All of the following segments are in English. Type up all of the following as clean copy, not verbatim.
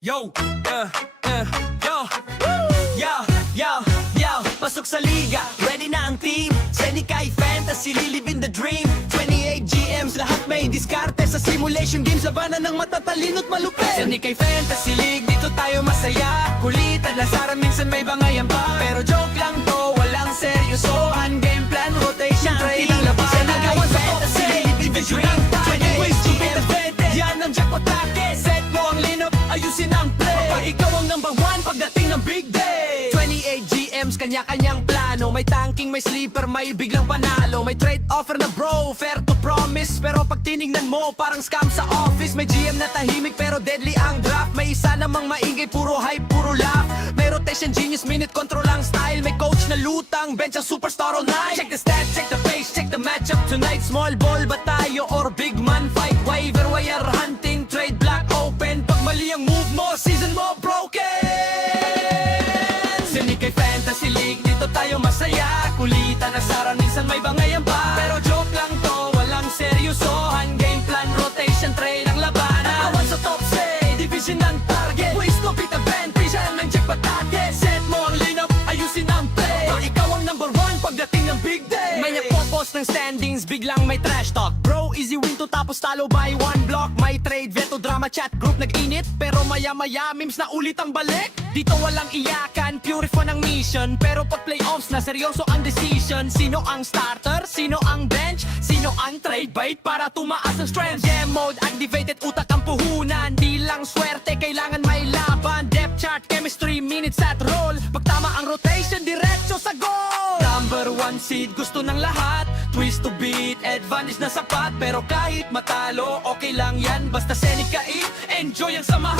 Yo, yo, yo, pasok sa liga, ready na ang team. Senikay Fantasy, lilibin the dream. 28 GMs, lahat may diskarte sa simulation games. Labanan ng matatalino't malupit. Senikay Fantasy League, dito tayo masaya. Kulitan, lasaran, minsan may bangayan pa. Pero joke lang to, walang seryosohan. Game plan, rotation, trade ang labanan. Senagawan sa Fantasy, division ng target. 20 ways to beat the Fantasy. Yan ang jackpot target. Set mo ang lineup, ayusin ang play. Kapag ikaw ang number one pagdating ng big day. 28 GMs, kanya-kanyang plano. May tanking, may sleeper, may biglang panalo. May trade offer na bro, fair to promise. Pero pag tinignan mo, parang scam sa office. May GM na tahimik pero deadly ang draft. May isa namang maingay, puro hype, puro laugh. May rotation genius, minute control ang style. May coach na lutang, bench ang superstar all night. Check the stats, check the pace, check the matchup tonight. Small ball ba tayo or big man fight? Waiver wire hunting, trade block open. Pag mali ang move mo, season mo broken. Senikay Fantasy League, dito tayo masaya. Kulitan na sara, minsan may bangayan pa. Pero joke lang to, walang seryosohan. Game plan, rotation, trade ang labanan. Awan sa top say, division ng target. Ways to beat the band, pisan ng jackpot target. Set mo ang lineup, ayusin ang play. Pag ikaw ang number one pagdating ng big day. May nagpo-post ng standings, biglang may trash talk. Bro, easy win to tapos talo by one block. May trade, veto, drama, chat, group nag-init. Pero maya-maya, memes na ulit ang balik. Dito walang iyakan, pure fun ang mission. Pero pag playoffs na, seryoso ang decision. Sino ang starter? Sino ang bench? Sino ang trade bait para tumaas ang strength? Game mode, activated, utak ang puhunan. Di lang swerte, kailangan may laban. Depth chart, chemistry, minutes at roll. Pag tama ang rotation, diretso sa goal. Number one seed, gusto ng lahat. Twist to beat, advantage na sapat. Pero kahit matalo, okay lang yan. Basta Senikay, enjoy ang samahan.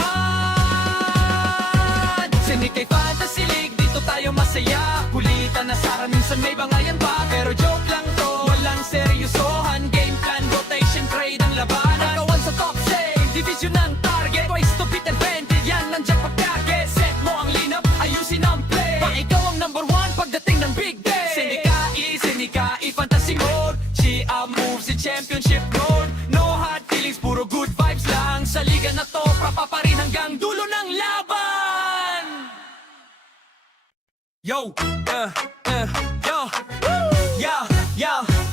Senikay Fantasy League, dito tayo masaya. Kulitan na sara, minsan may bangayan pa. Pero joke lang to, walang seryosohan. Game plan, rotation, trade ang labanan. Pagkawan sa top say, division ng target. Twice to beat advantage, yan ang jackpot target. Set mo ang lineup, ayusin ang play. Pag ikaw ang number one pagdating ng big day. Senikay Fantasy Mode. Chia moves in championship mode. No hard feelings, puro good vibes lang. Sa liga na to, prapa pa rin hanggang dulo ng laban. Yo,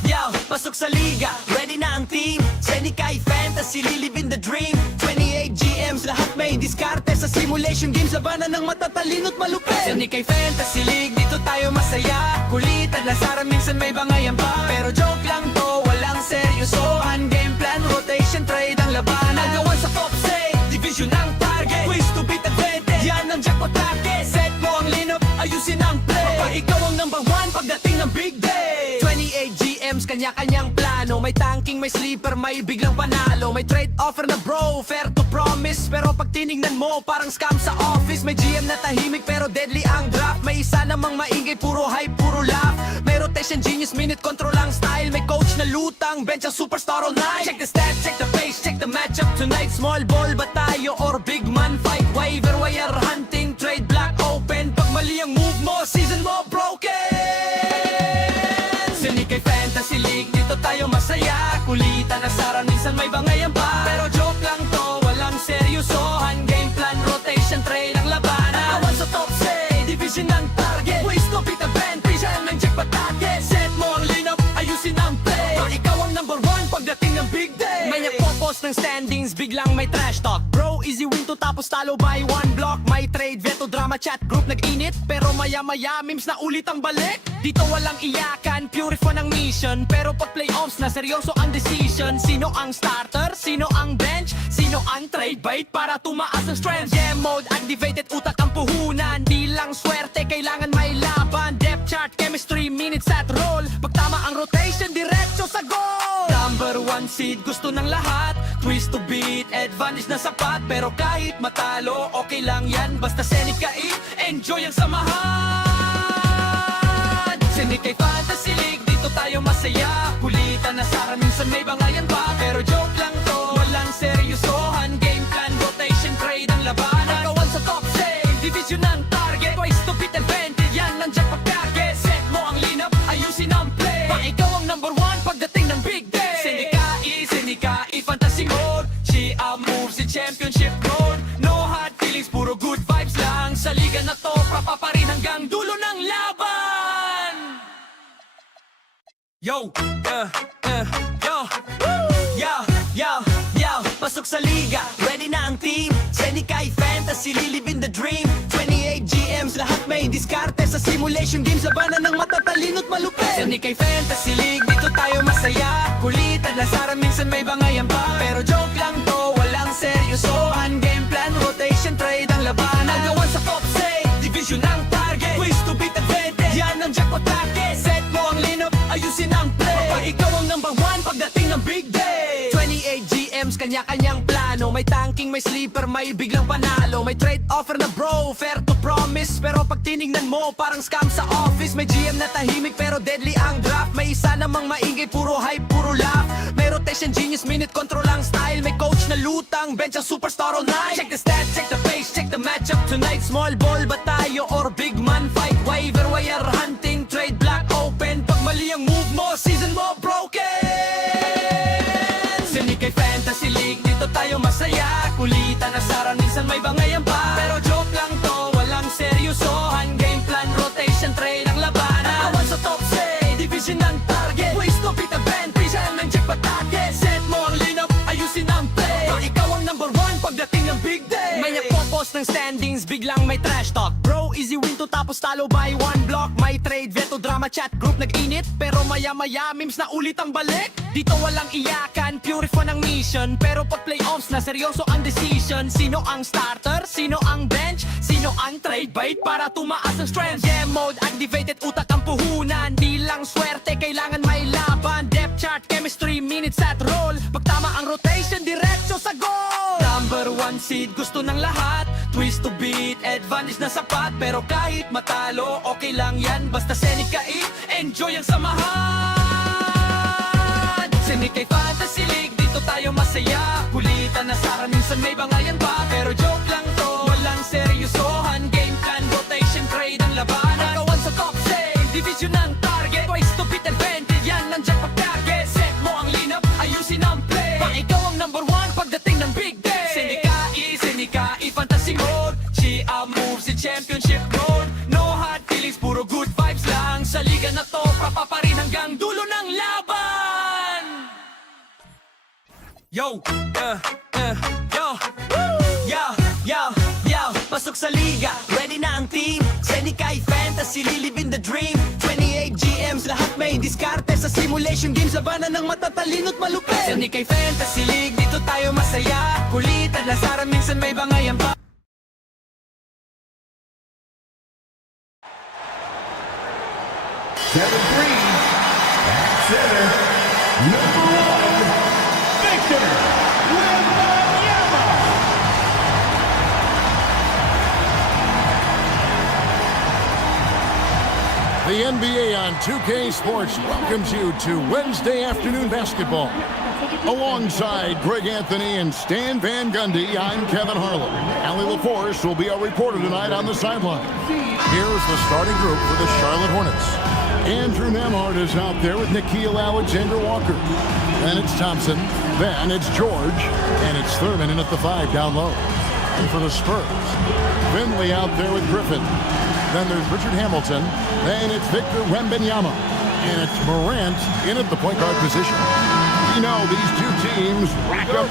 yo, pasok sa liga, ready na ang team. Senikay Fantasy, lilibin the dream. 28 GMs, lahat may diskarte sa simulation games. Labanan ng matatalino't malupit. Senikay Fantasy League, dito tayo masaya. Kulitan, lasaran, minsan may bangayan pa. Pero joke lang to, walang seryosohan. Game plan, rotation, trade ang labanan. Nagawan sa top say, division ng target. Ways to beat advantage, yan ang jackpot target. Set mo ang lineup, ayusin ang play. Kapag ikaw ang number one pagdating ng big day. 28 GMs, kanya-kanyang plano. May tanking, may sleeper, may biglang panalo. May trade offer na bro, fair to promise. Pero pag tinignan mo, parang scam sa office. May GM na tahimik pero deadly ang draft. May isa namang maingay, puro hype, puro laugh. May rotation genius, minute control ang style. May coach na lutang, bench ang superstar all night. Check the stats, check the pace, check the matchup tonight. Small ball ba tayo or big man fight? Waiver wire hunting, trade block open. Pag mali ang move mo, season mo broken. Senikay Fantasy League, dito tayo masaya. Kulitan na sara, minsan may bangayan pa. Pero joke lang to, walang seryosohan. Game plan, rotation, trade ang labanan. Awan sa top say, division ng target. Ways to beat the band, pisan ng jackpot target. Set mo ang lineup, ayusin ang play. Pag ikaw ang number one pagdating ng big day. May nagpo-post ng standings, biglang may trash talk. Bro, easy win to tapos talo by one block. May trade, veto, drama, chat, group nag-init. Pero maya-maya, memes na ulit ang balik. Dito walang iyakan, pure fun ang mission. Pero pag playoffs na, seryoso ang decision. Sino ang starter? Sino ang bench? Sino ang trade bait para tumaas ang strength? Game mode, activated, utak ang puhunan. Di lang swerte, kailangan may laban. Depth chart, chemistry, minutes at roll. Pag tama ang rotation, diretso sa goal. Number one seed, gusto ng lahat. Twist to beat, advantage na sapat. Pero kahit matalo, okay lang yan. Basta Senikay, enjoy ang samahan. Senikay Fantasy League, dito tayo masaya. Kulitan na sara, minsan may bangayan pa. Pero joke lang to, walang seryosohan. Game plan, rotation, trade ang labanan. Pagkawan sa top say, division ng target. Twice to beat advantage, yan ang jackpot target. Set mo ang lineup, ayusin ang play. Pag ikaw ang number one pagdating ng big day. Senikay Fantasy Mode. Chia moves in championship mode. No hard feelings, Papa pa rin hanggang dulo ng laban. Yo, yo, yo, pasok sa liga, ready na ang team. Senikay Fantasy, lilibin the dream. 28 GMs, lahat may diskarte sa simulation games. Labanan ng matatalino't malupit. Senikay Fantasy League, dito tayo masaya. Kulitan, lasaran, minsan may bangayan pa. Pero joke lang to, walang seryosohan. Game plan, rotation, trade ang labanan. Agawan sa top say, division ang target. Twist to beat advantage, yan ang jackpot bracket. Set mo ang lineup, ayusin ang play. Kapag ikaw ang number one, pagdating ng big day. 28 GMs, kanya-kanyang plano. May tanking, may sleeper, may biglang panalo. May trade offer na bro, fair to promise. Pero pag tinignan mo, parang scam sa office. May GM na tahimik, pero deadly ang draft. May isa namang maingay, puro hype, puro laugh. May rotation genius, minute control ang style. May coach na lutang, bench ang superstar all night. Check the stats, check the pace, check the matchup tonight. Small ball ba tayo or big man fight? Waiver wire hunting, trade block open. Pag mali ang move mo, season mo broken. Senikay Fantasy League, dito tayo masaya. Kulitan, asaran, minsan may bangayan pa. Pero joke lang to, walang seryosohan. Game plan, rotation, trade ang labanan. Awan sa top say, division ng target. Waste to beat advantage, yan ang jackpot target. Set mo ang lineup, ayusin ang play. Pag ikaw ang number one, pagdating ng big day. May nagpo-post ng standings, biglang may trash talk. Bro, easy win to tapos talo by one block. May trade, veto, drama, chat, group nag-init. Pero maya-maya, memes na ulit ang balik. Dito walang iyakan, pure fun ang mission. Pero pag playoffs na, seryoso ang decision. Sino ang starter? Sino ang bench? Sino ang trade bait para tumaas ang strength? Game mode, activated, utak ang puhunan. Di lang swerte, kailangan may laban. Depth chart, chemistry, minutes at roll. Pag tama ang rotation, diretso sa goal. Number one seed, gusto ng lahat. Twist to beat, advantage na sapat. Pero kahit matalo, okay lang yan. Basta Senikay, enjoy ang samahan. Senikay Fantasy League, dito tayo masaya. Kulitan, asaran, minsan may bangayan pa. Pero joke lang to, walang seryosohan. Game plan, rotation, trade ang labanan. Agawan sa top save, division ng target. Twice to beat advantage, yan ang jackpot bracket. Set mo ang lineup, ayusin ang play. Pag ikaw ang number one, pagdating ng big day. Senikay Fantasy Mode. She moves in championship mode. No hard feelings, puro good vibes lang. Sa liga na to, papa pa rin hanggang dulo ng laban. Yo, yo, pasok sa liga, ready na ang team. Senikay Fantasy, lilibin the dream. 28 GMs, lahat may diskarte sa simulation games. Labanan ng matatalino't malupit. Senikay Fantasy League, dito tayo masaya. Kulitan, lasaran, minsan may bangayan pa. Seven three, at center, number one, Victor Wembanyama. The NBA on 2K Sports welcomes you to Wednesday afternoon basketball. Alongside Greg Anthony and Stan Van Gundy, I'm Kevin Harlan. Allie LaForce will be our reporter tonight on the sideline. Here's the starting group for the Charlotte Hornets. Andrew Nemhard is out there with Nickeil Alexander-Walker. Then it's Thompson. Then it's George. And it's Thurman in at the 5 down low. And for the Spurs, Finley out there with Griffin. Then there's Richard Hamilton. Then it's Victor Wembanyama. And it's Morant in at the point guard position. You know, these two teams rack up.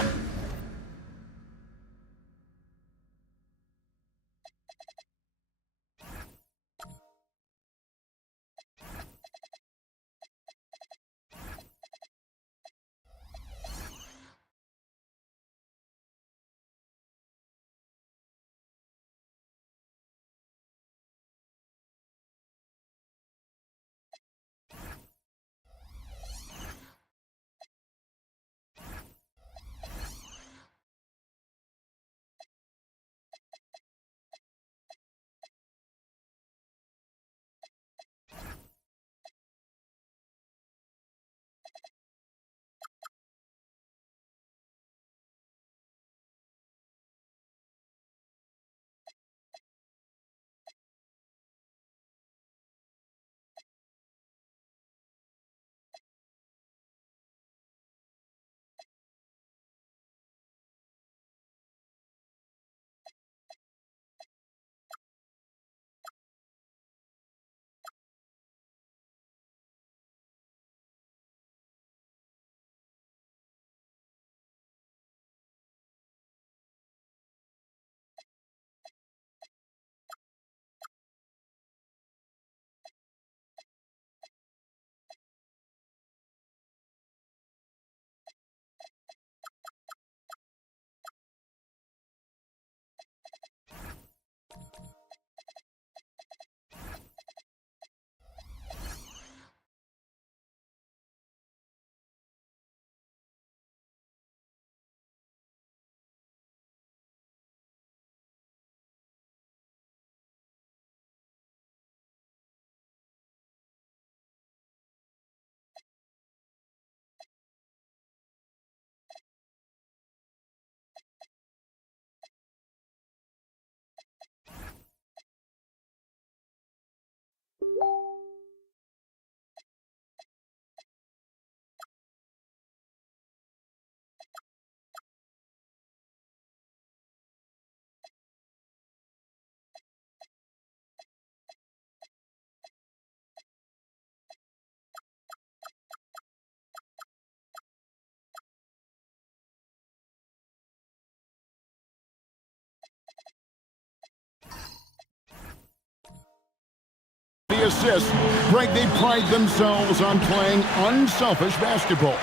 assists. Greg, they pride themselves on playing unselfish basketball.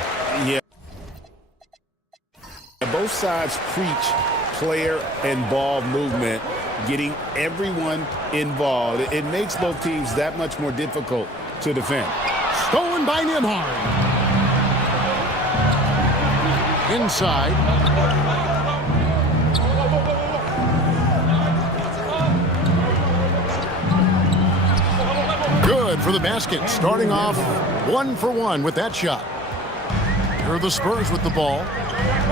Yeah. Both sides preach player and ball movement, getting everyone involved. It makes both teams that much more difficult to defend. Stolen by Nembhard. Inside. Good for the basket. Starting off 1 for 1 with that shot. Here are the Spurs with the ball.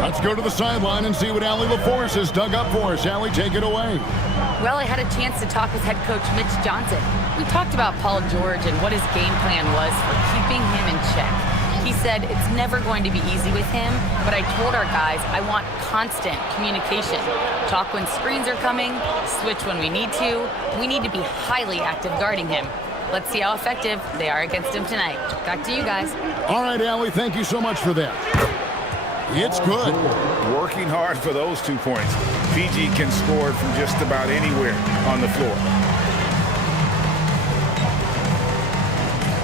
Let's go to the sideline and see what Allie LaForce has dug up for us. Allie, take it away. Well, I had a chance to talk with head coach Mitch Johnson. We talked about Paul George and what his game plan was for keeping him in check. He said it's never going to be easy with him, but I told our guys I want constant communication. Talk when screens are coming, switch when we need to. We need to be highly active guarding him. Let's see how effective they are against him tonight. Back to you guys. All right, Allie, thank you so much for that. It's good. Working hard for those 2 points. PG can score from just about anywhere on the floor.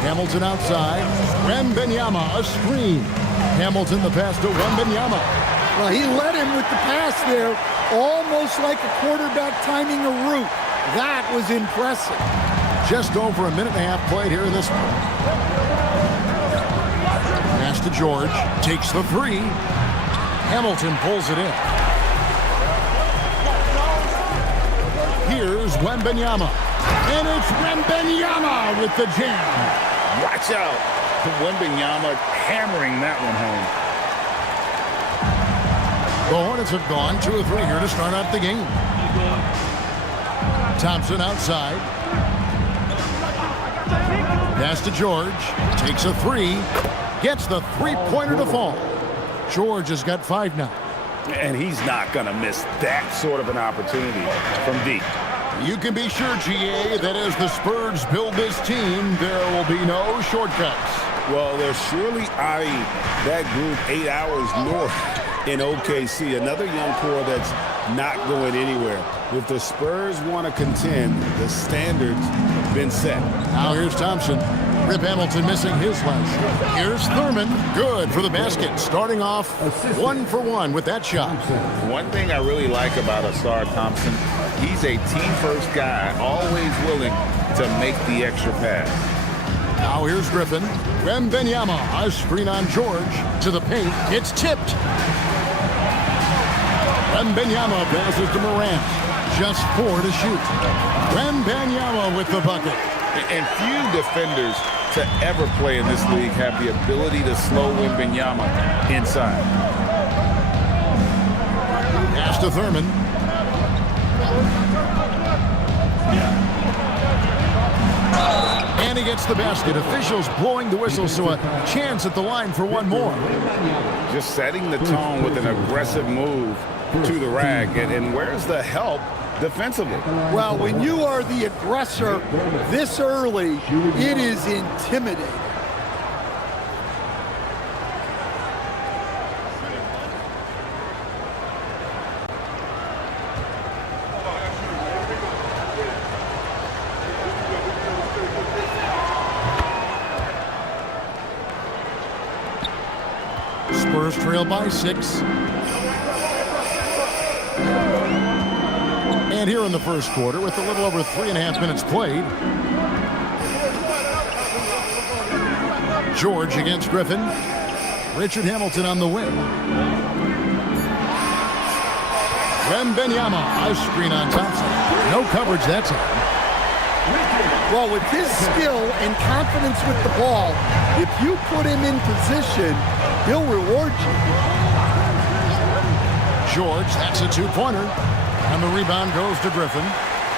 Hamilton outside. Wembanyama, a screen. Hamilton the pass to Wembanyama. Well, he led him with the pass there, almost like a quarterback timing a route. That was impressive. Just over a minute and a half played here in this one. Pass to George. Takes the 3. Hamilton pulls it in. Here's Wembanyama. And it's Wembanyama with the jam. Watch out. Wembanyama hammering that one home. The Hornets have gone 2 of 3 here to start out the game. Thompson outside. Pass to George. Takes a 3. Gets the 3-pointer to fall. George has got 5 now. And he's not going to miss that sort of an opportunity from deep. You can be sure, GA, that as the Spurs build this team, there will be no shortcuts. Well, they're surely eyeing that group 8 hours north in OKC. Another young core that's not going anywhere. If the Spurs want to contend, the standard's been set. Now here's Thompson. Rip Hamilton missing his last. Here's Thurman. Good for the basket. Starting off 1 for 1 with that shot. One thing I really like about Asar Thompson, he's a team-first guy, always willing to make the extra pass. Now here's Griffin. Wembanyama, a screen on George. To the paint. It's tipped. Wembanyama passes to Morant. Just 4 to shoot. Wembanyama with the bucket. And few defenders to ever play in this league have the ability to slow Wembanyama inside. Pass to Thurman. And he gets the basket. Officials blowing the whistle, so a chance at the line for one more. Just setting the tone with an aggressive move to the rack. And where's the help defensively? Well, when you are the aggressor this early, it is intimidating. Spurs trail by 6. And here in the first quarter, with a little over 3.5 minutes played, George against Griffin. Richard Hamilton on the wing. Wembanyama, a screen on Thompson. No coverage that time. Well, with his skill and confidence with the ball, if you put him in position, he'll reward you. George, that's a 2-pointer. And the rebound goes to Griffin.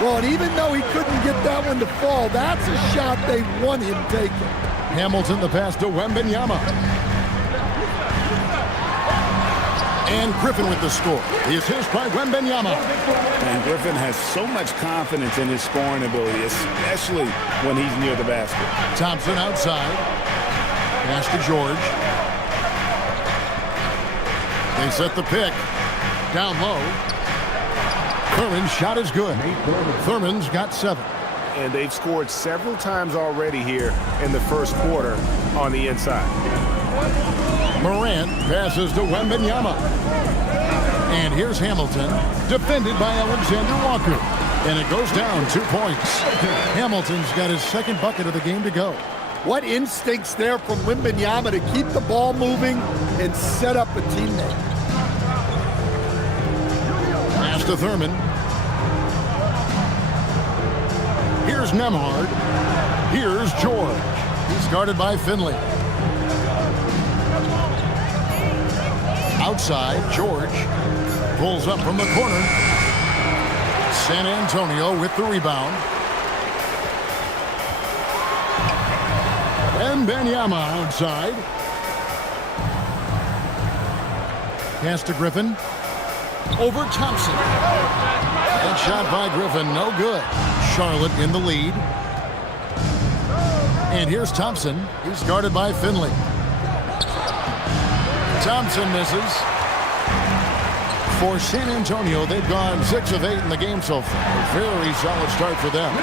Well, and even though he couldn't get that one to fall, that's a shot they want him taking. Hamilton the pass to Wembanyama. And Griffin with the score. The assist by Wembanyama. And Griffin has so much confidence in his scoring ability, especially when he's near the basket. Thompson outside. Pass to George. They set the pick. Down low. Thurman's shot is good. Thurman's got 7. and they've scored several times already here in the first quarter on the inside. Morant passes to Wembanyama. And here's Hamilton, defended by Alexander Walker. And it goes down 2 points. Hamilton's got his second bucket of the game to go. What instincts there from Wembanyama to keep the ball moving and set up a teammate. Pass to Thurman. Here's Nemhard. Here's George. He's guarded by Finley. Outside, George pulls up from the corner. San Antonio with the rebound. And Wembanyama outside. Pass to Griffin. Over Thompson. And shot by Griffin, no good. Charlotte in the lead. And here's Thompson. He's guarded by Finley. Thompson misses. For San Antonio, they've gone 6 of 8 in the game so far. A very solid start for them.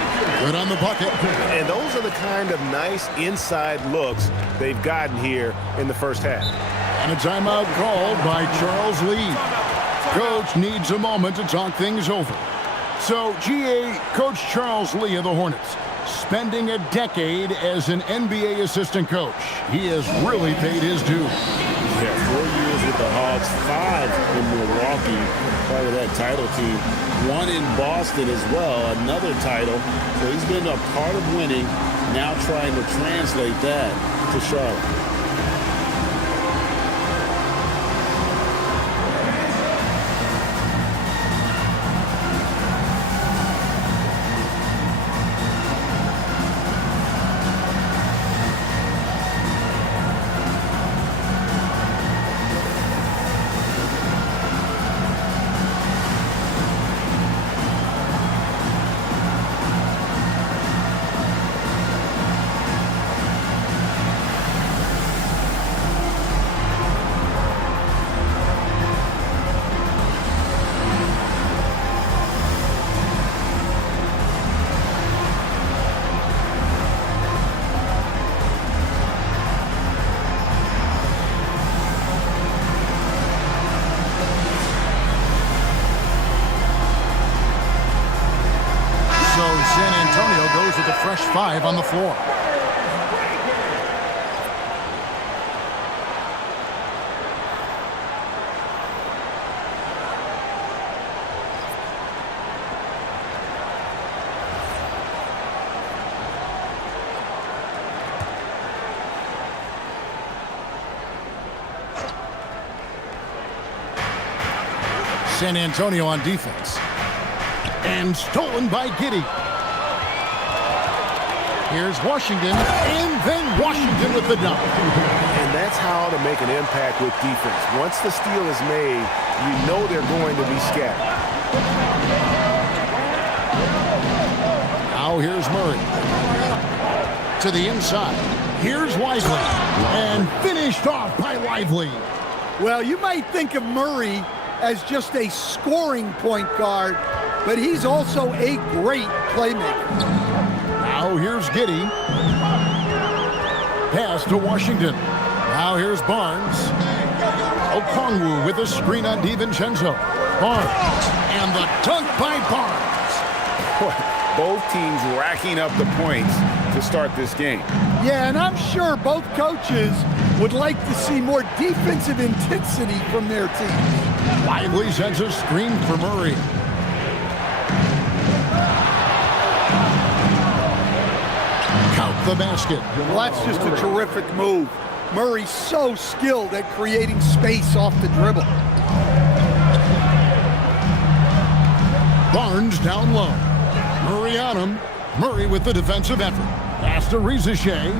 Good on the bucket. And those are the kind of nice inside looks they've gotten here in the first half. And a timeout called by Charles Lee. Coach needs a moment to talk things over. So, GA, Coach Charles Lee of the Hornets, spending a decade as an NBA assistant coach. He has really paid his dues. Yeah, 4 years with the Hawks, 5 in Milwaukee, part of that title team. 1 in Boston as well, another title. So he's been a part of winning, now trying to translate that to Charlotte. San Antonio goes with a fresh 5 on the floor. San Antonio on defense. And stolen by Giddey. Here's Washington, and then Washington with the dunk. And that's how to make an impact with defense. Once the steal is made, you know they're going to be scattered. Now here's Murray. To the inside. Here's Lively. And finished off by Lively. Well, you might think of Murray as just a scoring point guard, but he's also a great playmaker. Now here's Giddey. Pass to Washington. Now here's Barnes. Okongwu with a screen on DiVincenzo. Barnes. And the dunk by Barnes. Both teams racking up the points to start this game. Yeah, and I'm sure both coaches would like to see more defensive intensity from their teams. Lively sends a screen for Murray. Count the basket. Well, that's just a terrific move. Murray's so skilled at creating space off the dribble. Barnes down low. Murray on him. Murray with the defensive effort. Pass to Rizichet.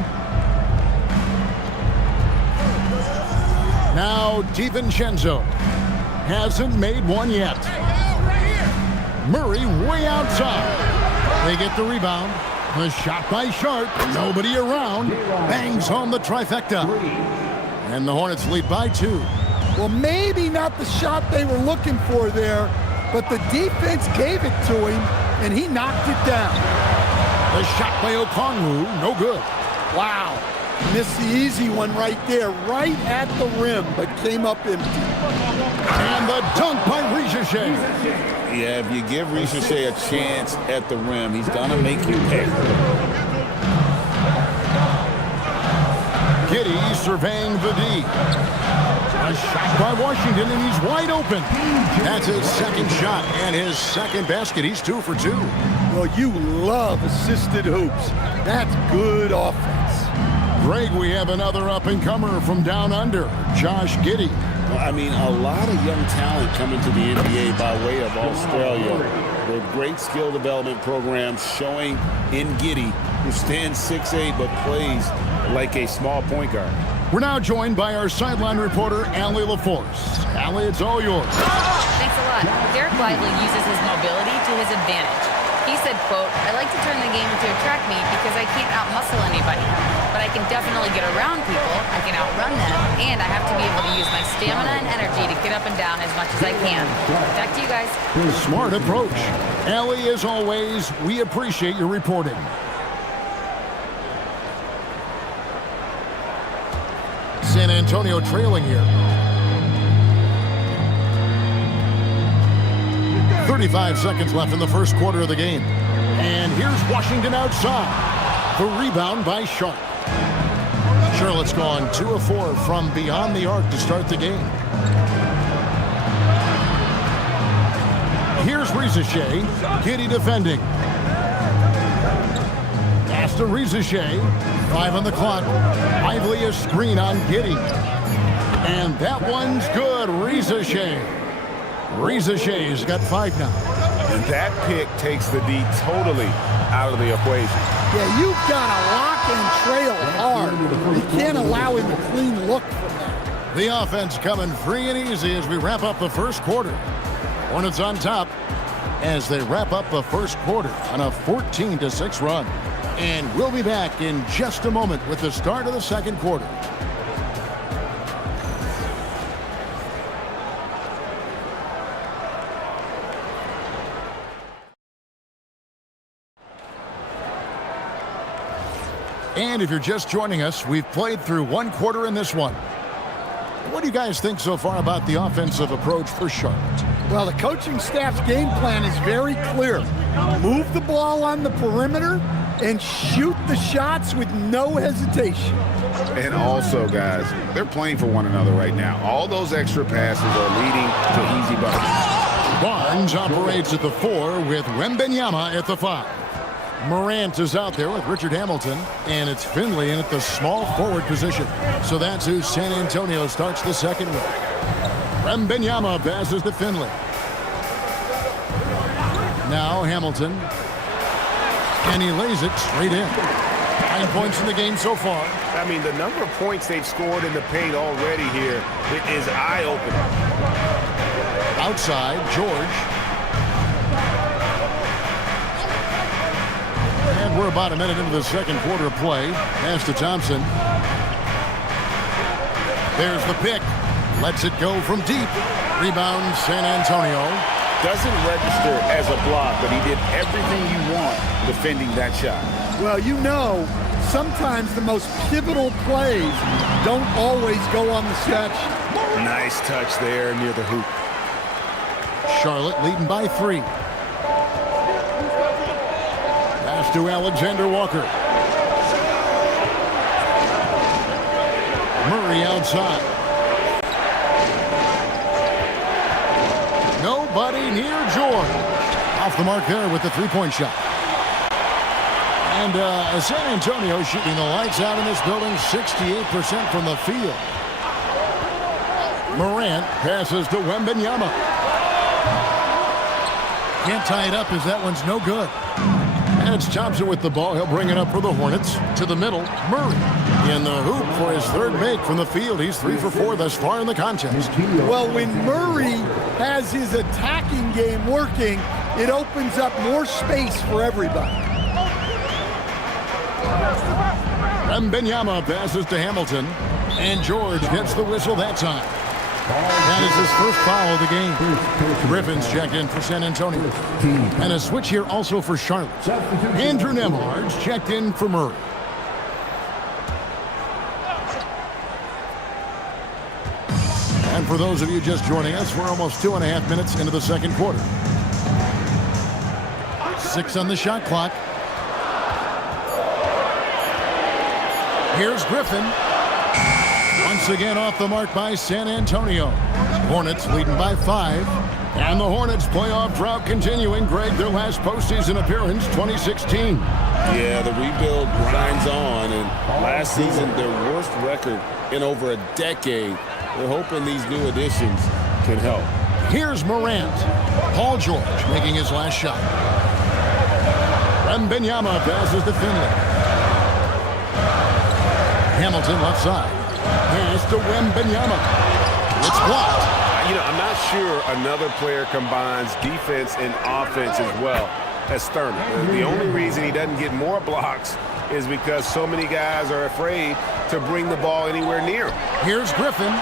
Now DiVincenzo. Hasn't made one yet. Murray way outside. They get the rebound. The shot by Sharp. Nobody around. Bangs home the trifecta. And the Hornets lead by 2. Well, maybe not the shot they were looking for there, but the defense gave it to him, and he knocked it down. The shot by Okongwu, no good. Wow. Missed the easy one right there, right at the rim, but came up empty. And the dunk by Riziche. Yeah, if you give Riziche a chance at the rim, he's going to make you pay. Giddey surveying the D. A shot by Washington, and he's wide open. That's his second shot and his second basket. He's 2 for 2. Well, you love assisted hoops. That's good offense. Greg, we have another up-and-comer from down under, Josh Giddey. Well, I mean, a lot of young talent coming to the NBA by way of Australia. With great skill development programs showing in Giddey, who stands 6'8", but plays like a small point guard. We're now joined by our sideline reporter, Allie LaForce. Allie, it's all yours. Thanks a lot. Derek Lively uses his mobility to his advantage. He said, quote, "I like to turn the game into a track meet because I can't out-muscle anybody. But I can definitely get around people, I can outrun them, and I have to be able to use my stamina and energy to get up and down as much as I can." Back to you guys. Smart approach. Allie, as always, we appreciate your reporting. San Antonio trailing here. 35 seconds left in the first quarter of the game. And here's Washington outside. The rebound by Sharp. Charlotte's gone 2 of 4 from beyond the arc to start the game. Here's Riziche. Giddey defending. Pass to Riziche. 5 on the clock. Lively a screen on Giddey. And that one's good. Riziche's got 5 now. And that pick takes the D totally out of the equation. Yeah, you've got to lock and trail hard. You can't allow him a clean look from that. The offense coming free and easy as we wrap up the first quarter. Hornets on top as they wrap up the first quarter on a 14-6 run. And we'll be back in just a moment with the start of the second quarter. And if you're just joining us, we've played through one quarter in this one. What do you guys think so far about the offensive approach for Charlotte? Well, the coaching staff's game plan is very clear. Move the ball on the perimeter and shoot the shots with no hesitation. And also, guys, they're playing for one another right now. All those extra passes are leading to easy buckets. Barnes operates at the 4 with Wembanyama at the 5. Morant is out there with Richard Hamilton, and it's Finley in at the small forward position. So that's who San Antonio starts the second with. Wembanyama passes to Finley. Now Hamilton. And he lays it straight in. 9 points in the game so far. I mean, the number of points they've scored in the paint already here, it is eye-opening. Outside, George. And we're about a minute into the second quarter of play. Pass to Thompson. There's the pick. Lets it go from deep. Rebound, San Antonio. Doesn't register as a block, but he did everything you want defending that shot. Well, you know, sometimes the most pivotal plays don't always go on the stat sheet. Nice touch there near the hoop. Charlotte leading by 3. Pass to Alexander Walker. Murray outside. Nobody near George. Off the mark there with the 3-point shot. And San Antonio shooting the lights out in this building, 68% from the field. Morant passes to Wembanyama. Can't tie it up as that one's no good. And it's Thompson with the ball. He'll bring it up for the Hornets. To the middle, Murray in the hoop for his third make from the field. He's 3 for 4 thus far in the contest. Well, when Murray has his attacking game working, it opens up more space for everybody. Wembanyama passes to Hamilton. And George gets the whistle that time. That is his first foul of the game. Griffin's checked in for San Antonio. And a switch here also for Charlotte. Andrew Nemhard's checked in for Murray. And for those of you just joining us, we're almost 2.5 minutes into the second quarter. 6 on the shot clock. Here's Griffin. Once again off the mark by San Antonio. Hornets leading by 5. And the Hornets playoff drought continuing. Greg, their last postseason appearance, 2016. Yeah, the rebuild grinds on. And last season, their worst record in over a decade. We're hoping these new additions can help. Here's Morant. Paul George making his last shot. Wembanyama passes to Finley. Hamilton left side. Pass to Wembanyama. It's blocked. I'm not sure another player combines defense and offense as well as Sterling. The only reason he doesn't get more blocks is because so many guys are afraid to bring the ball anywhere near him. Here's Griffin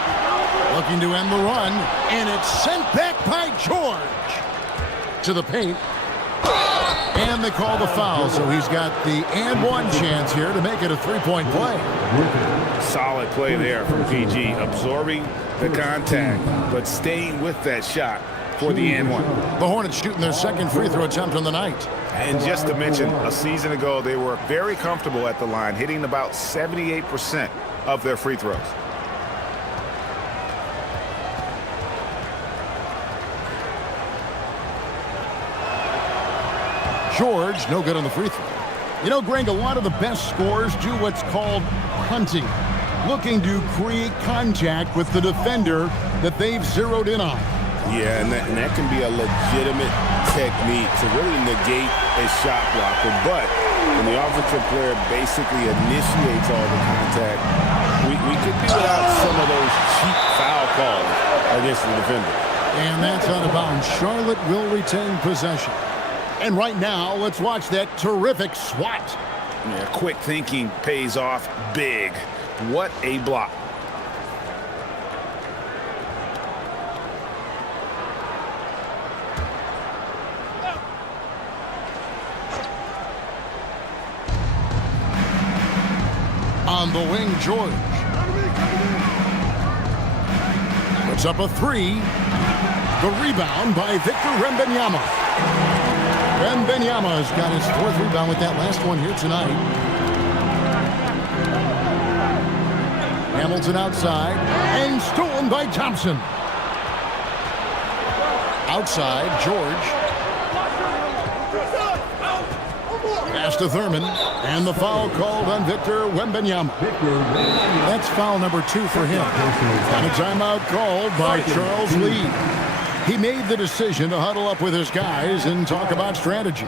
looking to end the run, and it's sent back by George to the paint. And they call the foul, so he's got the and one chance here to make it a three-point play. Solid play there from PG, absorbing the contact, but staying with that shot for the and one. The Hornets shooting their second free throw attempt on the night. And just to mention, a season ago, they were very comfortable at the line, hitting about 78% of their free throws. George, no good on the free throw. Greg, a lot of the best scorers do what's called hunting, looking to create contact with the defender that they've zeroed in on. Yeah, and that can be a legitimate technique to really negate a shot blocker. But when the offensive player basically initiates all the contact, we could be without some of those cheap foul calls against the defender. And that's out of bounds. Charlotte will retain possession. And right now, let's watch that terrific swat. Yeah, quick thinking pays off big. What a block. On the wing, George. Puts up a three. The rebound by Victor Wembanyama. Wembanyama's got his 4th rebound with that last one here tonight. Hamilton outside and stolen by Thompson. Outside, George. Pass to Thurman, and the foul called on Victor Wembanyama. That's foul number 2 for him. And a timeout called by Charles Lee. He made the decision to huddle up with his guys and talk about strategy.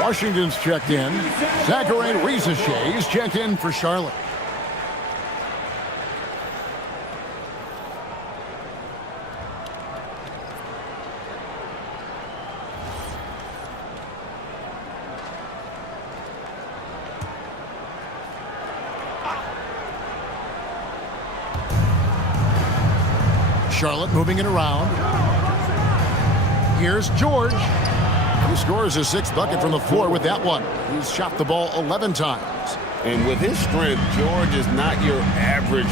Washington's checked in. Zachary Rizachet's checked in for Charlotte. Charlotte moving it around. Here's George. He scores his 6th bucket from the floor with that one. He's shot the ball 11 times. And with his strength, George is not your average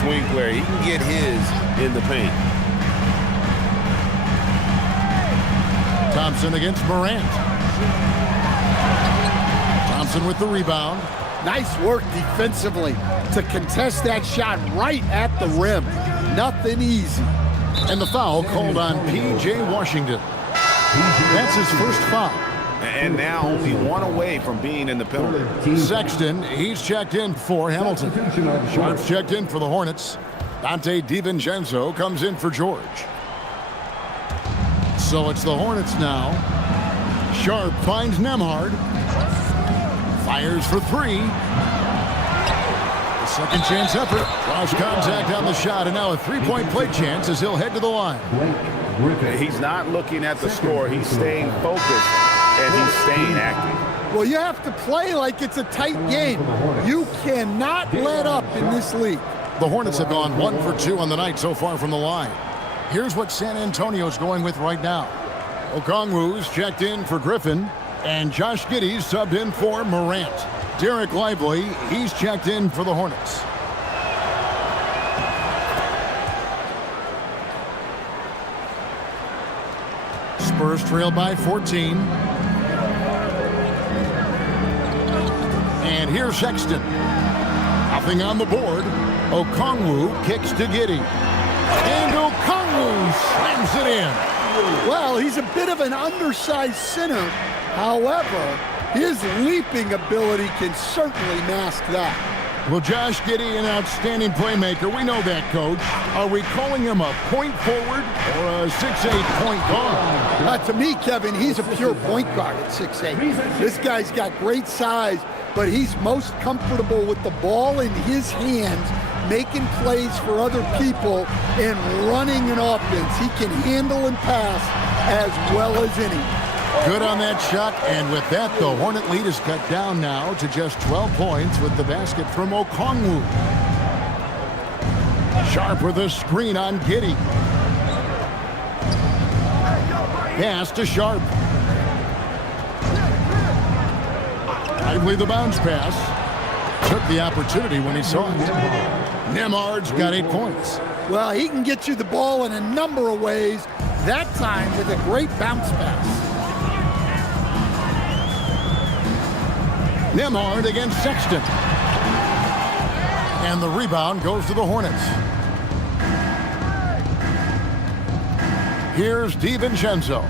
swing player. He can get his in the paint. Thompson against Morant. Thompson with the rebound. Nice work defensively to contest that shot right at the rim. Nothing easy. And the foul called on P.J. Washington. That's his first foul. And now only one away from being in the penalty. Sexton, he's checked in for Hamilton. Sharp's checked in for the Hornets. Dante DiVincenzo comes in for George. So it's the Hornets now. Sharp finds Nembhard. Fires for 3. The second chance effort. Cross contact on the shot, and now a 3-point play chance as he'll head to the line. He's not looking at the score. He's staying focused, and he's staying active. Well, you have to play like it's a tight game. You cannot let up in this league. The Hornets have gone 1 for 2 on the night so far from the line. Here's what San Antonio's going with right now. Okongwu's checked in for Griffin, and Josh Giddey's subbed in for Morant. Derek Lively, he's checked in for the Hornets. Spurs trail by 14. And here's Sexton. Nothing on the board. Okongwu kicks to Giddey. And Okongwu slams it in. Well, he's a bit of an undersized center. However, his leaping ability can certainly mask that. Well, Josh Giddey, an outstanding playmaker. We know that, Coach. Are we calling him a point forward or a 6'8" point guard? To me, Kevin, he's a pure point guard at 6'8". This guy's got great size, but he's most comfortable with the ball in his hands, making plays for other people and running an offense. He can handle and pass as well as any. Good on that shot, and with that, the Hornet lead is cut down now to just 12 points with the basket from Okongwu. Sharp with a screen on Giddey. Pass to Sharp. Lively the bounce pass. Took the opportunity when he saw it. Nembhard's got 8 points. Well, he can get you the ball in a number of ways, that time with a great bounce pass. Nembhard against Sexton. And the rebound goes to the Hornets. Here's DiVincenzo.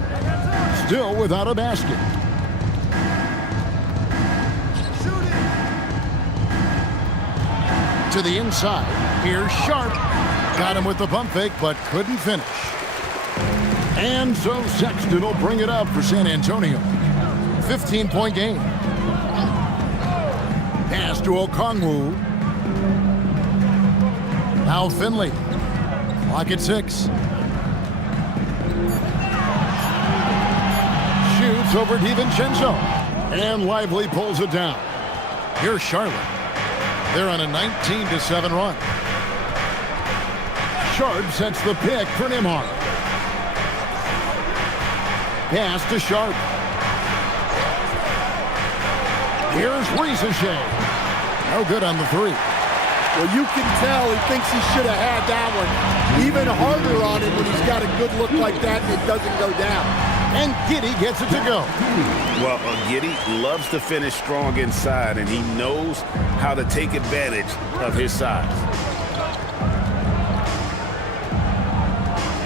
Still without a basket. To the inside. Here's Sharp. Got him with the pump fake, but couldn't finish. And so Sexton will bring it up for San Antonio. 15-point game. Pass to Okongwu. Now Finley. Clock at 6. Shoots over DiVincenzo. And Lively pulls it down. Here's Charlotte. They're on a 19-7 run. Sharp sets the pick for Nembhard. Pass to Sharp. Here's Ricochet. No good on the 3. Well, you can tell he thinks he should have had that one. Even harder on him when he's got a good look like that and it doesn't go down. And Giddey gets it to go. Well, Giddey loves to finish strong inside, and he knows how to take advantage of his size.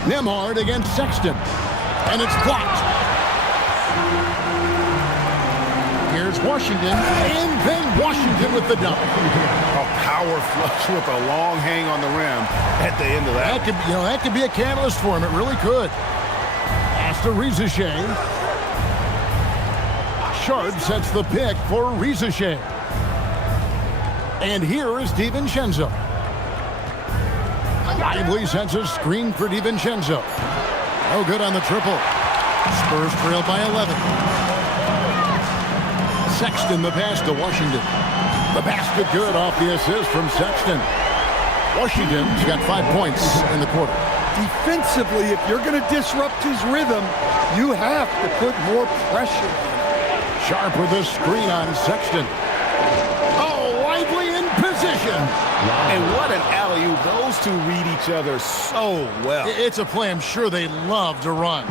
Nembhard against Sexton. And it's blocked. Here's Washington. And then Washington with the dunk. A power flush with a long hang on the rim at the end of that. That could be a catalyst for him. It really could. Pass to Ricochet. Sharp sets the pick for Ricochet. And here is DiVincenzo. Lively sets a screen for DiVincenzo. No good on the triple. Spurs trail by 11. Sexton the pass to Washington. The basket good off the assist from Sexton. Washington's got 5 points in the quarter. defensively, if you're going to disrupt his rhythm, you have to put more pressure. Sharp with a screen on Sexton. Oh, Lively in position. And what an alley-oop. Those two read each other so well. It's a play I'm sure they love to run.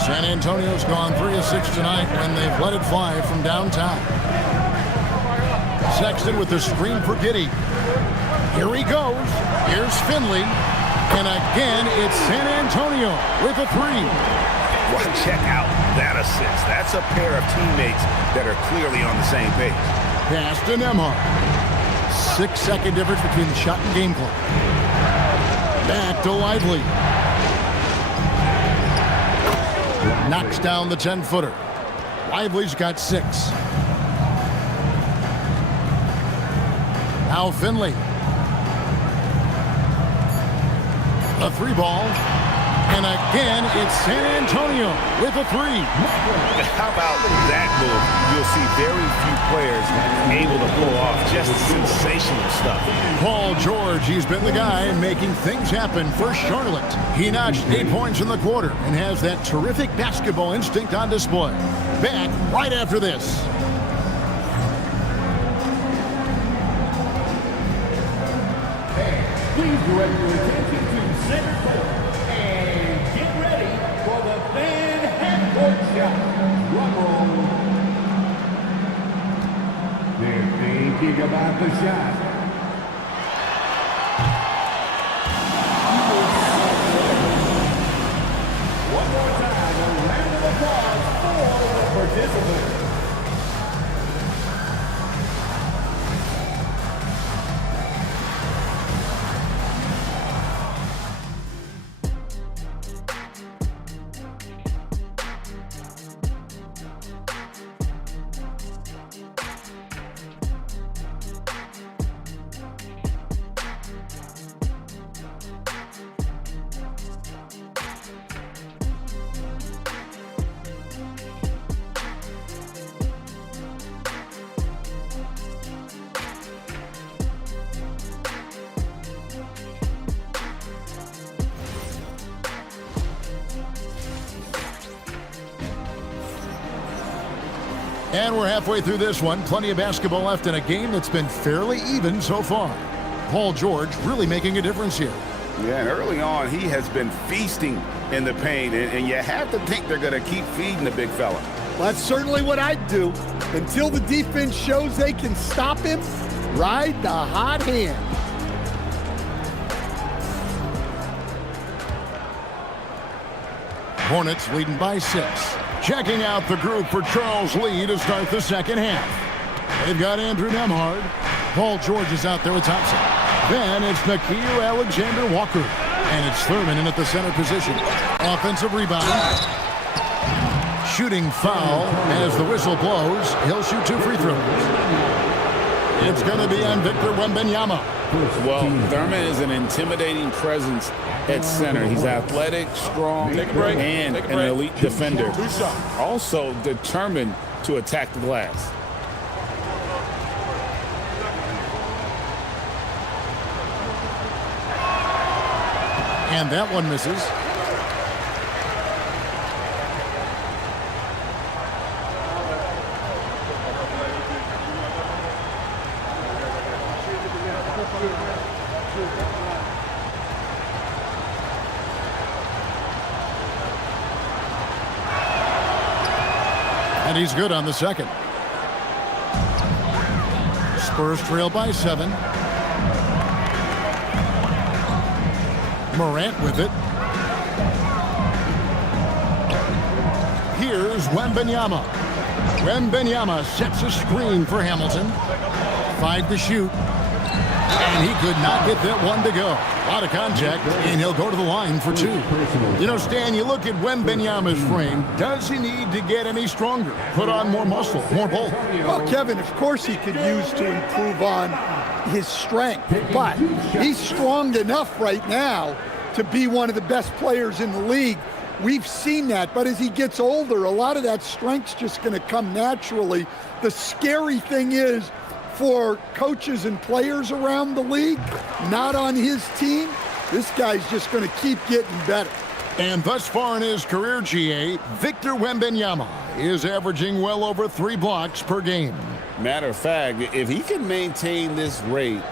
San Antonio's gone 3 of 6 tonight when they've let it fly from downtown. Sexton with the screen for Giddey. Here he goes. Here's Finley. And again, it's San Antonio with a 3. Well, check out that assist. That's a pair of teammates that are clearly on the same page. Pass to Nembhard. 6-second difference between the shot and game clock. Back to Lively. Knocks down the 10-footer. Lively's got 6. Now Finley. A 3 ball. And again, it's San Antonio with a 3. How about that move? You'll see very few players able to pull off just sensational stuff. Paul George, he's been the guy making things happen for Charlotte. He notched 8 points in the quarter and has that terrific basketball instinct on display. Back right after this. Please direct your attention to center court and get ready for the fan half-court shot. Drum roll. They're thinking about the shot. One more time, a round of applause for the participants. And we're halfway through this one. Plenty of basketball left in a game that's been fairly even so far. Paul George really making a difference here. Yeah, and early on, he has been feasting in the paint, and you have to think they're going to keep feeding the big fella. Well, that's certainly what I'd do. Until the defense shows they can stop him, ride the hot hand. Hornets leading by 6. Checking out the group for Charles Lee to start the second half. They've got Andrew Nembhard. Paul George is out there with Thompson. Then it's Nickeil Alexander-Walker. And it's Thurman in at the center position. Offensive rebound. Shooting foul as the whistle blows. He'll shoot 2 free throws. It's going to be on Victor Wembanyama. Well, Thurman is an intimidating presence at center. He's athletic, strong, and an elite defender. Also determined to attack the glass. And that one misses. And he's good on the second. Spurs trail by 7. Morant with it. Here's Wembanyama. Wembanyama sets a screen for Hamilton. 5 to shoot. And he could not get that one to go. A lot of contact, and he'll go to the line for 2. You know, Stan, you look at Wembanyama's frame. Does he need to get any stronger? Put on more muscle, more bulk? Well, Kevin, of course he could use to improve on his strength, but he's strong enough right now to be one of the best players in the league. We've seen that, but as he gets older, a lot of that strength's just going to come naturally. The scary thing is, for coaches and players around the league, not on his team, This guy's just going to keep getting better. And thus far in his career, GA, Victor Wembanyama is averaging well over 3 blocks per game. Matter of fact, if he can maintain this rate,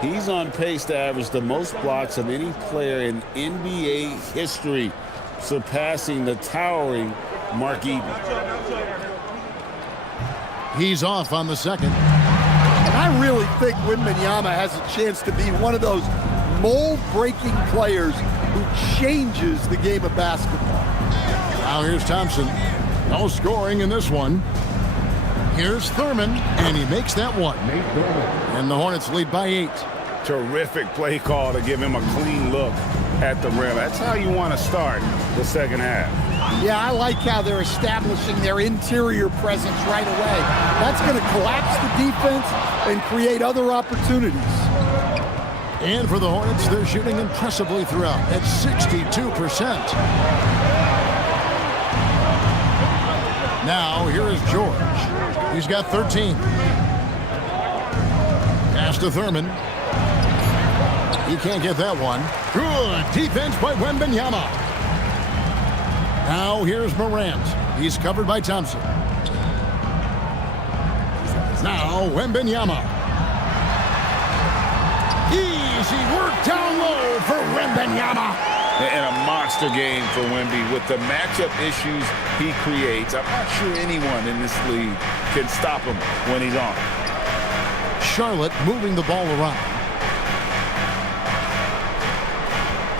he's on pace to average the most blocks of any player in NBA history, surpassing the towering Mark Eaton. He's off on the second. And I really think Wembanyama has a chance to be one of those mold-breaking players who changes the game of basketball. Now here's Thompson. No scoring in this one. Here's Thurman, and he makes that one. And the Hornets lead by 8. Terrific play call to give him a clean look at the rim. That's how you want to start the second half. Yeah, I like how they're establishing their interior presence right away. That's going to collapse the defense and create other opportunities. And for the Hornets, they're shooting impressively throughout at 62%. Now, here is George. He's got 13. Pass to Thurman. He can't get that one. Good defense by Wembanyama. Now, here's Morant. He's covered by Thompson. Now, Wembanyama. Easy work down low for Wembanyama. And a monster game for Wemby. With the matchup issues he creates, I'm not sure anyone in this league can stop him when he's on. Charlotte moving the ball around.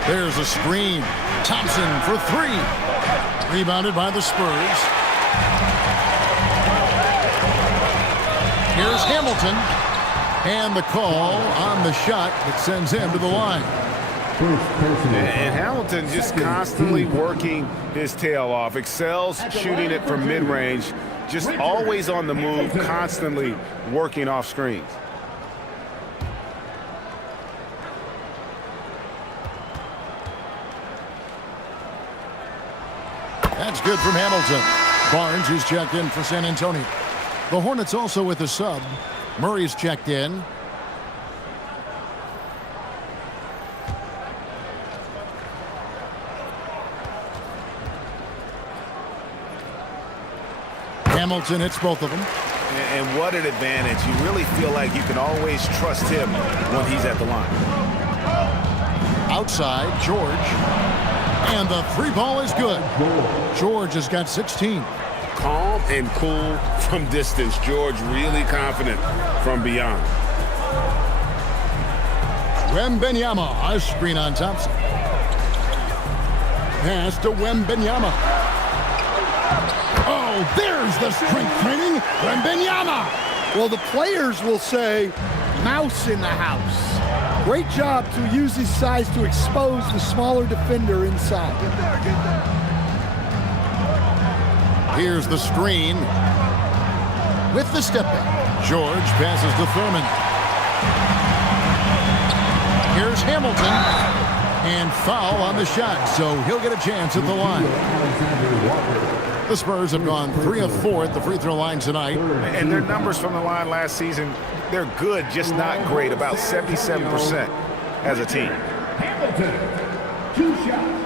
There's a screen. Thompson for 3. Rebounded by the Spurs. Here's Hamilton. And the call on the shot that sends him to the line. And Hamilton just constantly working his tail off. Excels shooting it from mid-range. Just always on the move, constantly working off screens. That's good from Hamilton. Barnes, who's checked in for San Antonio. The Hornets also with a sub. Murray's checked in. Hamilton hits both of them. And what an advantage. You really feel like you can always trust him when he's at the line. Outside, George. And the 3-ball is good. George has got 16. Calm and cool from distance. George really confident from beyond. Wembanyama, a screen on Thompson. Pass to Wembanyama. Oh, there's the strength training. Wembanyama. Well, the players will say, mouse in the house. Great job to use his size to expose the smaller defender inside. Here's the screen. With the step back. George passes to Thurman. Here's Hamilton. And foul on the shot, so he'll get a chance at the line. The Spurs have gone 3 of 4 at the free throw line tonight. And their numbers from the line last season, they're good, just not great. About 77% as a team. Hamilton, 2 shots.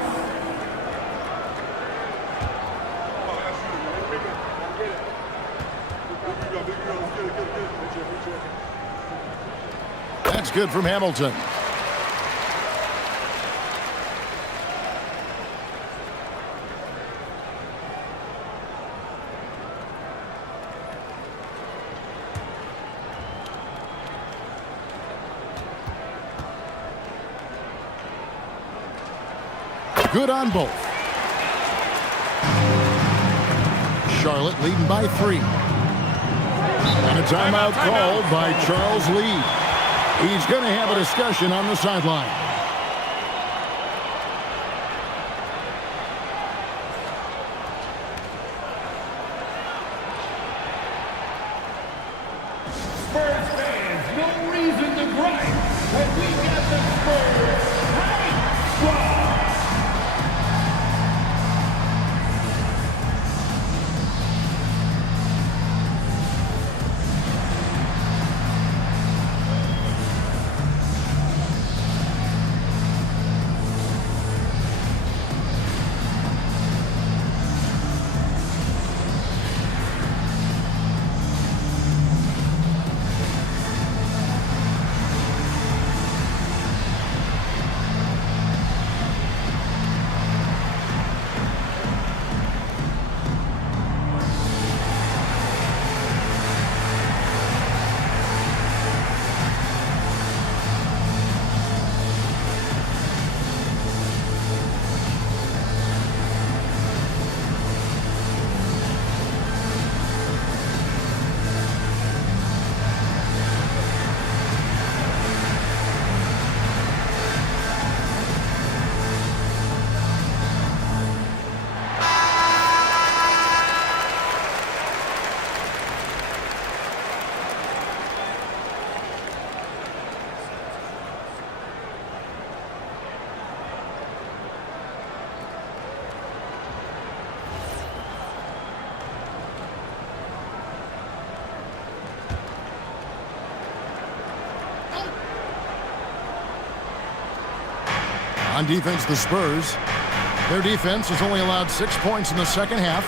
That's good from Hamilton. Good on both. Charlotte leading by 3. And a timeout called by Charles Lee. He's going to have a discussion on the sideline. Spurs fans, no reason to gripe when we got the Spurs hype squad. On defense, the Spurs. Their defense has only allowed 6 points in the second half.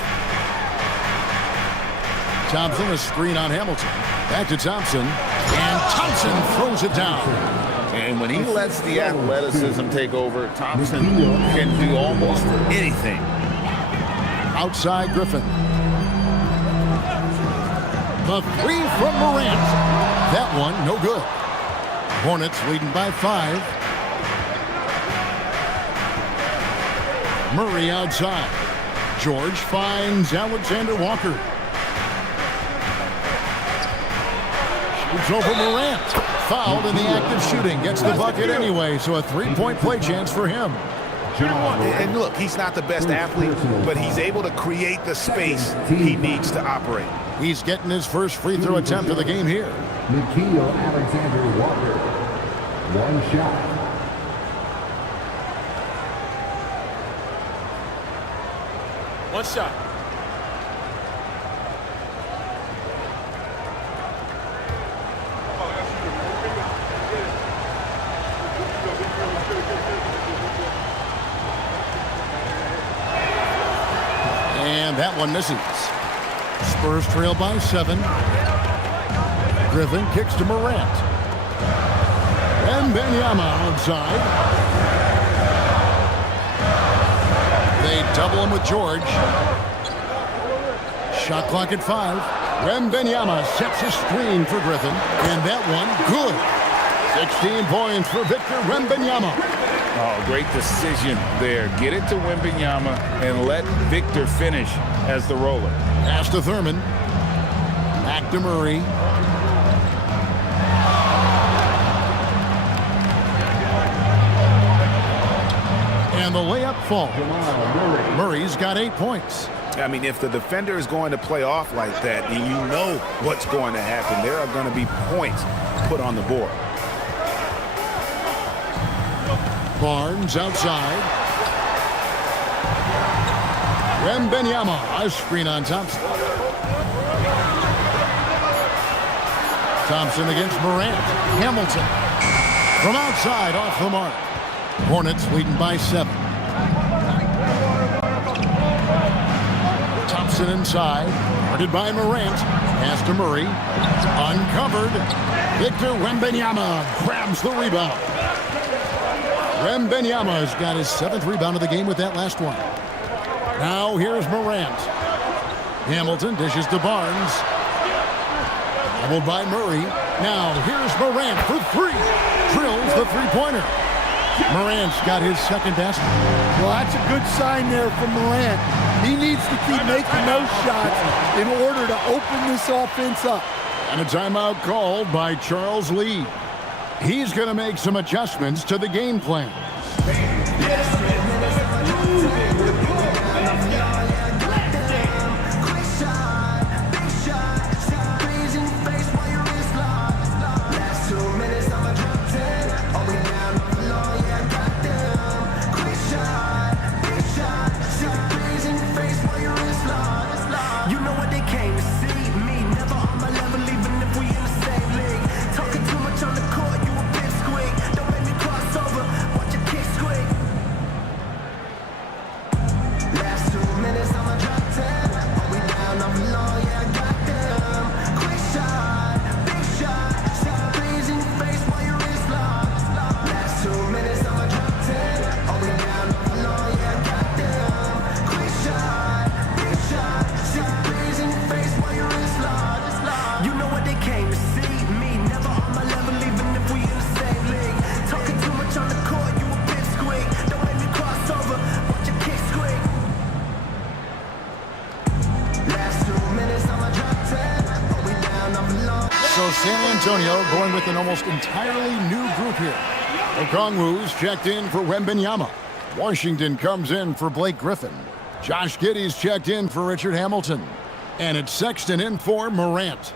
Thompson, a screen on Hamilton. Back to Thompson. And Thompson throws it down. And when he lets the athleticism take over, Thompson can do almost anything. Outside Griffin. The three from Morant. That one, no good. Hornets leading by 5. Murray outside. George finds Alexander Walker. Shoots over Morant. Fouled in the act of shooting. Gets the bucket anyway, so a 3-point play chance for him. And look, he's not the best athlete, but he's able to create the space he needs to operate. He's getting his first free throw attempt of the game here. Nikhil Alexander Walker. One shot. One shot. And that one misses. Spurs trail by 7. Griffin kicks to Morant. And Benyama outside. They double him with George. Shot clock at 5. Wembanyama sets a screen for Griffin. And that one, good. 16 points for Victor Wembanyama. Oh, great decision there. Get it to Wembanyama and let Victor finish as the roller. Pass to Thurman. Back to Murray. And the layup falls. Murray's got 8 points. I mean, if the defender is going to play off like that, and you know what's going to happen, there are going to be points put on the board. Barnes outside. Wembanyama, a screen on Thompson. Thompson against Morant. Hamilton from outside, off the mark. Hornets leading by 7. Thompson inside, guarded by Morant. Pass to Murray. Uncovered. Victor Wembanyama grabs the rebound. Wembanyama's got his 7th rebound of the game with that last one. Now here's Morant. Hamilton dishes to Barnes. Doubled by Murray. Now here's Morant for 3. Drills the three-pointer. Morant's got his 2nd basket. Well, that's a good sign there from Morant. He needs to keep making those shots in order to open this offense up. And a timeout called by Charles Lee. He's going to make some adjustments to the game plan. So San Antonio going with an almost entirely new group here. Okongwu's checked in for Wembanyama. Washington comes in for Blake Griffin. Josh Giddey's checked in for Richard Hamilton. And it's Sexton in for Morant.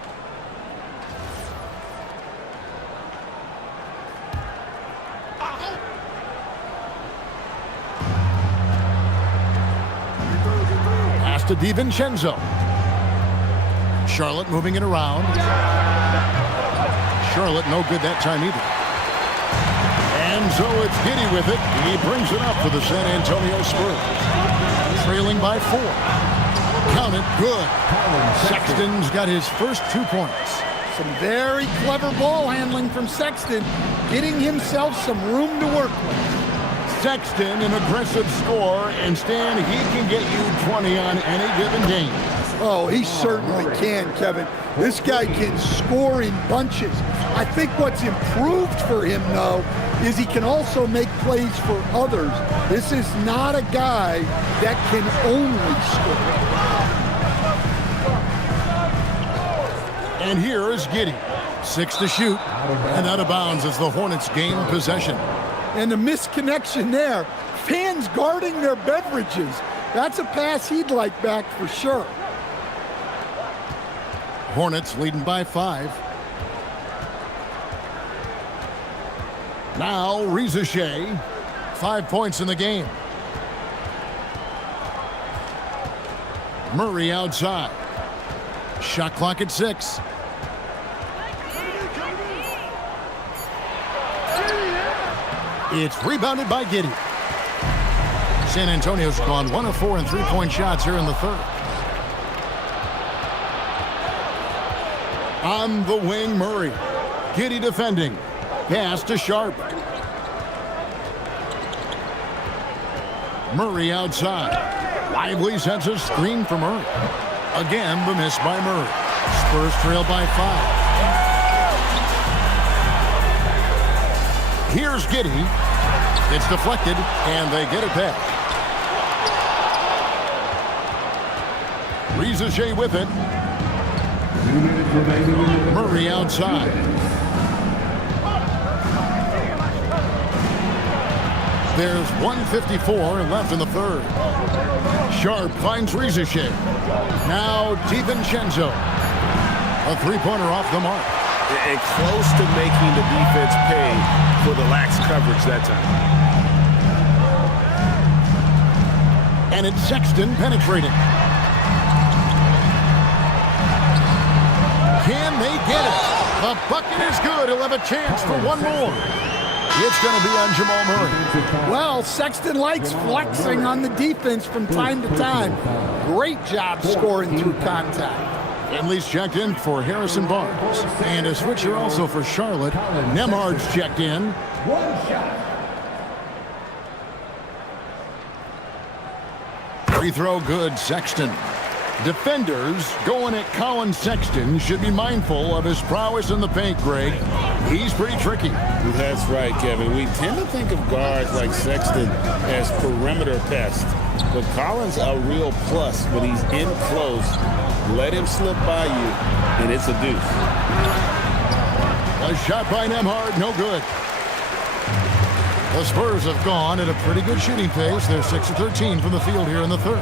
Pass to DiVincenzo. Charlotte moving it around. Charlotte no good that time either. And And so it's Giddey with it. He brings it up for the San Antonio Spurs. Trailing by 4. Count it, good. Sexton's got his first 2 points. Some very clever ball handling from Sexton, getting himself some room to work with. Sexton, an aggressive scorer, and Stan, he can get you 20 on any given game. Oh, he certainly can, Kevin. This guy can score in bunches. I think what's improved for him, though, is he can also make plays for others. This is not a guy that can only score. And here is Giddey. 6 to shoot, and out of bounds as the Hornets gain possession. And the misconnection there. Fans guarding their beverages. That's a pass he'd like back for sure. Hornets leading by 5. Now Reza Shea, 5 points in the game. Murray outside. Shot clock at 6. It's rebounded by Giddey. San Antonio's gone 1 of 4 in 3-point shots here in the third. On the wing, Murray. Giddey defending. Pass to Sharp. Murray outside. Lively sends a screen for Murray. Again, the miss by Murray. Spurs trail by 5. Here's Giddey. It's deflected, and they get it back. Reza Shea with it. Murray outside. There's 1:54 left in the third. Sharp finds Reza Shea. Now DiVincenzo. A three-pointer off the mark. And close to making the defense pay for the lax coverage that time. And it's Sexton penetrating. Can they get it? The bucket is good. He'll have a chance for one more. It's going to be on Jamal Murray. Well, Sexton likes flexing on the defense from time to time. Great job scoring through contact. Finley's checked in for Harrison Barnes. And a switcher also for Charlotte. Nemhard's checked in. One shot. Free throw good, Sexton. Defenders going at Colin Sexton should be mindful of his prowess in the paint, Greg. He's pretty tricky. That's right, Kevin. We tend to think of guards like Sexton as perimeter pests. But Collins a real plus when he's in close. Let him slip by you, and it's a deuce. A shot by Nemhard, no good. The Spurs have gone at a pretty good shooting pace. They're 6 of 13 from the field here in the third.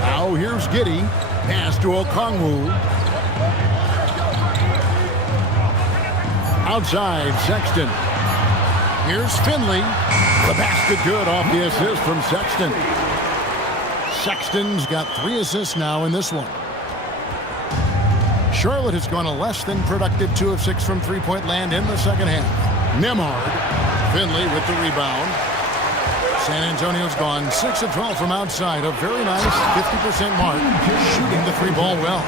Now here's Giddey. Pass to Okongwu. Outside, Sexton. Here's Finley. The basket good off the assist from Sexton. Sexton's got 3 assists now in this one. Charlotte has gone a less than productive 2 of 6 from three-point land in the second half. Nemhard. Finley with the rebound. San Antonio's gone 6 of 12 from outside. A very nice 50% mark. Shooting the free ball well.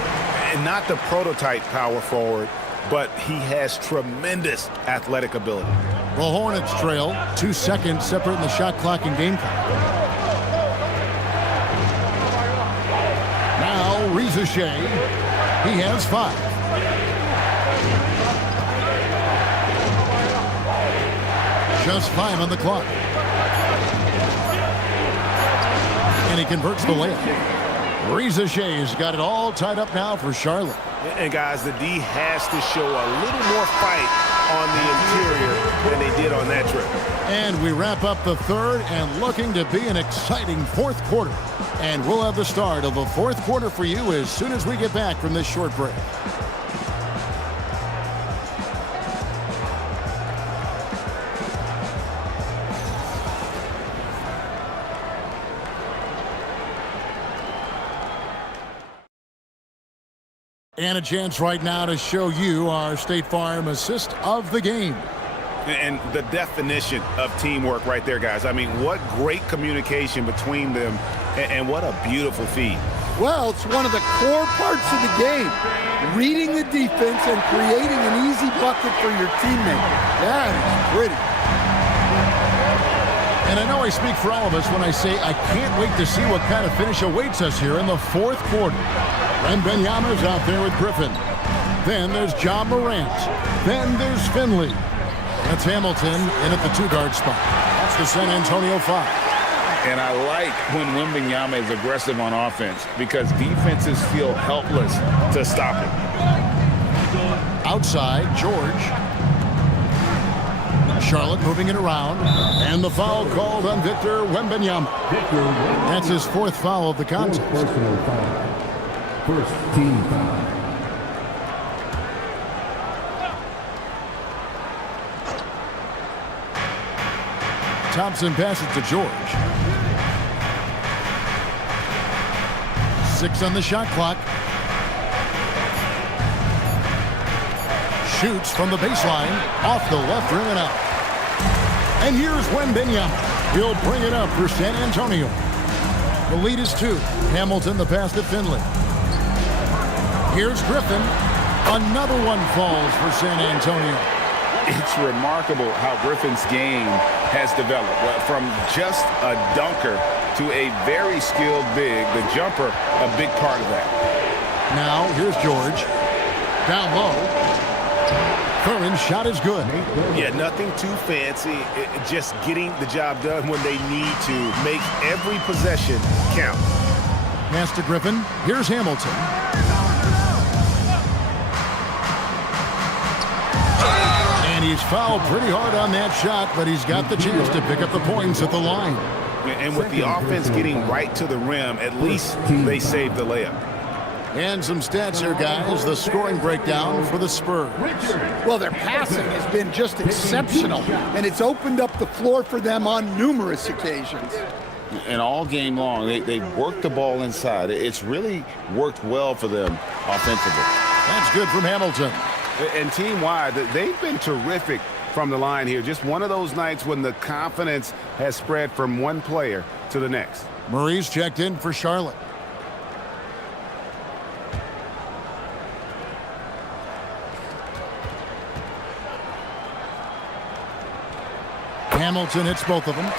And not the prototype power forward, but he has tremendous athletic ability. The Hornets trail. 2 seconds separating the shot clock and game clock. Now Reza Shea. He has 5. Just 5 on the clock. And he converts the layup. Reza Shea's got it all tied up now for Charlotte. And guys, the D has to show a little more fight on the interior than they did on that trip. And we wrap up the third and looking to be an exciting fourth quarter. And we'll have the start of the fourth quarter for you as soon as we get back from this short break. And a chance right now to show you our State Farm assist of the game. And the definition of teamwork right there, guys. I mean, what great communication between them, and what a beautiful feed. Well, it's one of the core parts of the game. Reading the defense and creating an easy bucket for your teammate. That is pretty. And I know I speak for all of us when I say I can't wait to see what kind of finish awaits us here in the fourth quarter. Wembanyama's out there with Griffin. Then there's John Morant. Then there's Finley. That's Hamilton in at the two-guard spot. That's the San Antonio Foul. And I like when Wembanyama is aggressive on offense because defenses feel helpless to stop him. Outside, George. Charlotte moving it around. And the foul called on Victor Wembanyama. That's his fourth foul of the contest. Personal foul. First team foul. Thompson passes to George. 6 on the shot clock. Shoots from the baseline, off the left rim and out. And here's Wembanyama. He'll bring it up for San Antonio. The lead is 2. Hamilton the pass to Finley. Here's Griffin. Another one falls for San Antonio. It's remarkable how Griffin's game has developed. From just a dunker to a very skilled big, the jumper a big part of that. Now here's George. Down low. Curran's shot is good. Yeah, nothing too fancy. Just getting the job done when they need to. Make every possession count. Pass to Griffin. Here's Hamilton. And he's fouled pretty hard on that shot, but he's got the chance to pick up the points at the line. And with the offense getting right to the rim, at least they saved the layup. And some stats here, guys. The scoring breakdown for the Spurs. Well, their passing has been just exceptional, and it's opened up the floor for them on numerous occasions. And all game long, they worked the ball inside. It's really worked well for them offensively. That's good from Hamilton. And team-wide, they've been terrific from the line here. Just one of those nights when the confidence has spread from one player to the next. Murray's checked in for Charlotte. Hamilton hits both of them.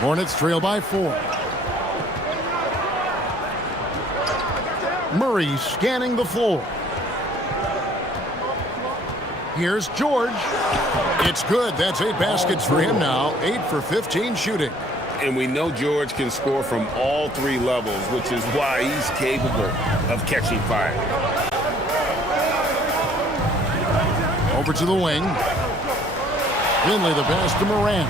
Hornets trail by 4. Murray scanning the floor. Here's George. It's good. That's 8 baskets for him now. 8 for 15 shooting. And we know George can score from all 3 levels, which is why he's capable of catching fire. Over to the wing. Finley the pass to Morant.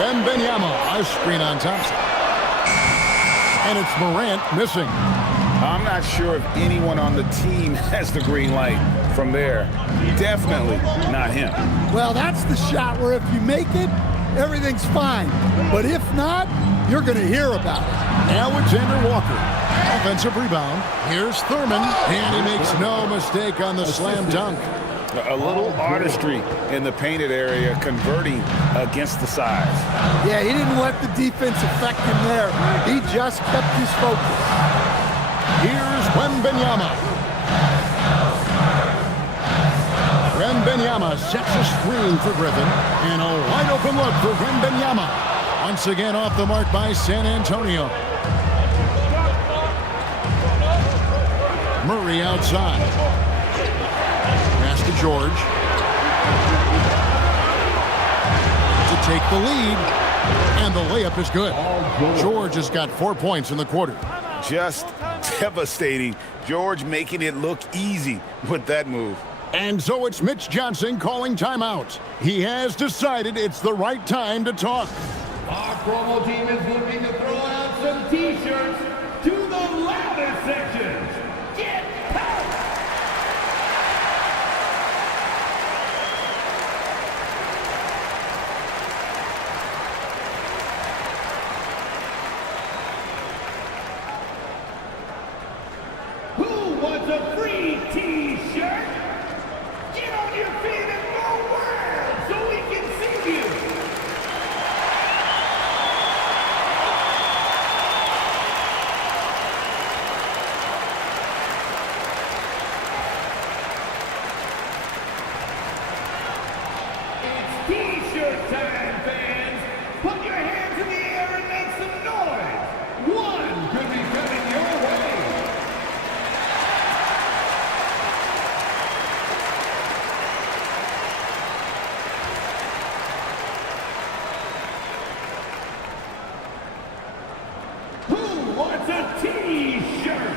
Wembanyama, a screen on Thompson. And it's Morant missing. I'm not sure if anyone on the team has the green light from there. Definitely not him. Well, that's the shot where if you make it, everything's fine. But if not, you're going to hear about it. Alexander Walker. Offensive rebound. Here's Thurman. And he makes no mistake on the slam dunk. A little artistry in the painted area, converting against the size. Yeah, he didn't let the defense affect him there. He just kept his focus. Here's Wembanyama. Wembanyama sets a screen for Griffin. And a wide open look for Wembanyama. Once again off the mark by San Antonio. Murray outside. Pass to George. To take the lead. And the layup is good. George has got 4 points in the quarter. Just devastating. George making it look easy with that move. And so it's Mitch Johnson calling timeout. He has decided it's the right time to talk. Our promo team is looking to throw out some T-shirts to the loudest sections. Get power! That's a T-shirt.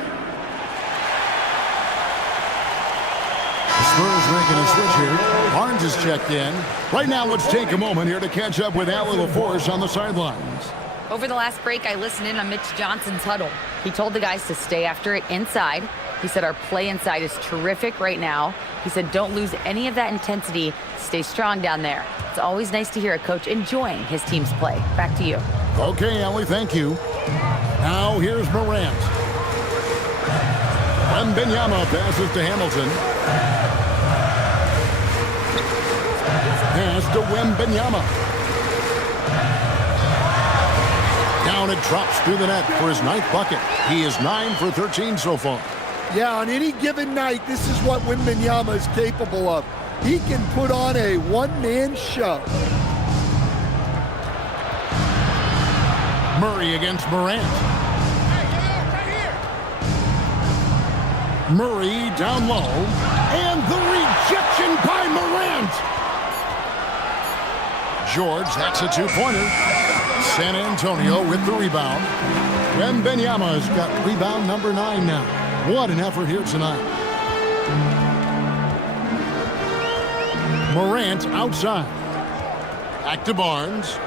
Spurs making a switch here. Barnes is checked in. Right now, let's take a moment here to catch up with Allie LaForce on the sidelines. Over the last break, I listened in on Mitch Johnson's huddle. He told the guys to stay after it inside. He said our play inside is terrific right now. He said don't lose any of that intensity. Stay strong down there. It's always nice to hear a coach enjoying his team's play. Back to you. Okay, Allie, thank you. Now here's Morant. Wembanyama passes to Hamilton. Pass to Wembanyama. Down it drops through the net for his 9th bucket. He is 9 for 13 so far. Yeah, on any given night, this is what Wembanyama is capable of. He can put on a one-man show. Murray against Morant. Murray down low. And the rejection by Morant. George, that's a 2-pointer. San Antonio with the rebound. Wembanyama's got rebound number 9 now. What an effort here tonight. Morant outside. Back to Barnes.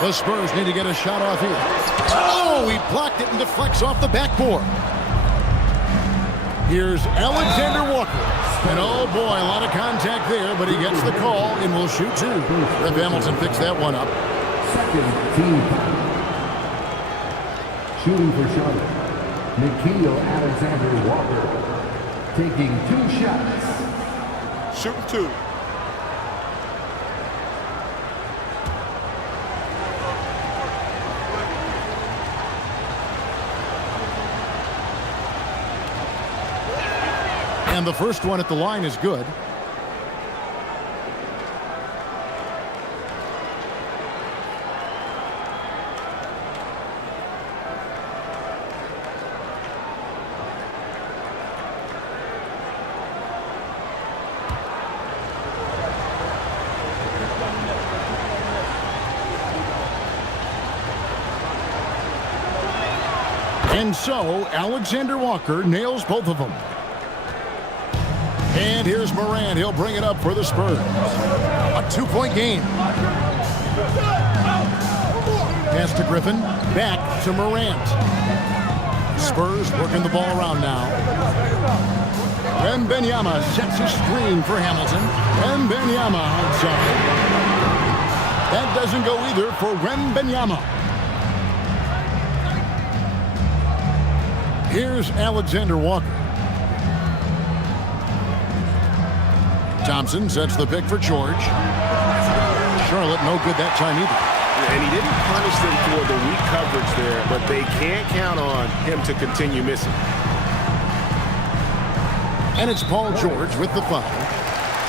The Spurs need to get a shot off here. Oh, he blocked it and deflects off the backboard. Here's Alexander Walker. And oh boy, a lot of contact there, but he gets the call and will shoot 2. Rip Hamilton picks that one up. Second team foul. Shooting for Charlotte, Nickeil Alexander-Walker, taking 2 shots. Shooting 2. And the first one at the line is good. And so, Alexander Walker nails both of them. And here's Morant. He'll bring it up for the Spurs. A 2-point game. Pass to Griffin. Back to Morant. Spurs working the ball around now. Wembanyama sets a screen for Hamilton. Wembanyama outside. That doesn't go either for Wembanyama. Here's Alexander Walker. Thompson sets the pick for George. Charlotte no good that time either. And he didn't punish them for the weak coverage there, but they can't count on him to continue missing. And it's Paul George with the foul.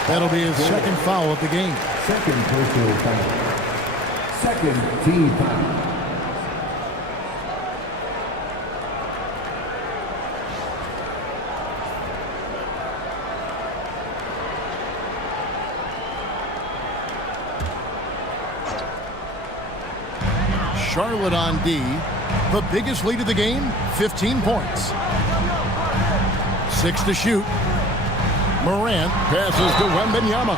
That'll be his 2nd foul of the game. Second personal foul. Second team foul. Charlotte on D. The biggest lead of the game, 15 points. 6 to shoot. Morant passes to Wembanyama.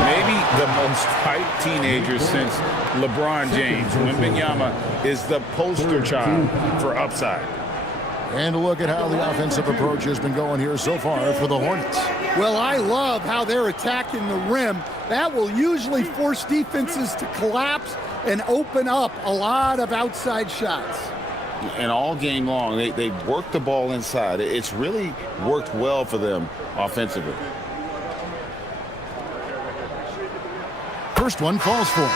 Maybe the most hyped teenager since LeBron James. Wembanyama is the poster child for upside. And a look at how the offensive approach has been going here so far for the Hornets. Well, I love how they're attacking the rim. That will usually force defenses to collapse and open up a lot of outside shots. And all game long, they work the ball inside. It's really worked well for them offensively. First one falls for him.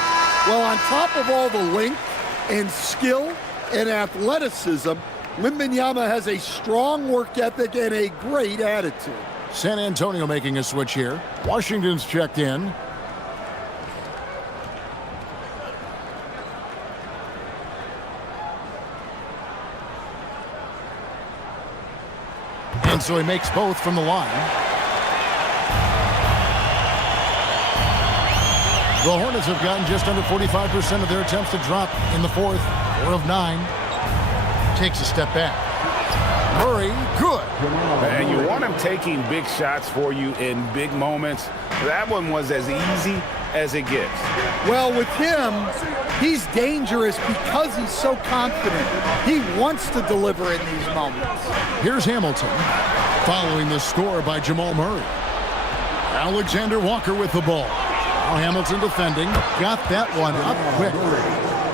Well, on top of all the length and skill and athleticism, Wembanyama has a strong work ethic and a great attitude. San Antonio making a switch here. Washington's checked in. And so he makes both from the line. The Hornets have gotten just under 45% of their attempts to drop in the fourth. 4 of 9. Takes a step back. Murray, good. And you want him taking big shots for you in big moments. That one was as easy as it gets. Well, with him, he's dangerous because he's so confident. He wants to deliver in these moments. Here's Hamilton, following the score by Jamal Murray. Alexander Walker with the ball. Now Hamilton defending. Got that one up quick.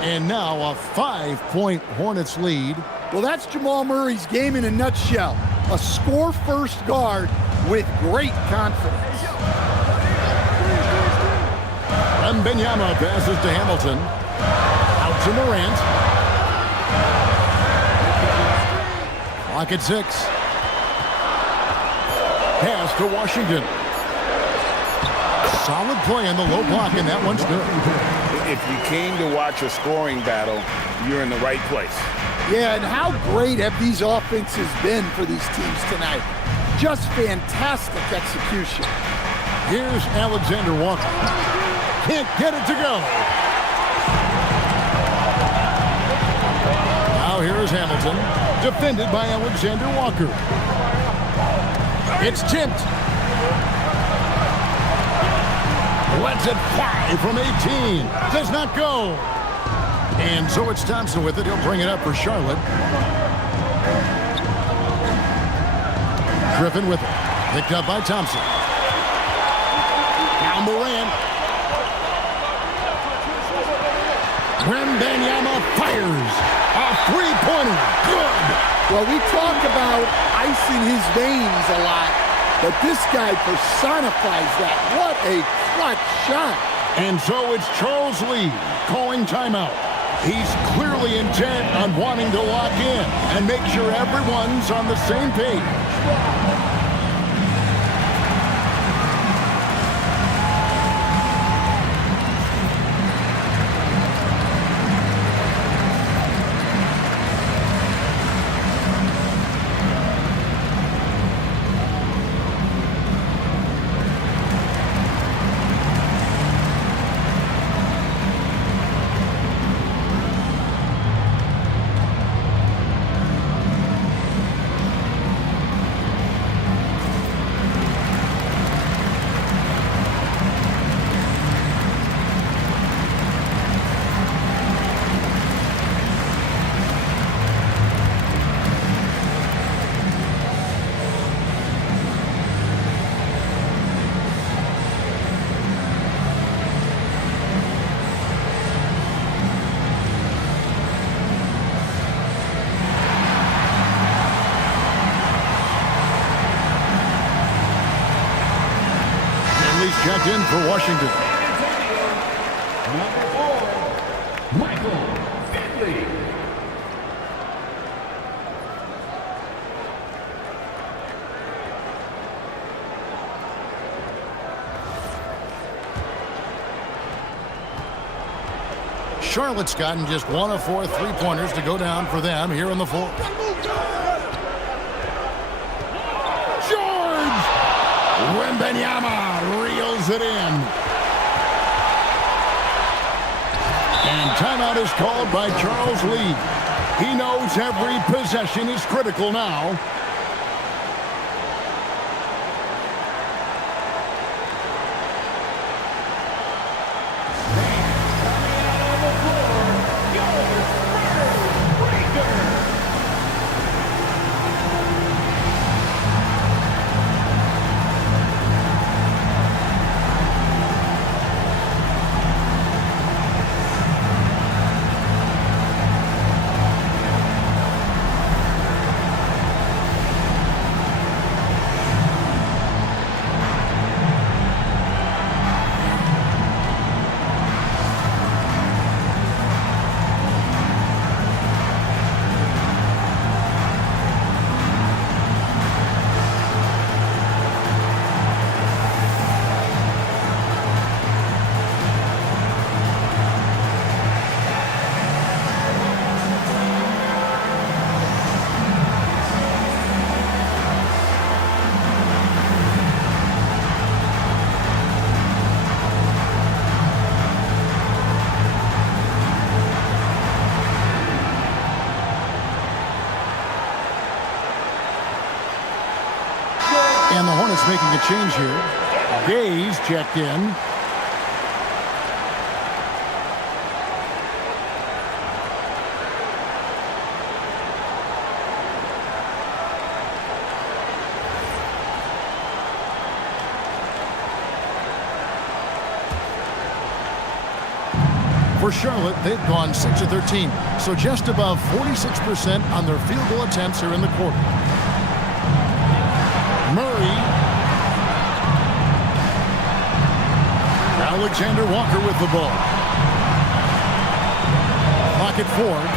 And now a 5-point Hornets lead. Well, that's Jamal Murray's game in a nutshell. A score-first guard with great confidence. Wembanyama passes to Hamilton. Out to Morant. Clock at 6. Pass to Washington. Solid play in the low block, and that one's good. If you came to watch a scoring battle, you're in the right place. Yeah, and how great have these offenses been for these teams tonight? Just fantastic execution. Here's Alexander Walker. Can't get it to go. Now here's Hamilton, defended by Alexander Walker. It's tipped. Lets it fly from 18. Does not go. And so it's Thompson with it. He'll bring it up for Charlotte. Griffin with it. Picked up by Thompson. Now Morant. Wembanyama fires. A three-pointer. Good. Well, we talk about icing his veins a lot, but this guy personifies that. What a clutch shot. And so it's Charles Lee calling timeout. He's clearly intent on wanting to lock in and make sure everyone's on the same page. Checked in for Washington. Number 4, Michael Finley. Charlotte's gotten just 1 of 4 three-pointers to go down for them here in the fourth. George! Wembanyama reels it in. And timeout is called by Charles Lee. He knows every possession is critical now. And the Hornets making a change here. Gaze checked in. For Charlotte, they've gone 6 of 13, so just above 46% on their field goal attempts here in the quarter. Murray. Alexander Walker with the ball. Pocket Ford.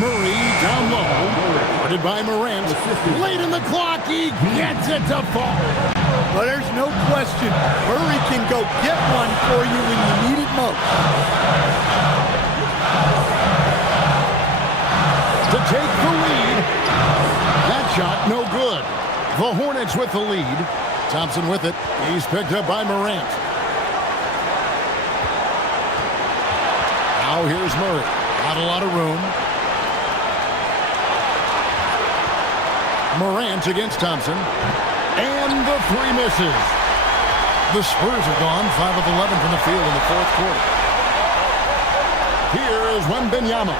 Murray down low. Guarded by Morant. Late in the clock, he gets it to fall. Well, there's no question. Murray can go get one for you when you need it most. To take the lead. That shot no good. The Hornets with the lead. Thompson with it. He's picked up by Morant. Now here's Murray. Not a lot of room. Morant against Thompson. And the three misses. The Spurs have gone 5 of 11 from the field in the fourth quarter. Here is Wembanyama.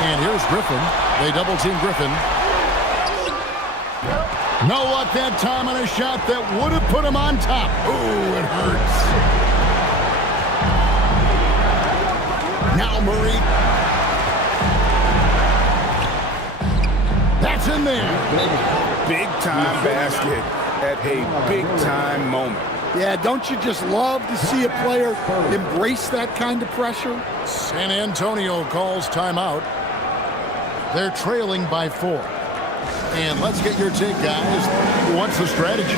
And here's Griffin. They double-team Griffin. No luck that time on a shot that would have put him on top. Ooh, it hurts. Now Murray. That's in there. Big-time basket at a big-time moment. Yeah, don't you just love to see a player embrace that kind of pressure? San Antonio calls timeout. They're trailing by 4. And let's get your take, guys. What's the strategy?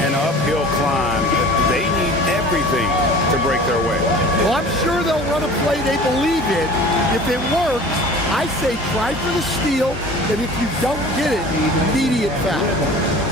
An uphill climb. They need everything to break their way. Well, I'm sure they'll run a play they believe in. If it works, I say try for the steal, and if you don't get it, immediate foul.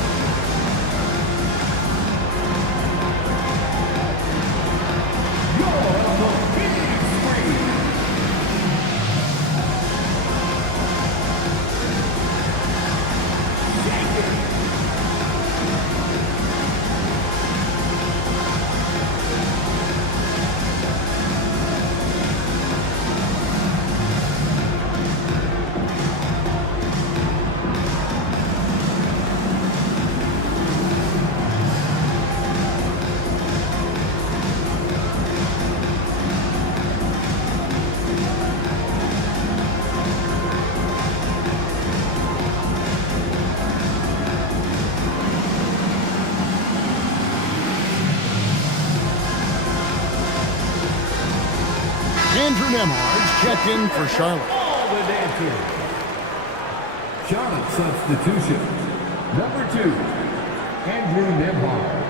Andrew Nemhard's checked in for Charlotte. All the dancers. Charlotte substitution. Number 2, Andrew Nemhard.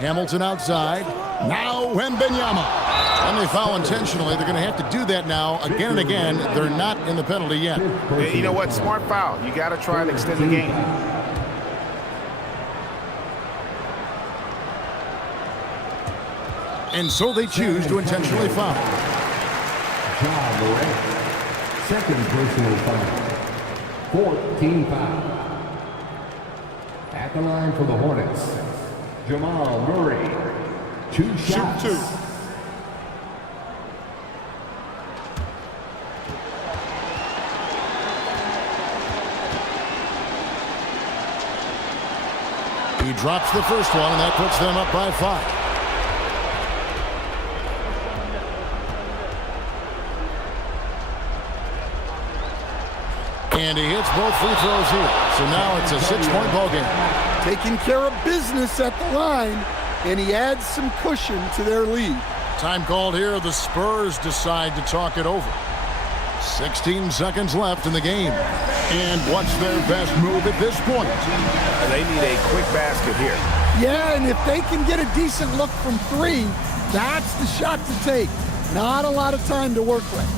Hamilton outside. Now Wembanyama. And they foul intentionally. They're going to have to do that now again and again. They're not in the penalty yet. You know what? Smart foul. You got to try and extend the game. And so they choose to intentionally foul. John Morant. Second personal foul. 14 foul. At the line for the Hornets, Jamal Murray. 2 shots. Shoot 2. He drops the first one, and that puts them up by 5. And he hits both free throws here. So now it's a 6-point ball game. Taking care of business at the line, and he adds some cushion to their lead. Time called here. The Spurs decide to talk it over. 16 seconds left in the game. And what's their best move at this point? They need a quick basket here. Yeah, and if they can get a decent look from 3, that's the shot to take. Not a lot of time to work with.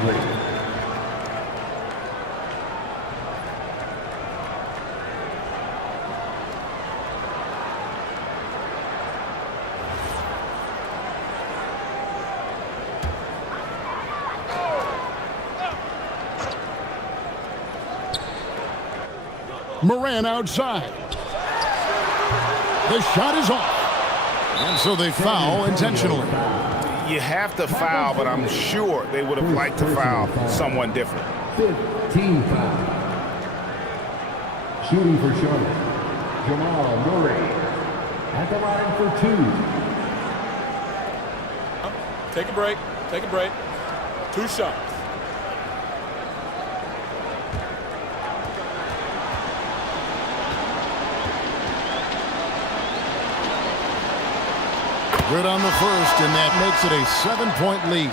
Bradley. Moran outside. The shot is off. And so they foul intentionally. You have to foul, but I'm sure they would have liked to foul someone different. 15 foul. Shooting for Charlotte, Jamal Murray. At the line for 2. Take a break. Take a break. 2 shots. Good on the first, and that makes it a 7-point lead.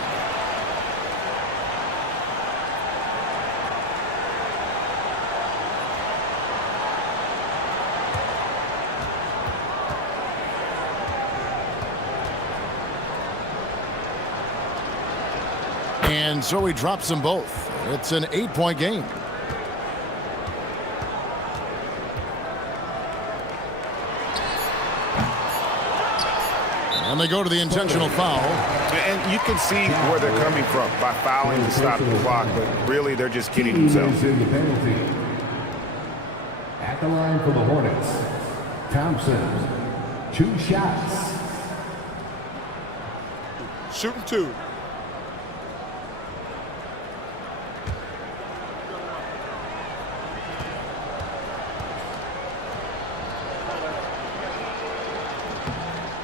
And so he drops them both. It's an 8-point game. And they go to the intentional foul. And you can see where they're coming from by fouling to stop the clock, but really they're just kidding themselves. In the penalty. At the line for the Hornets, Thompson. 2 shots. Shooting 2.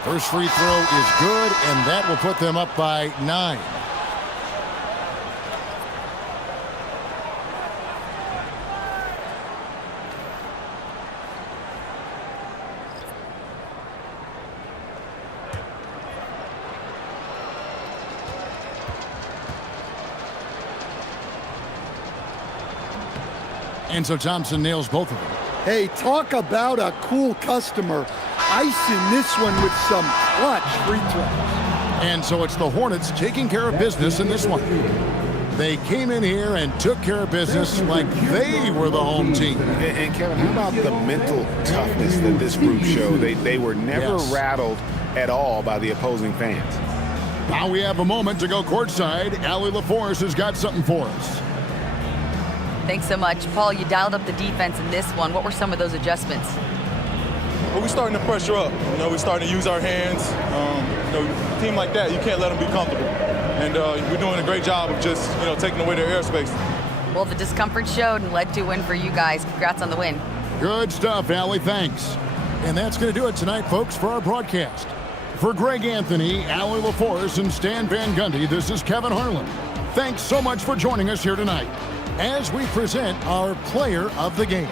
First free throw is good, and that will put them up by 9. And so Thompson nails both of them. Hey, talk about a cool customer. Icing this one with some clutch free throws. And so it's the Hornets taking care of business in this one. They came in here and took care of business like they were the home team. And Kevin, how about the mental toughness that this group showed? They were never rattled at all by the opposing fans. Now we have a moment to go courtside. Allie LaForce has got something for us. Thanks so much. Paul, you dialed up the defense in this one. What were some of those adjustments? Well, we're starting to pressure up. We're starting to use our hands. A team like that, you can't let them be comfortable. And we're doing a great job of just, taking away their airspace. Well, the discomfort showed and led to a win for you guys. Congrats on the win. Good stuff, Allie. Thanks. And that's going to do it tonight, folks, for our broadcast. For Greg Anthony, Allie LaForce, and Stan Van Gundy, this is Kevin Harlan. Thanks so much for joining us here tonight as we present our player of the game.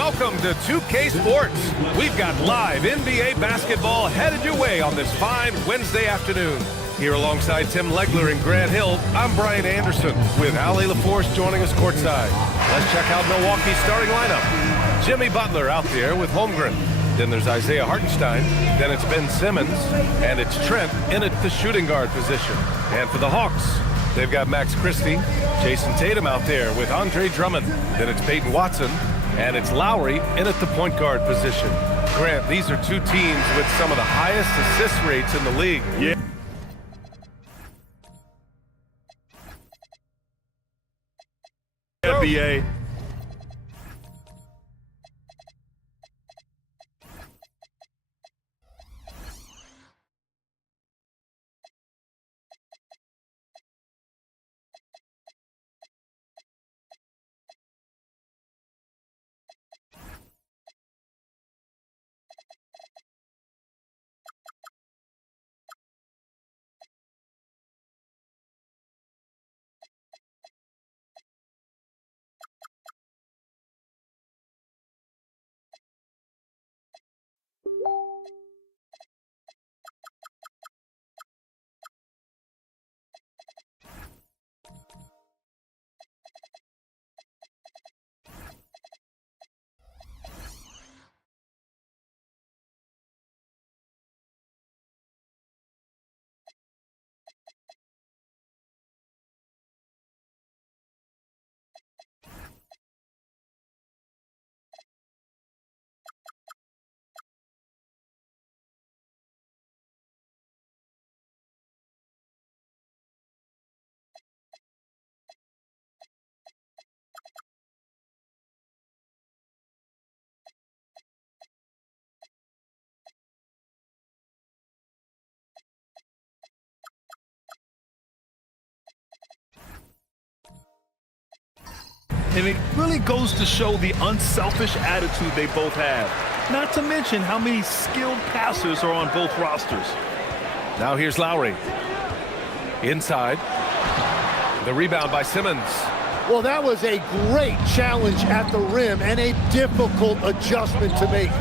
Welcome to 2K Sports. We've got live NBA basketball headed your way on this fine Wednesday afternoon. Here alongside Tim Legler and Grant Hill, I'm Brian Anderson with Ali LaForce joining us courtside. Let's check out Milwaukee's starting lineup. Jimmy Butler out there with Holmgren. Then there's Isaiah Hartenstein. Then it's Ben Simmons. And it's Trent in at the shooting guard position. And for the Hawks, they've got Max Christie, Jason Tatum out there with Andre Drummond. Then it's Peyton Watson. And it's Lowry in at the point guard position. Grant, these are two teams with some of the highest assist rates in the league. Yeah. NBA. And it really goes to show the unselfish attitude they both have. Not to mention how many skilled passers are on both rosters. Now here's Lowry. Inside. The rebound by Simmons. Well, that was a great challenge at the rim and a difficult adjustment to make.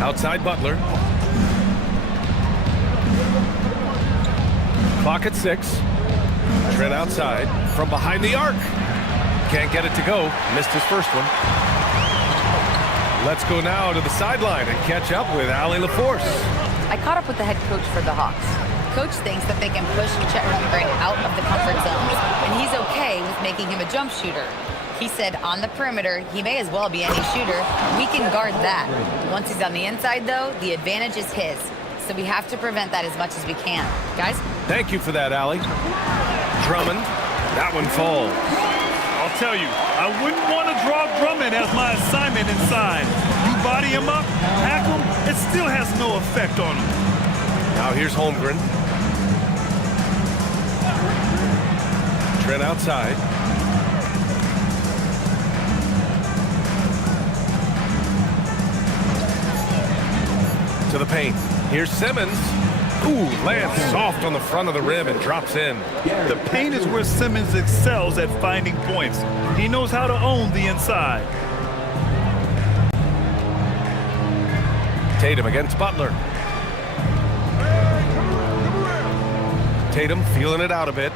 Outside Butler. Clock at 6. Trent outside from behind the arc. Can't get it to go. Missed his first one. Let's go now to the sideline and catch up with Ali LaForce. I caught up with the head coach for the Hawks. Coach thinks that they can push Chet Holmgren out of the comfort zones, and he's okay with making him a jump shooter. He said on the perimeter, he may as well be any shooter. We can guard that. Once he's on the inside, though, the advantage is his. So we have to prevent that as much as we can. Guys? Thank you for that, Ali. Drummond, that one falls. I'll tell you, I wouldn't want to draw Drummond as my assignment inside. You body him up, hack him, it still has no effect on him. Now here's Holmgren. Trent outside. To the paint. Here's Simmons. Ooh, lands soft on the front of the rim and drops in. The paint is where Simmons excels at finding points. He knows how to own the inside. Tatum against Butler. Tatum feeling it out a bit.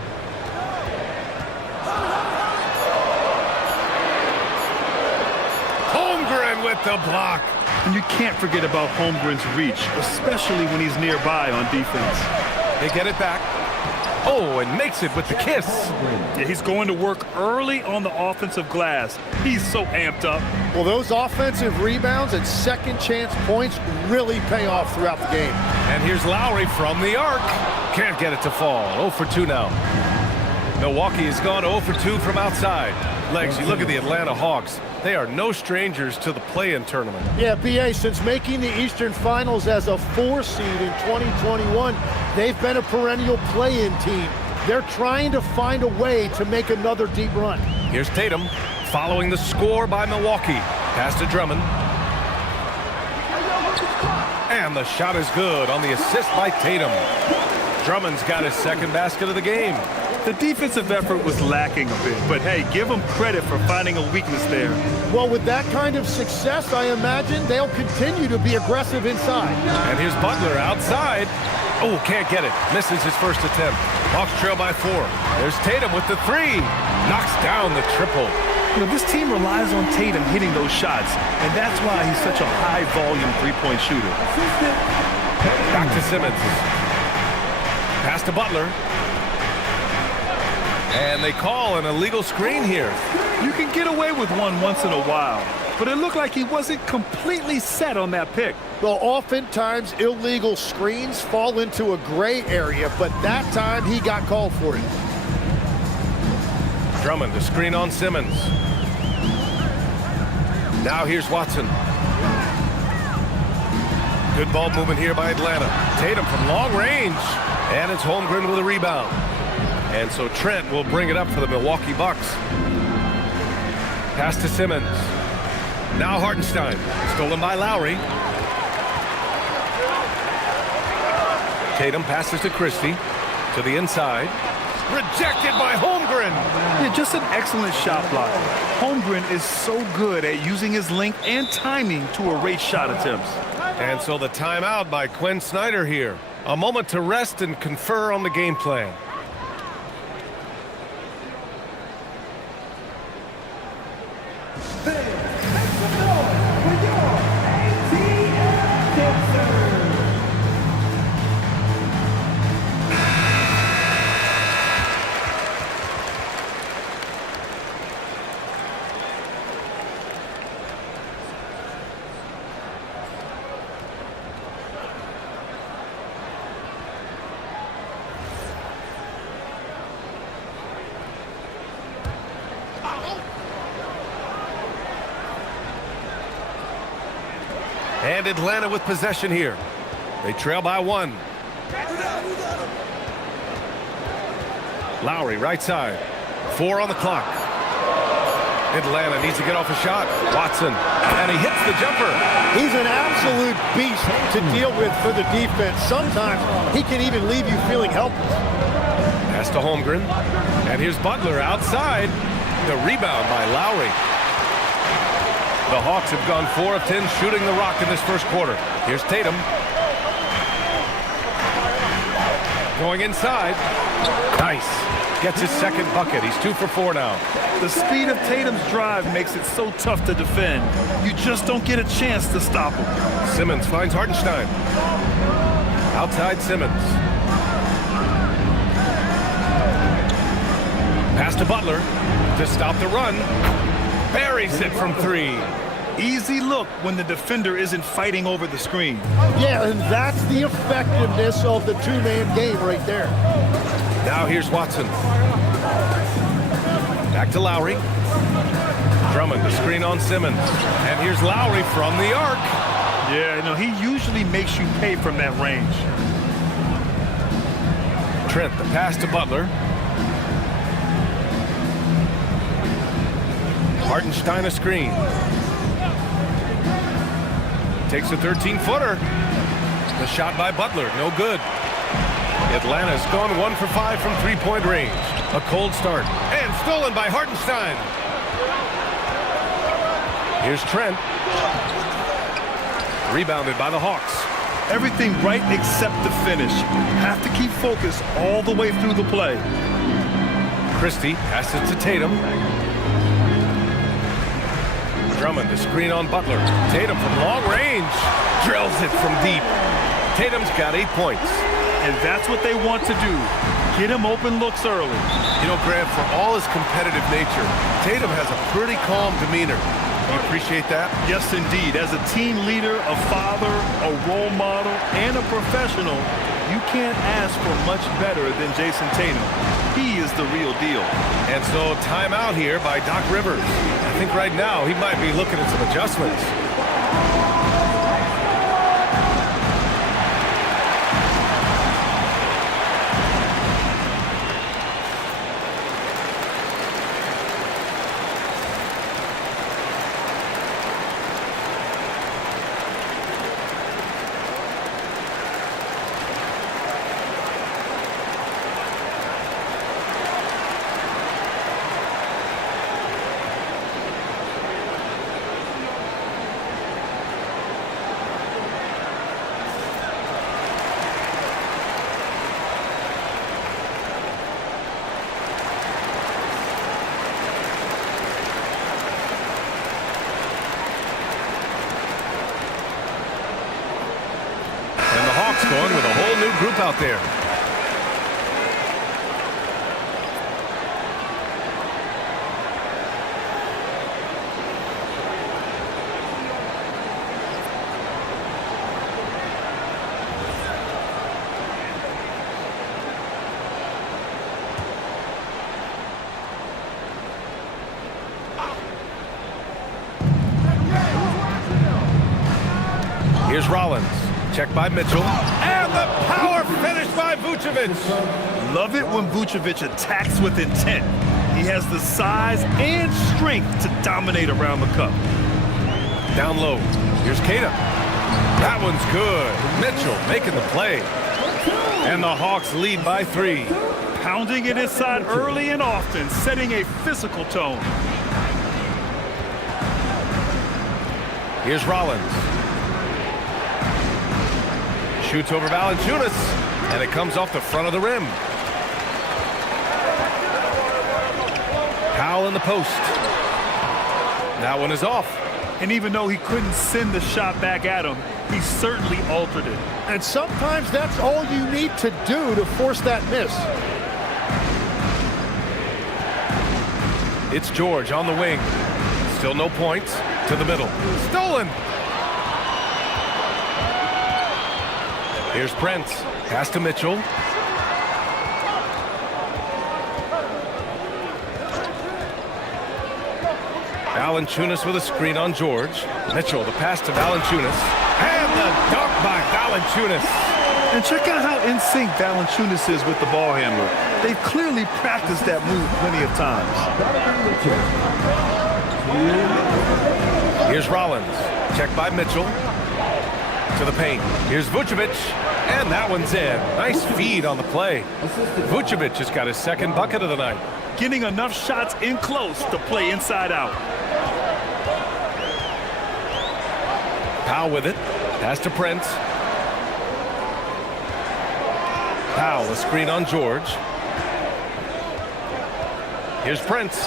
Holmgren with the block. And you can't forget about Holmgren's reach, especially when he's nearby on defense. They get it back. Oh, and makes it with the kiss. Yeah, he's going to work early on the offensive glass. He's so amped up. Well, those offensive rebounds and second chance points really pay off throughout the game. And here's Lowry from the arc. Can't get it to fall. 0 for 2 now. Milwaukee has gone 0 for 2 from outside. Legs, you look at the Atlanta Hawks. They are no strangers to the play-in tournament. Yeah, BA, since making the Eastern Finals as a 4 seed in 2021, they've been a perennial play-in team. They're trying to find a way to make another deep run. Here's Tatum following the score by Milwaukee. Pass to Drummond. And the shot is good on the assist by Tatum. Drummond's got his second basket of the game. The defensive effort was lacking a bit, but hey, give them credit for finding a weakness there. Well, with that kind of success, I imagine they'll continue to be aggressive inside. And here's Butler outside. Oh, can't get it. Misses his first attempt. Hawks trail by 4. There's Tatum with the 3. Knocks down the triple. You know, this team relies on Tatum hitting those shots, and that's why he's such a high-volume three-point shooter. Back to Simmons. Pass to Butler. And they call an illegal screen here. You can get away with one once in a while, but it looked like he wasn't completely set on that pick. Well, oftentimes illegal screens fall into a gray area, but that time he got called for it. Drummond to screen on Simmons. Now here's Watson. Good ball movement here by Atlanta. Tatum from long range. And it's Holmgren with a rebound. And so Trent will bring it up for the Milwaukee Bucks. Pass to Simmons. Now Hartenstein. Stolen by Lowry. Tatum passes to Christie. To the inside. Rejected by Holmgren. Yeah, just an excellent shot block. Holmgren is so good at using his length and timing to erase shot attempts. And so the timeout by Quinn Snyder here. A moment to rest and confer on the game plan. And Atlanta with possession here. They trail by 1. Lowry right side. 4 on the clock. Atlanta needs to get off a shot. Watson. And he hits the jumper. He's an absolute beast to deal with for the defense. Sometimes he can even leave you feeling helpless. Pass to Holmgren. And here's Butler outside. The rebound by Lowry. The Hawks have gone 4 of 10 shooting the rock in this first quarter. Here's Tatum. Going inside. Nice. Gets his second bucket. He's 2 for 4 now. The speed of Tatum's drive makes it so tough to defend. You just don't get a chance to stop him. Simmons finds Hartenstein. Outside Simmons. Pass to Butler to stop the run. Buries it from 3. Easy look when the defender isn't fighting over the screen. Yeah, and that's the effectiveness of the two-man game right there. Now here's Watson. Back to Lowry. Drummond to screen on Simmons. And here's Lowry from the arc. Yeah, you know, he usually makes you pay from that range. Trent, the pass to Butler. Hartenstein a screen. Takes a 13-footer. The shot by Butler, no good. Atlanta's gone 1 for 5 from three-point range. A cold start. And stolen by Hartenstein. Here's Trent. Rebounded by the Hawks. Everything right except the finish. Have to keep focus all the way through the play. Christie passes to Tatum. Drummond to screen on Butler. Tatum from long range. Drills it from deep. Tatum's got 8 points. And that's what they want to do. Get him open looks early. You know, Grant, for all his competitive nature, Tatum has a pretty calm demeanor. You appreciate that? Yes, indeed. As a team leader, a father, a role model, and a professional, you can't ask for much better than Jason Tatum. He is the real deal. And so timeout here by Doc Rivers. I think right now he might be looking at some adjustments. going with a whole new group out there. Here's Rollins. Check by Mitchell. And the power finish by Vucevic. Love it when Vucevic attacks with intent. He has the size and strength to dominate around the cup. Down low. Here's Kata. That one's good. Mitchell making the play. And the Hawks lead by 3. Pounding it inside early and often, setting a physical tone. Here's Rollins. Shoots over Valanciunas, and it comes off the front of the rim. Powell in the post. That one is off. And even though he couldn't send the shot back at him, he certainly altered it. And sometimes that's all you need to do to force that miss. It's George on the wing. Still no points. To the middle. Stolen. Here's Brent. Pass to Mitchell. Valanciunas with a screen on George. Mitchell, the pass to Valanciunas. And the dunk by Valanciunas. And check out how in sync Valanciunas is with the ball handler. They've clearly practiced that move plenty of times. Here's Rollins. Check by Mitchell. To the paint. Here's Vucevic. And that one's in. Nice feed on the play. Vucevic has got his second bucket of the night. Getting enough shots in close to play inside out. Powell with it. Pass to Prince. Powell, a screen on George. Here's Prince.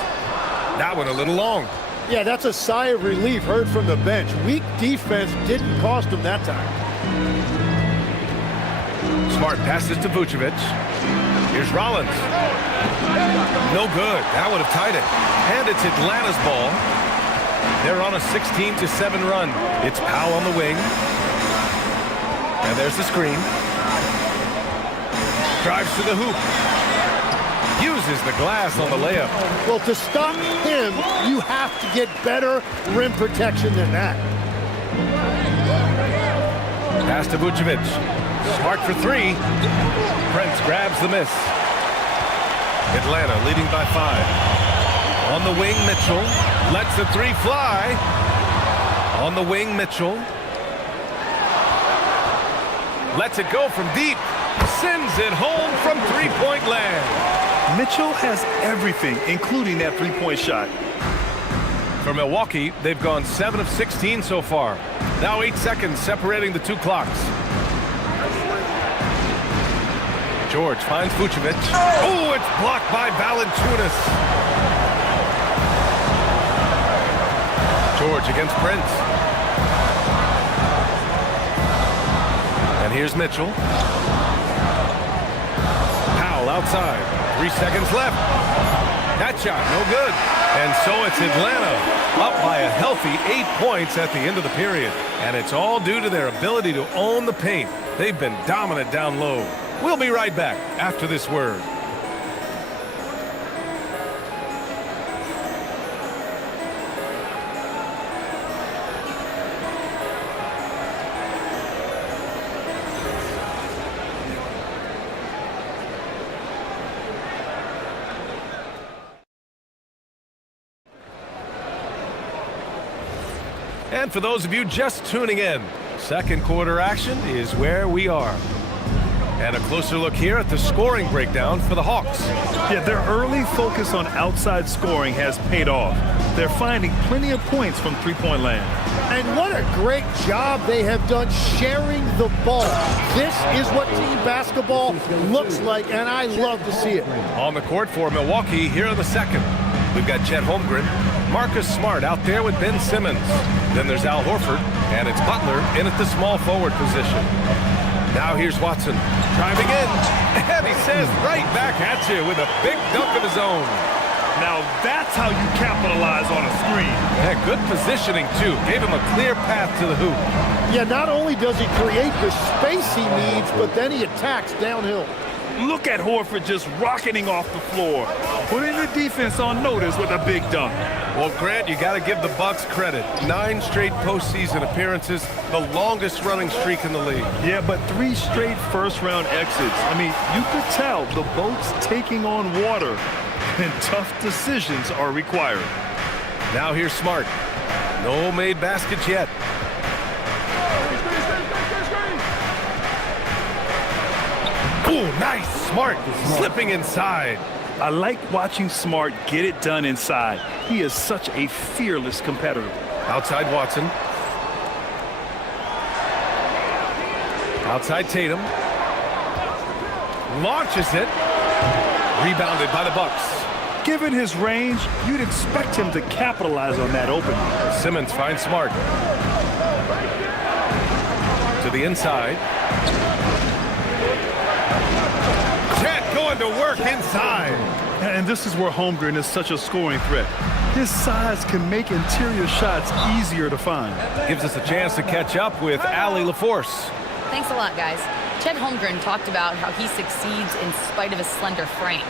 That one a little long. Yeah, that's a sigh of relief heard from the bench. Weak defense didn't cost him that time. Smart passes to Vucevic. Here's Rollins. No good. That would have tied it. And it's Atlanta's ball. They're on a 16-7 run. It's Powell on the wing. And there's the screen. Drives to the hoop. Uses the glass on the layup. Well, to stop him, you have to get better rim protection than that. Pass to Vucevic. Smart for 3. Prince grabs the miss. Atlanta leading by 5. On the wing, Mitchell. Lets the 3 fly. On the wing, Mitchell. Lets it go from deep. Sends it home from three-point land. Mitchell has everything, including that three-point shot. For Milwaukee, they've gone 7 of 16 so far. Now 8 seconds separating the 2 clocks. George finds Vucevic. Oh, it's blocked by Valanciunas. George against Prince. And here's Mitchell. Powell outside. 3 seconds left. That shot, no good. And so it's Atlanta up by a healthy 8 points at the end of the period. And it's all due to their ability to own the paint. They've been dominant down low. We'll be right back after this word. And for those of you just tuning in, second quarter action is where we are. And a closer look here at the scoring breakdown for the Hawks. Yeah, their early focus on outside scoring has paid off. They're finding plenty of points from three-point land. And what a great job they have done sharing the ball. This is what team basketball looks like, and I love to see it. On the court for Milwaukee here in the second. We've got Chet Holmgren, Marcus Smart out there with Ben Simmons. Then there's Al Horford, and it's Butler in at the small forward position. Now here's Watson driving in, and he says right back at you with a big dunk of his own. Now that's how you capitalize on a screen. Yeah, good positioning, too. Gave him a clear path to the hoop. Yeah, not only does he create the space he needs, but then he attacks downhill. Look at Horford just rocketing off the floor, putting the defense on notice with a big dunk. Well, Grant, you got to give the Bucks credit. 9 straight postseason appearances, the longest running streak in the league. Yeah, but 3 straight first-round exits. I mean, you could tell the boat's taking on water, and tough decisions are required. Now here's Smart. No made baskets yet. Ooh, nice. Smart slipping inside. I like watching Smart get it done inside. He is such a fearless competitor. Outside Watson. Outside Tatum. Launches it. Rebounded by the Bucks. Given his range, you'd expect him to capitalize on that opening. Simmons finds Smart. To the inside. Jet going to work inside. And this is where Holmgren is such a scoring threat. His size can make interior shots easier to find. Gives us a chance to catch up with Allie LaForce. Thanks a lot, guys. Chet Holmgren talked about how he succeeds in spite of a slender frame.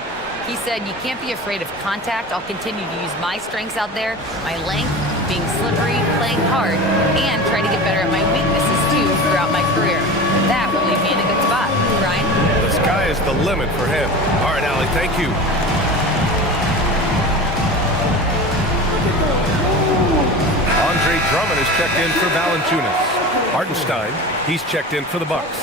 He said, you can't be afraid of contact. I'll continue to use my strengths out there, my length, being slippery, playing hard, and try to get better at my weaknesses, too, throughout my career. That will leave me in a good spot. Brian? The sky is the limit for him. All right, Allie, thank you. Andre Drummond is checked in for Valanciunas. Hartenstein, he's checked in for the Bucks.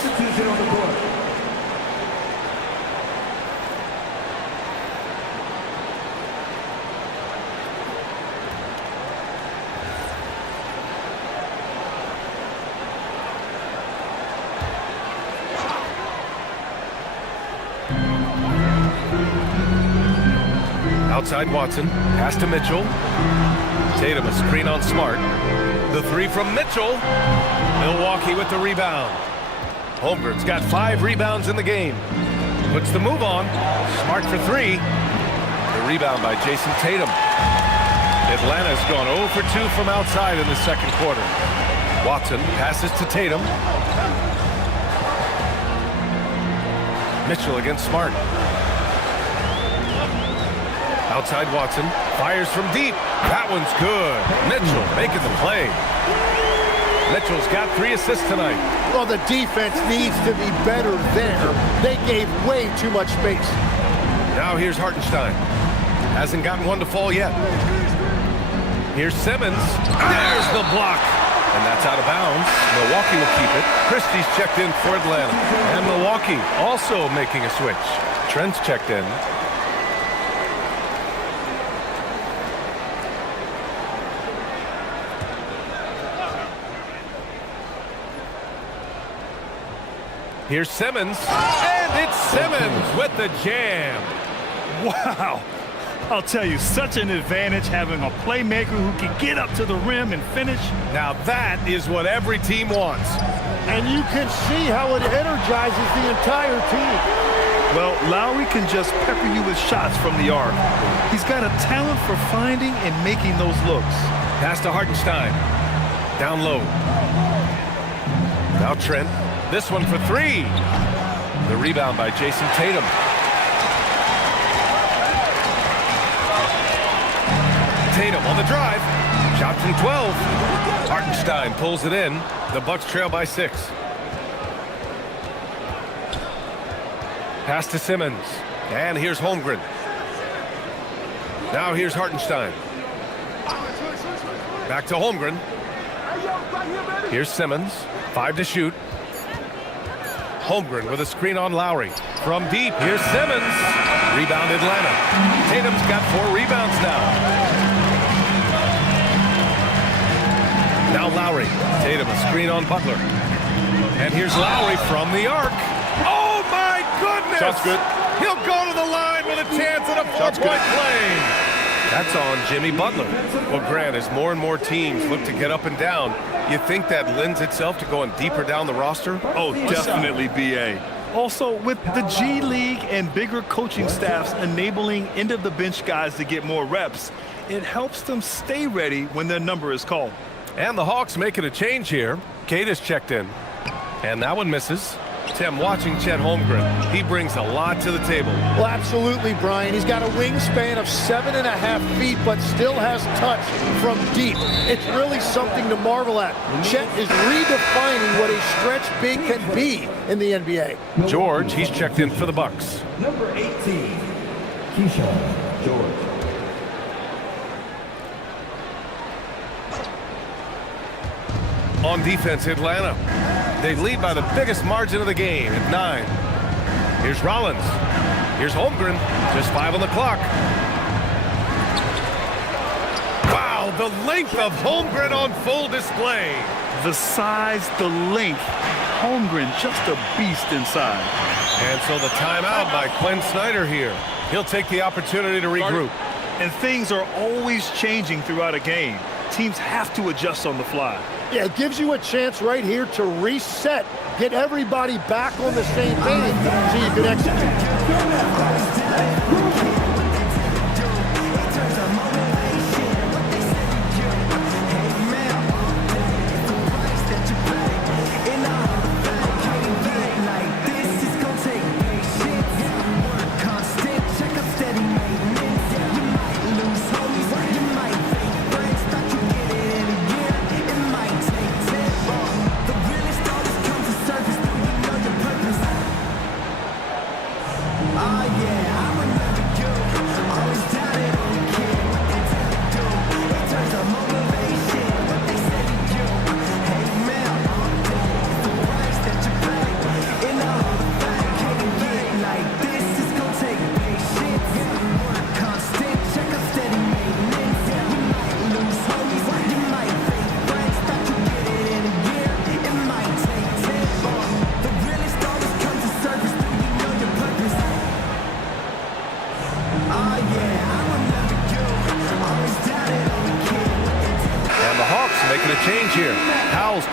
Outside Watson, pass to Mitchell. Tatum a screen on Smart. The 3 from Mitchell. Milwaukee with the rebound. Holmgren's got 5 rebounds in the game. Puts the move on. Smart for 3. The rebound by Jason Tatum. Atlanta's gone 0 for 2 from outside in the second quarter. Watson passes to Tatum. Mitchell against Smart. Outside Watson, fires from deep. That one's good. Mitchell making the play. Mitchell's got 3 assists tonight. Well, the defense needs to be better there. They gave way too much space. Now here's Hartenstein. Hasn't gotten one to fall yet. Here's Simmons. There's the block. And that's out of bounds. Milwaukee will keep it. Christie's checked in for Atlanta. And Milwaukee also making a switch. Trent's checked in. Here's Simmons, and it's Simmons with the jam. Wow. I'll tell you, such an advantage having a playmaker who can get up to the rim and finish. Now that is what every team wants. And you can see how it energizes the entire team. Well, Lowry can just pepper you with shots from the arc. He's got a talent for finding and making those looks. Pass to Hartenstein. Down low. Now Trent. This one for 3. The rebound by Jason Tatum. Tatum on the drive. Shot from 12. Hartenstein pulls it in. The Bucks trail by 6. Pass to Simmons. And here's Holmgren. Now here's Hartenstein. Back to Holmgren. Here's Simmons. 5 to shoot. Holmgren with a screen on Lowry. From deep, here's Simmons. Rebound Atlanta. Tatum's got 4 rebounds now. Now Lowry. Tatum a screen on Butler. And here's Lowry from the arc. Oh my goodness! Shot's good. He'll go to the line with a chance at a 4-point play. That's on Jimmy Butler. Well, Grant, as more and more teams look to get up and down, you think that lends itself to going deeper down the roster? Oh, definitely, B.A. Also, with the G League and bigger coaching staffs enabling end-of-the-bench guys to get more reps, it helps them stay ready when their number is called. And the Hawks making a change here. Cade is checked in. And that one misses. Tim, watching Chet Holmgren, he brings a lot to the table. Well, absolutely, Brian. He's got a wingspan of 7.5 feet, but still has touch from deep. It's really something to marvel at. Chet is redefining what a stretch big can be in the NBA. George, he's checked in for the Bucks. Number 18, Keyshawn George. On defense, Atlanta. They lead by the biggest margin of the game at 9. Here's Rollins. Here's Holmgren. Just 5 on the clock. Wow, the length of Holmgren on full display. The size, the length. Holmgren just a beast inside. And so the timeout by Quinn Snyder here. He'll take the opportunity to regroup. And things are always changing throughout a game. Teams have to adjust on the fly. Yeah, it gives you a chance right here to reset, get everybody back on the same page so you can execute.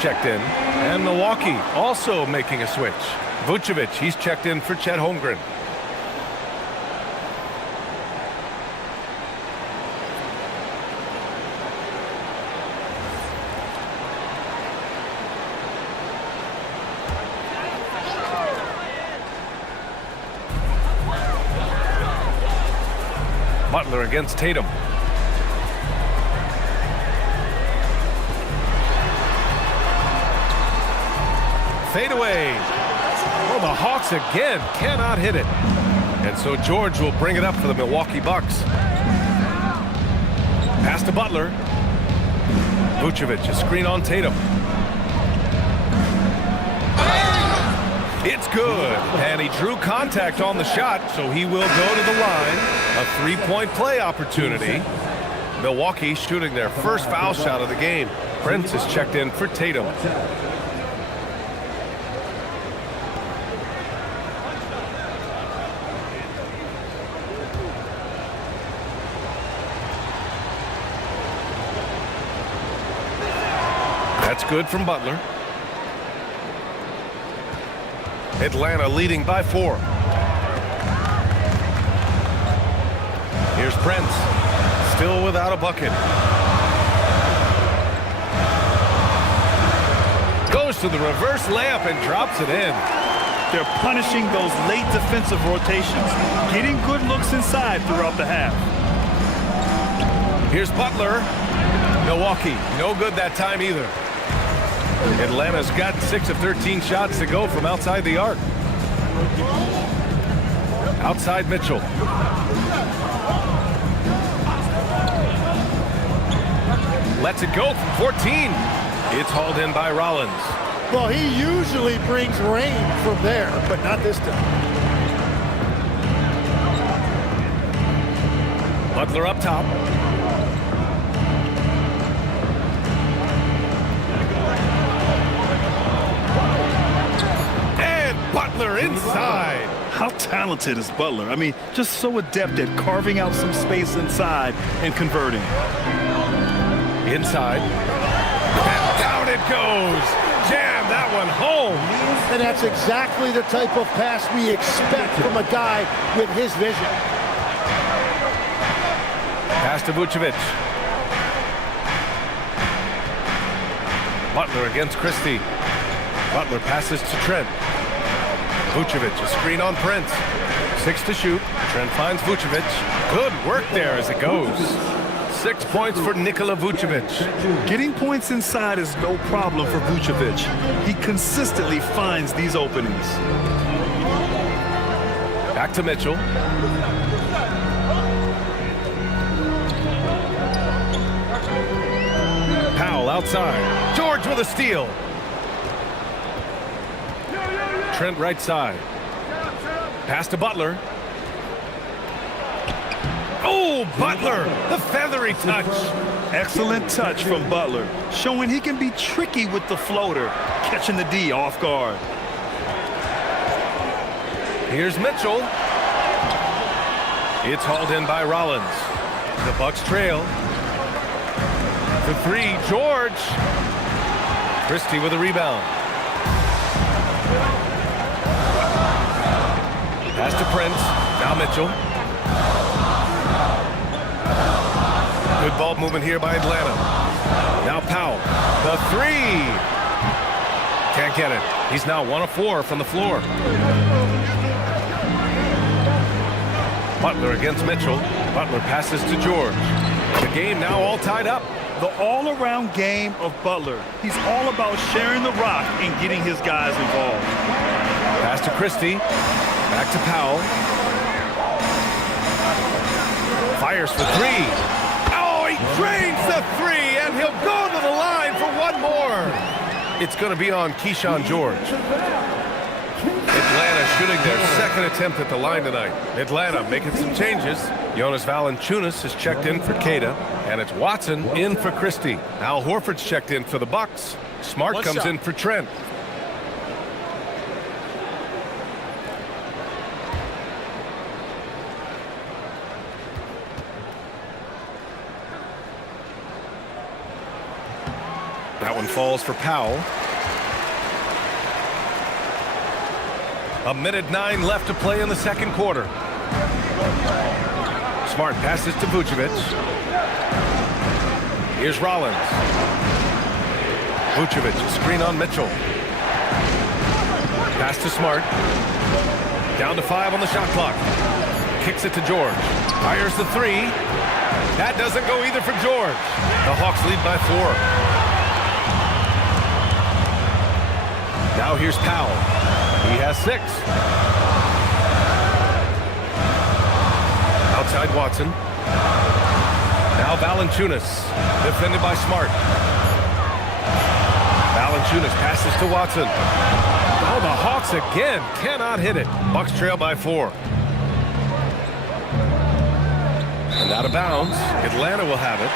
Checked in, and Milwaukee also making a switch. Vucevic, he's checked in for Chet Holmgren. Butler against Tatum. Fade away. Well, the Hawks again cannot hit it. And so George will bring it up for the Milwaukee Bucks. Pass to Butler. Vucevic, a screen on Tatum. It's good. And he drew contact on the shot, so he will go to the line. A three-point play opportunity. Milwaukee shooting their first foul shot of the game. Prince is checked in for Tatum. That's good from Butler. Atlanta leading by 4. Here's Prince. Still without a bucket. Goes to the reverse layup and drops it in. They're punishing those late defensive rotations, getting good looks inside throughout the half. Here's Butler. Milwaukee, no good that time either. Atlanta's got 6 of 13 shots to go from outside the arc. Outside Mitchell. Lets it go from 14. It's hauled in by Rollins. Well, he usually brings rain from there, but not this time. Butler up top. And Butler inside. How talented is Butler? I mean, just so adept at carving out some space inside and converting. Inside. And down it goes. Jam that one home. And that's exactly the type of pass we expect from a guy with his vision. Pass to Vucevic. Butler against Christie. Butler passes to Trent. Vucevic, a screen on Prince. 6 to shoot. Trent finds Vucevic. Good work there as it goes. 6 points for Nikola Vucevic. Getting points inside is no problem for Vucevic. He consistently finds these openings. Back to Mitchell. Powell outside. George with a steal. Trent right side. Pass to Butler. Oh, Butler! The feathery touch. Excellent touch from Butler, showing he can be tricky with the floater, catching the D off guard. Here's Mitchell. It's hauled in by Rollins. The Bucks trail. The 3, George. Christie with a rebound. Pass to Prince. Now Mitchell. Good ball movement here by Atlanta. Now Powell. The 3. Can't get it. He's now 1 of 4 from the floor. Butler against Mitchell. Butler passes to George. The game now all tied up. The all-around game of Butler. He's all about sharing the rock and getting his guys involved. Pass to Christie. Back to Powell. Fires for 3. Oh, he drains the 3, and he'll go to the line for one more. It's going to be on Keyshawn George. Atlanta shooting their second attempt at the line tonight. Atlanta making some changes. Jonas Valanciunas has checked in for Queta, and it's Watson in for Christie. Al Horford's checked in for the Bucks. Smart comes in for Trent. That one falls for Powell. 1:09 left to play in the second quarter. Smart passes to Vucevic. Here's Rollins. Vucevic, screen on Mitchell. Pass to Smart. Down to 5 on the shot clock. Kicks it to George. Fires the 3. That doesn't go either for George. The Hawks lead by 4. Now here's Powell. He has 6. Outside Watson. Now Valanciunas, defended by Smart. Valanciunas passes to Watson. Oh, the Hawks again cannot hit it. Bucks trail by 4. And out of bounds. Atlanta will have it.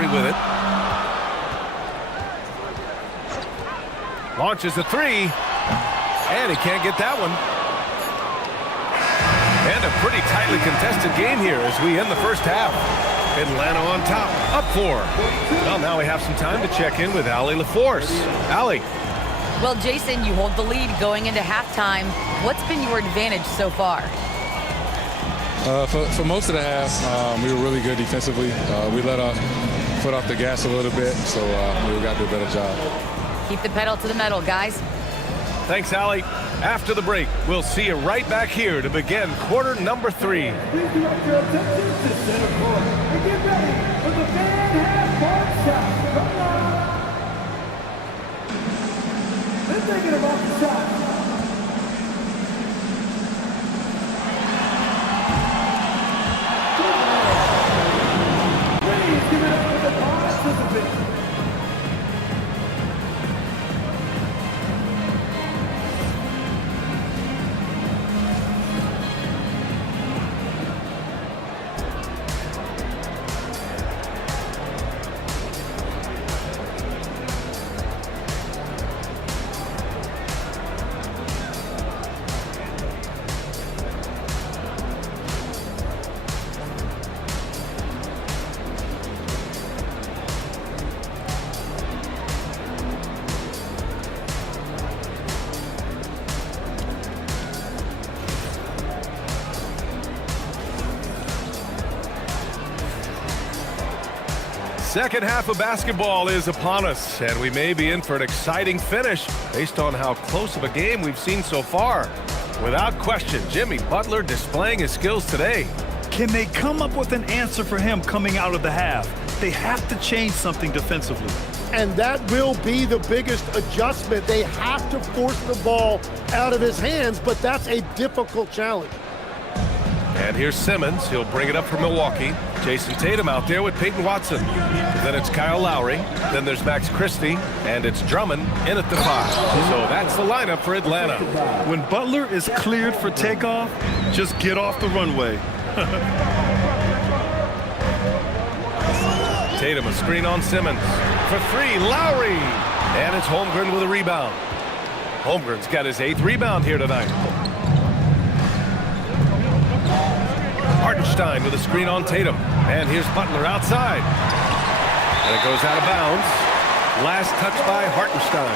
With it. Launches a 3. And he can't get that one. And a pretty tightly contested game here as we end the first half. Atlanta on top, up 4. Well, now we have some time to check in with Allie LaForce. Allie. Well, Jason, you hold the lead going into halftime. What's been your advantage so far? For most of the half, we were really good defensively. We let our foot off the gas a little bit, so we got to do a better job. Keep the pedal to the metal, guys. Thanks, Allie. After the break, we'll see you right back here to begin quarter number 3. Please direct your attention to center court and get ready for the fan half-court shot. Come on. They're thinking about the shot. Second half of basketball is upon us, and we may be in for an exciting finish based on how close of a game we've seen so far. Without question, Jimmy Butler displaying his skills today. Can they come up with an answer for him coming out of the half? They have to change something defensively. And that will be the biggest adjustment. They have to force the ball out of his hands, but that's a difficult challenge. And here's Simmons. He'll bring it up for Milwaukee. Jason Tatum out there with Peyton Watson. Then it's Kyle Lowry. Then there's Max Christie. And it's Drummond in at the 5. So that's the lineup for Atlanta. When Butler is cleared for takeoff, just get off the runway. Tatum, a screen on Simmons. For 3, Lowry. And it's Holmgren with a rebound. Holmgren's got his 8th rebound here tonight. Hartenstein with a screen on Tatum. And here's Butler outside. And it goes out of bounds. Last touch by Hartenstein.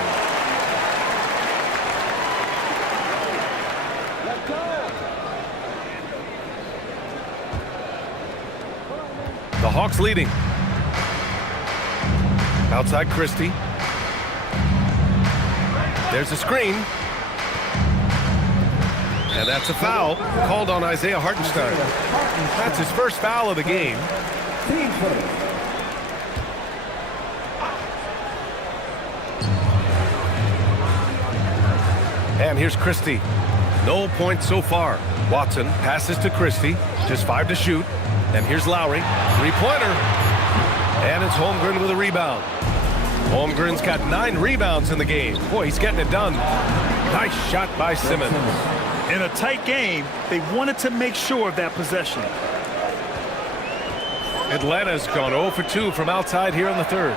The Hawks leading. Outside Christie. There's a screen. And that's a foul called on Isaiah Hartenstein. That's his first foul of the game. And here's Christie. No points so far. Watson passes to Christie. Just 5 to shoot. And here's Lowry. 3-pointer. And it's Holmgren with a rebound. Holmgren's got 9 rebounds in the game. Boy, he's getting it done. Nice shot by Simmons. In a tight game, they wanted to make sure of that possession. Atlanta's gone 0 for 2 from outside here in the 3rd.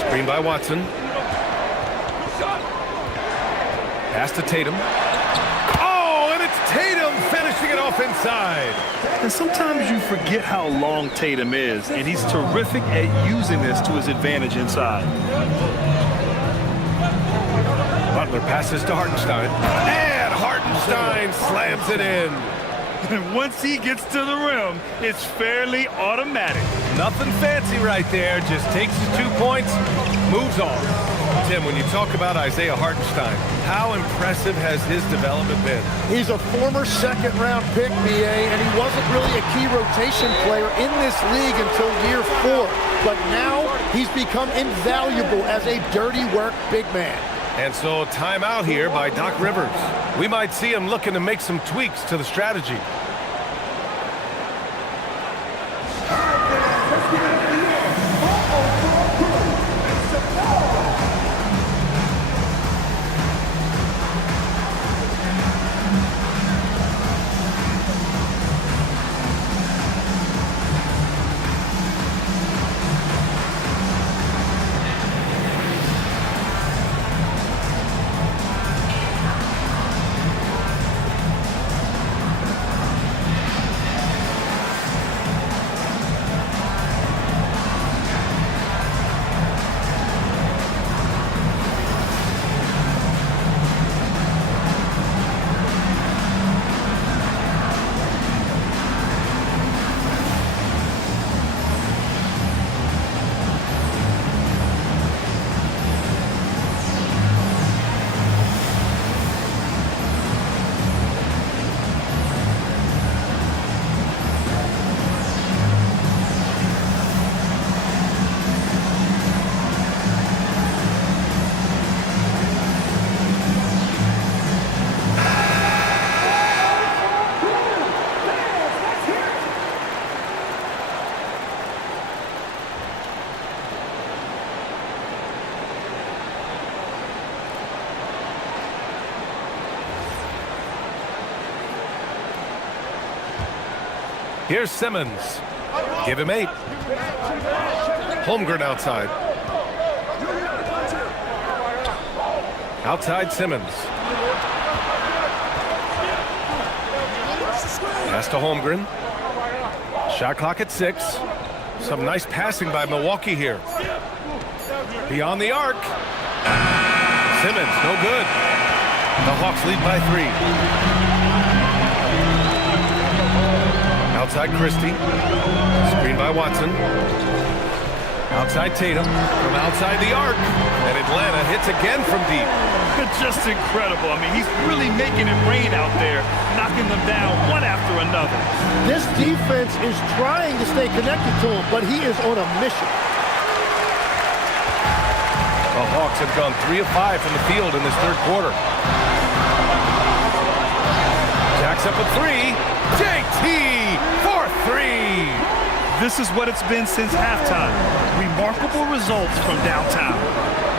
Screen by Watson. Pass to Tatum. Oh, and it's Tatum finishing it off inside. And sometimes you forget how long Tatum is, and he's terrific at using this to his advantage inside. Butler passes to Hartenstein. And Hartenstein slams it in. And once he gets to the rim, it's fairly automatic. Nothing fancy right there. Just takes his 2 points, moves on. Tim, when you talk about Isaiah Hartenstein, how impressive has his development been? He's a former second-round pick, BA, and he wasn't really a key rotation player in this league until year 4. But now he's become invaluable as a dirty work big man. And so timeout here by Doc Rivers. We might see him looking to make some tweaks to the strategy. Here's Simmons. Give him 8. Holmgren outside. Outside Simmons. Pass to Holmgren. Shot clock at 6. Some nice passing by Milwaukee here. Beyond the arc. Simmons, no good. The Hawks lead by 3. Outside Christie. Screen by Watson. Outside Tatum. From outside the arc. And Atlanta hits again from deep. Just incredible. I mean, he's really making it rain out there, knocking them down one after another. This defense is trying to stay connected to him, but he is on a mission. The Hawks have gone 3 of 5 from the field in this third quarter. Jacks up a 3. JT for 3. This is what it's been since halftime. Remarkable results from downtown.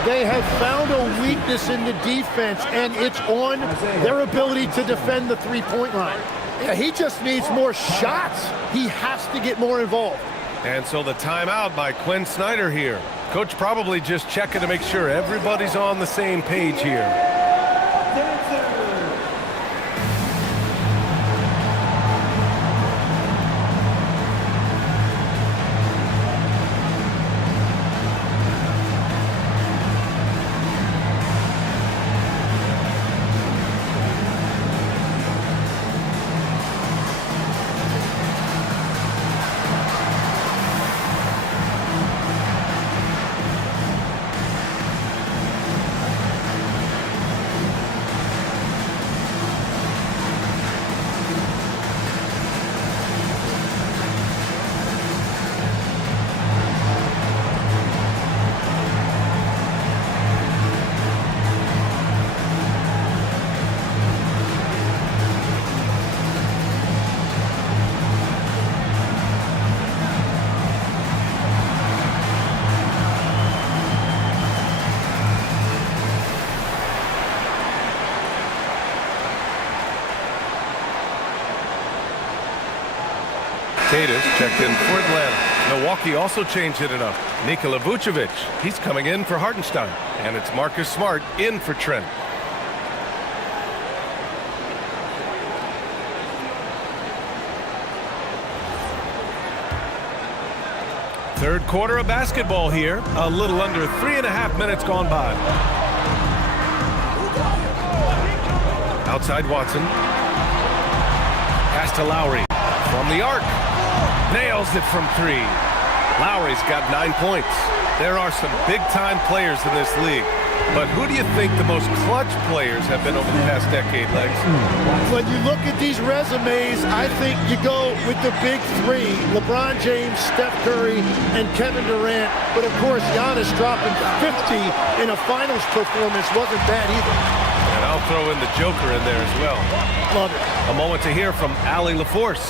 They have found a weakness in the defense, and it's on their ability to defend the three-point line. Yeah, he just needs more shots. He has to get more involved. And so the timeout by Quinn Snyder here. Coach probably just checking to make sure everybody's on the same page here. Tatus checked in for Atlanta. Milwaukee also changed it up. Nikola Vucevic, he's coming in for Hartenstein. And it's Marcus Smart in for Trent. Third quarter of basketball here. A little under 3.5 minutes gone by. Outside Watson. Pass to Lowry. From the arc. Nails it from 3. Lowry's got 9 points. There are some big-time players in this league. But who do you think the most clutch players have been over the past decade, Legs? When you look at these resumes, I think you go with the big 3. LeBron James, Steph Curry, and Kevin Durant. But, of course, Giannis dropping 50 in a finals performance wasn't bad either. And I'll throw in the Joker in there as well. Love it. A moment to hear from Allie LaForce.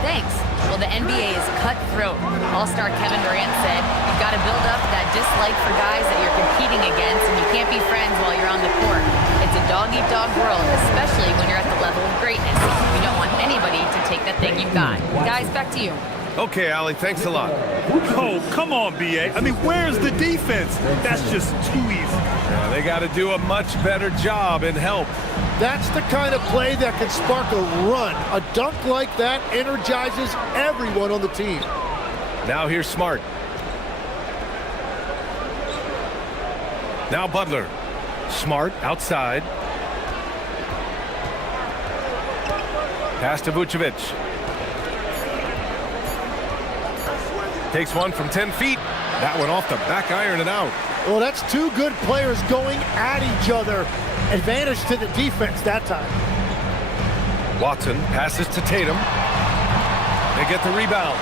Thanks. Well, the NBA is cutthroat. All-star Kevin Durant said, you've got to build up that dislike for guys that you're competing against, and you can't be friends while you're on the court. It's a dog-eat-dog world, especially when you're at the level of greatness. You don't want anybody to take that thing you've got. Guys, back to you. Okay, Allie, thanks a lot. Oh, come on, B.A. I mean, where's the defense? That's just too easy. Yeah, they got to do a much better job in help. That's the kind of play that can spark a run. A dunk like that energizes everyone on the team. Now here's Smart. Now Butler. Smart outside. Pass to Vucevic. Takes one from 10 feet. That one off the back iron and out. Well, that's 2 good players going at each other. Advantage to the defense that time. Watson passes to Tatum. They get the rebound.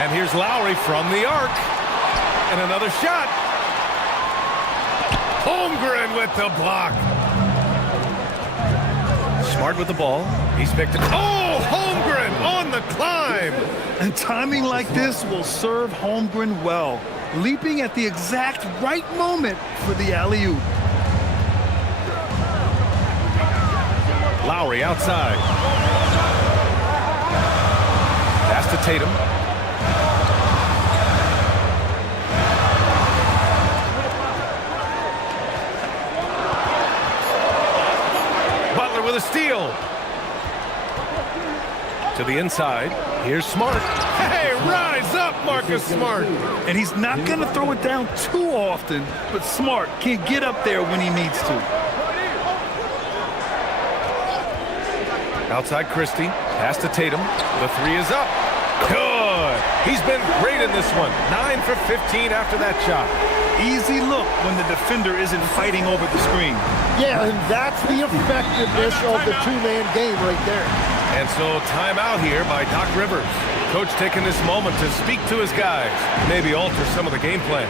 And here's Lowry from the arc. And another shot. Holmgren with the block. Smart with the ball. He's picked it. Oh, Holmgren on the climb. And timing like this will serve Holmgren well. Leaping at the exact right moment for the alley-oop. Lowry outside. Pass to Tatum. Butler with a steal. To the inside. Here's Smart. Hey, rise up, Marcus Smart. And he's not going to throw it down too often, but Smart can get up there when he needs to. Outside Christie. Pass to Tatum. The 3 is up. Good. He's been great in this one. 9 for 15 after that shot. Easy look when the defender isn't fighting over the screen. Yeah, and that's the effectiveness of the two-man game right there. And so timeout here by Doc Rivers. Coach taking this moment to speak to his guys, maybe alter some of the game plan.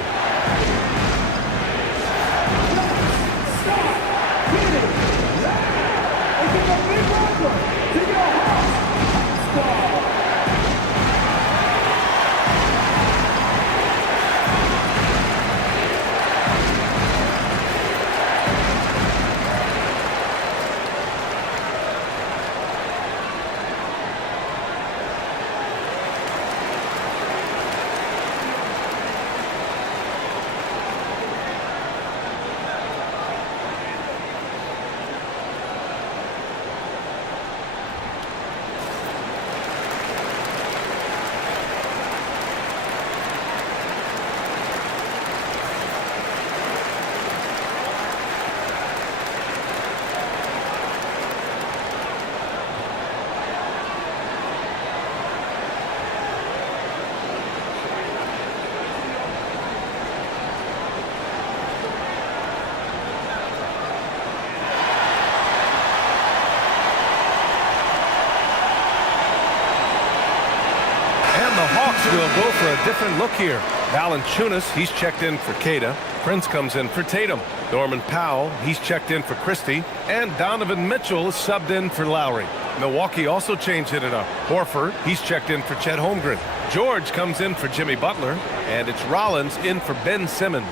Will go for a different look here. Valanciunas, he's checked in for Cada. Prince comes in for Tatum. Norman Powell, he's checked in for Christie. And Donovan Mitchell is subbed in for Lowry. Milwaukee also changed it up. Horford, he's checked in for Chet Holmgren. George comes in for Jimmy Butler. And it's Rollins in for Ben Simmons.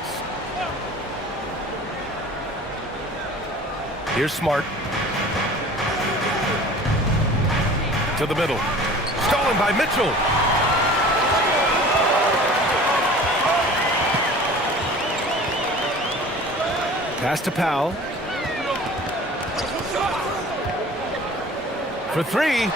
Here's Smart. To the middle. Stolen by Mitchell. Pass to Powell. For three.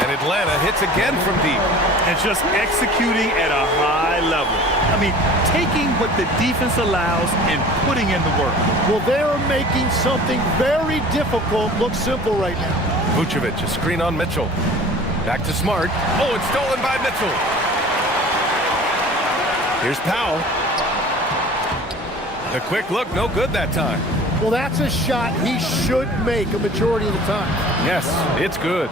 And Atlanta hits again from deep. And just executing at a high level. I mean, taking what the defense allows and putting in the work. Well, they're making something very difficult look simple right now. Vucevic, a screen on Mitchell. Back to Smart. Oh, it's stolen by Mitchell. Here's Powell. The quick look, no good that time. Well, that's a shot he should make a majority of the time. Yes, it's good.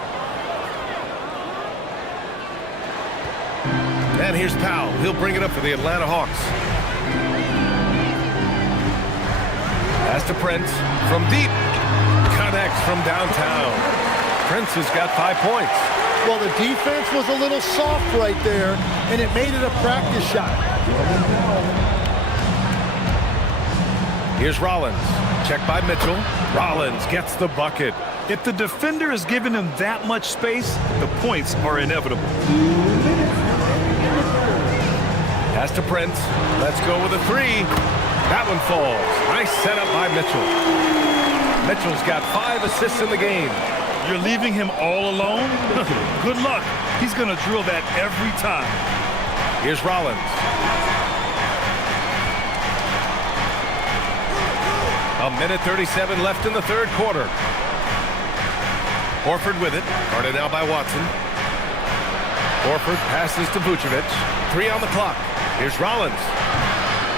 And here's Powell. He'll bring it up for the Atlanta Hawks. Pass to Prince from deep. Connects from downtown. Prince has got 5 points. Well, the defense was a little soft right there, and it made it a practice shot. Here's Rollins. Check by Mitchell. Rollins gets the bucket. If the defender is giving him that much space, the points are inevitable. Pass to Prince. Let's go with a three. That one falls. Nice setup by Mitchell. Mitchell's got 5 assists in the game. You're leaving him all alone? Good luck. He's going to drill that every time. Here's Rollins. A minute 37 left in the third quarter. Horford with it. Guarded now by Watson. Horford passes to Vucevic. 3 on the clock. Here's Rollins.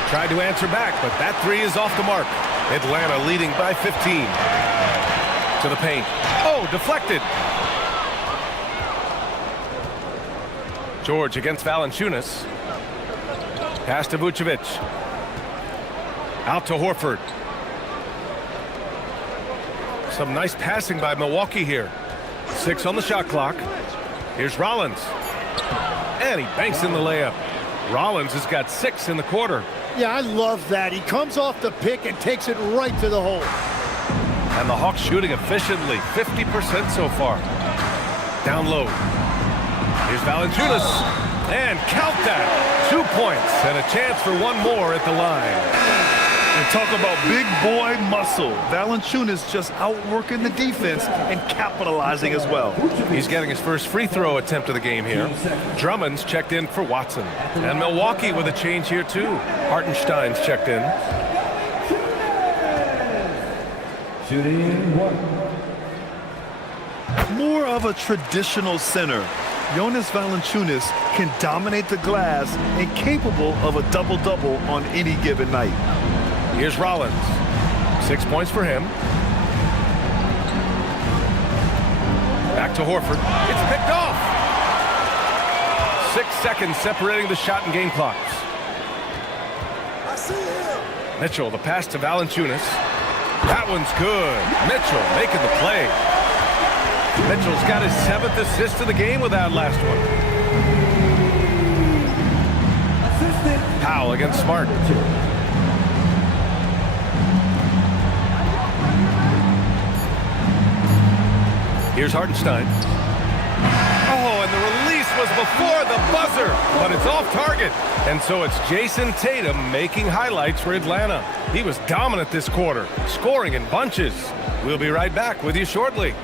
Tried to answer back, but that 3 is off the mark. Atlanta leading by 15. To the paint. Oh, deflected. George against Valanciunas. Pass to Vucevic. Out to Horford. Some nice passing by Milwaukee here. 6 on the shot clock. Here's Rollins. And he banks in the layup. Rollins has got 6 in the quarter. Yeah, I love that. He comes off the pick and takes it right to the hole. And the Hawks shooting efficiently. 50% so far. Down low. Here's Valanciunas. And count that. 2 points and a chance for one more at the line. And talk about big boy muscle. Valanciunas just outworking the defense and capitalizing as well. He's getting his first free throw attempt of the game here. Drummond's checked in for Watson. And Milwaukee with a change here too. Hartenstein's checked in. More of a traditional center. Jonas Valanciunas can dominate the glass and capable of a double-double on any given night. Here's Rollins. 6 points for him. Back to Horford. It's picked off. 6 seconds separating the shot and game clocks. Mitchell, the pass to Valanciunas. That one's good. Mitchell making the play. Mitchell's got his 7th assist of the game with that last one. Powell against Smart. Here's Hartenstein. Oh, and the release was before the buzzer, but it's off target. And so it's Jason Tatum making highlights for Atlanta. He was dominant this quarter, scoring in bunches. We'll be right back with you shortly.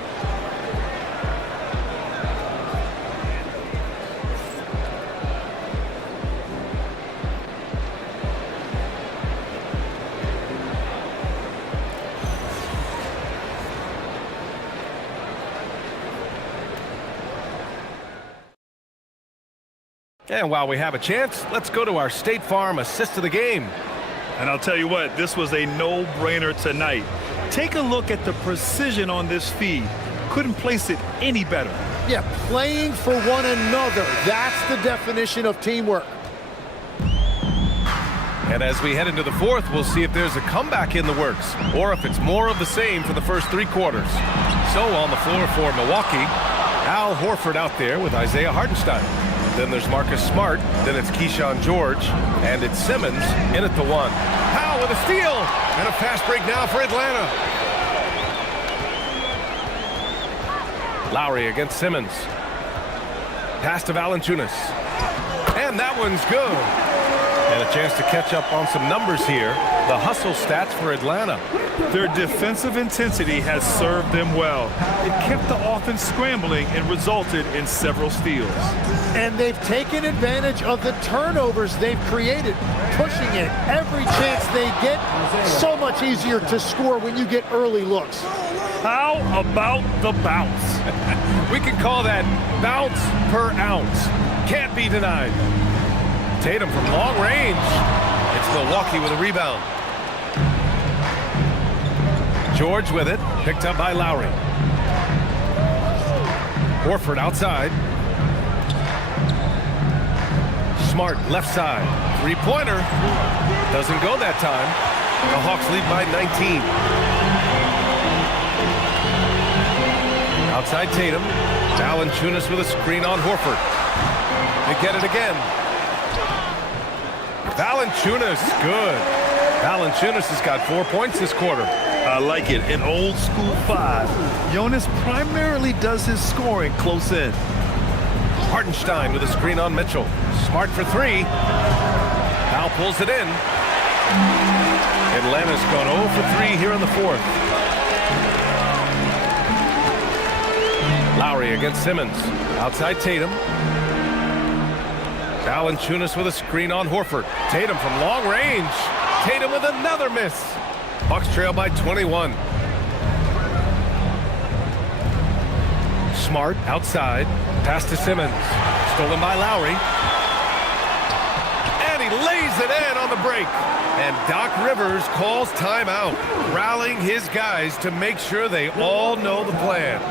And while we have a chance, let's go to our State Farm assist of the game. And I'll tell you what, this was a no-brainer tonight. Take a look at the precision on this feed. Couldn't place it any better. Yeah, playing for one another. That's the definition of teamwork. And as we head into the fourth, we'll see if there's a comeback in the works or if it's more of the same for the first 3 quarters. So on the floor for Milwaukee, Al Horford out there with Isaiah Hartenstein. Then there's Marcus Smart, then it's Keyshawn George, and it's Simmons in at the 1. Powell with a steal, and a fast break now for Atlanta. Lowry against Simmons. Pass to Valanciunas. And that one's good. And a chance to catch up on some numbers here. The hustle stats for Atlanta. Their defensive intensity has served them well. It kept the offense scrambling and resulted in several steals. And they've taken advantage of the turnovers they've created, pushing it every chance they get. So much easier to score when you get early looks. How about the bounce? We can call that bounce per ounce. Can't be denied. Tatum from long range. It's Milwaukee with a rebound. George with it, picked up by Lowry. Horford outside. Smart left side. 3-pointer. Doesn't go that time. The Hawks lead by 19. Outside Tatum. Valanciunas with a screen on Horford. They get it again. Valanciunas, good. Valanciunas has got 4 points this quarter. I like it, an old school 5. Jonas primarily does his scoring close in. Hartenstein with a screen on Mitchell. Smart for 3. Powell pulls it in. Atlanta's gone 0 for 3 here in the fourth. Lowry against Simmons. Outside Tatum. Valanciunas with a screen on Horford. Tatum from long range. Tatum with another miss. Bucks trail by 21. Smart outside. Pass to Simmons. Stolen by Lowry. And he lays it in on the break. And Doc Rivers calls timeout, rallying his guys to make sure they all know the plan.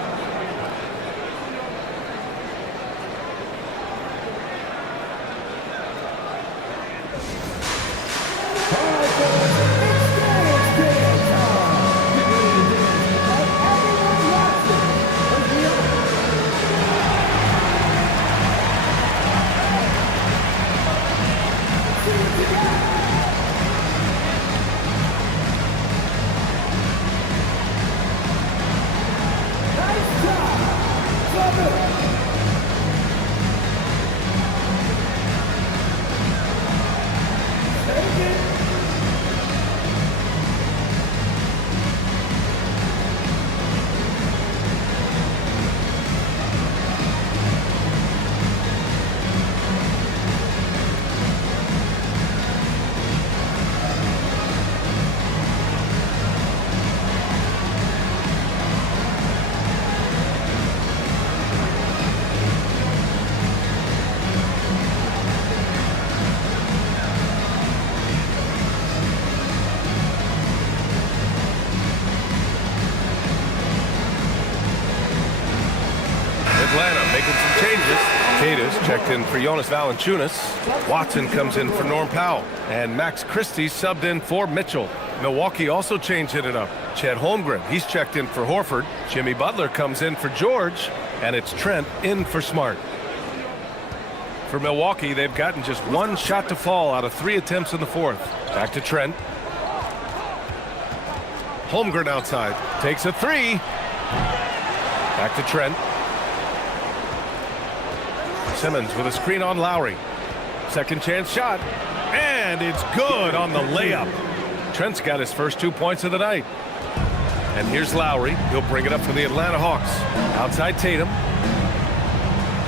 Atlanta making some changes. Cadiz checked in for Jonas Valanciunas. Watson comes in for Norm Powell. And Max Christie subbed in for Mitchell. Milwaukee also changing it up. Chet Holmgren, he's checked in for Horford. Jimmy Butler comes in for George. And it's Trent in for Smart. For Milwaukee, they've gotten just one shot to fall out of 3 attempts in the fourth. Back to Trent. Holmgren outside. Takes a 3. Back to Trent. Simmons with a screen on Lowry. Second chance shot. And it's good on the layup. Trent's got his first 2 points of the night. And here's Lowry. He'll bring it up for the Atlanta Hawks. Outside Tatum.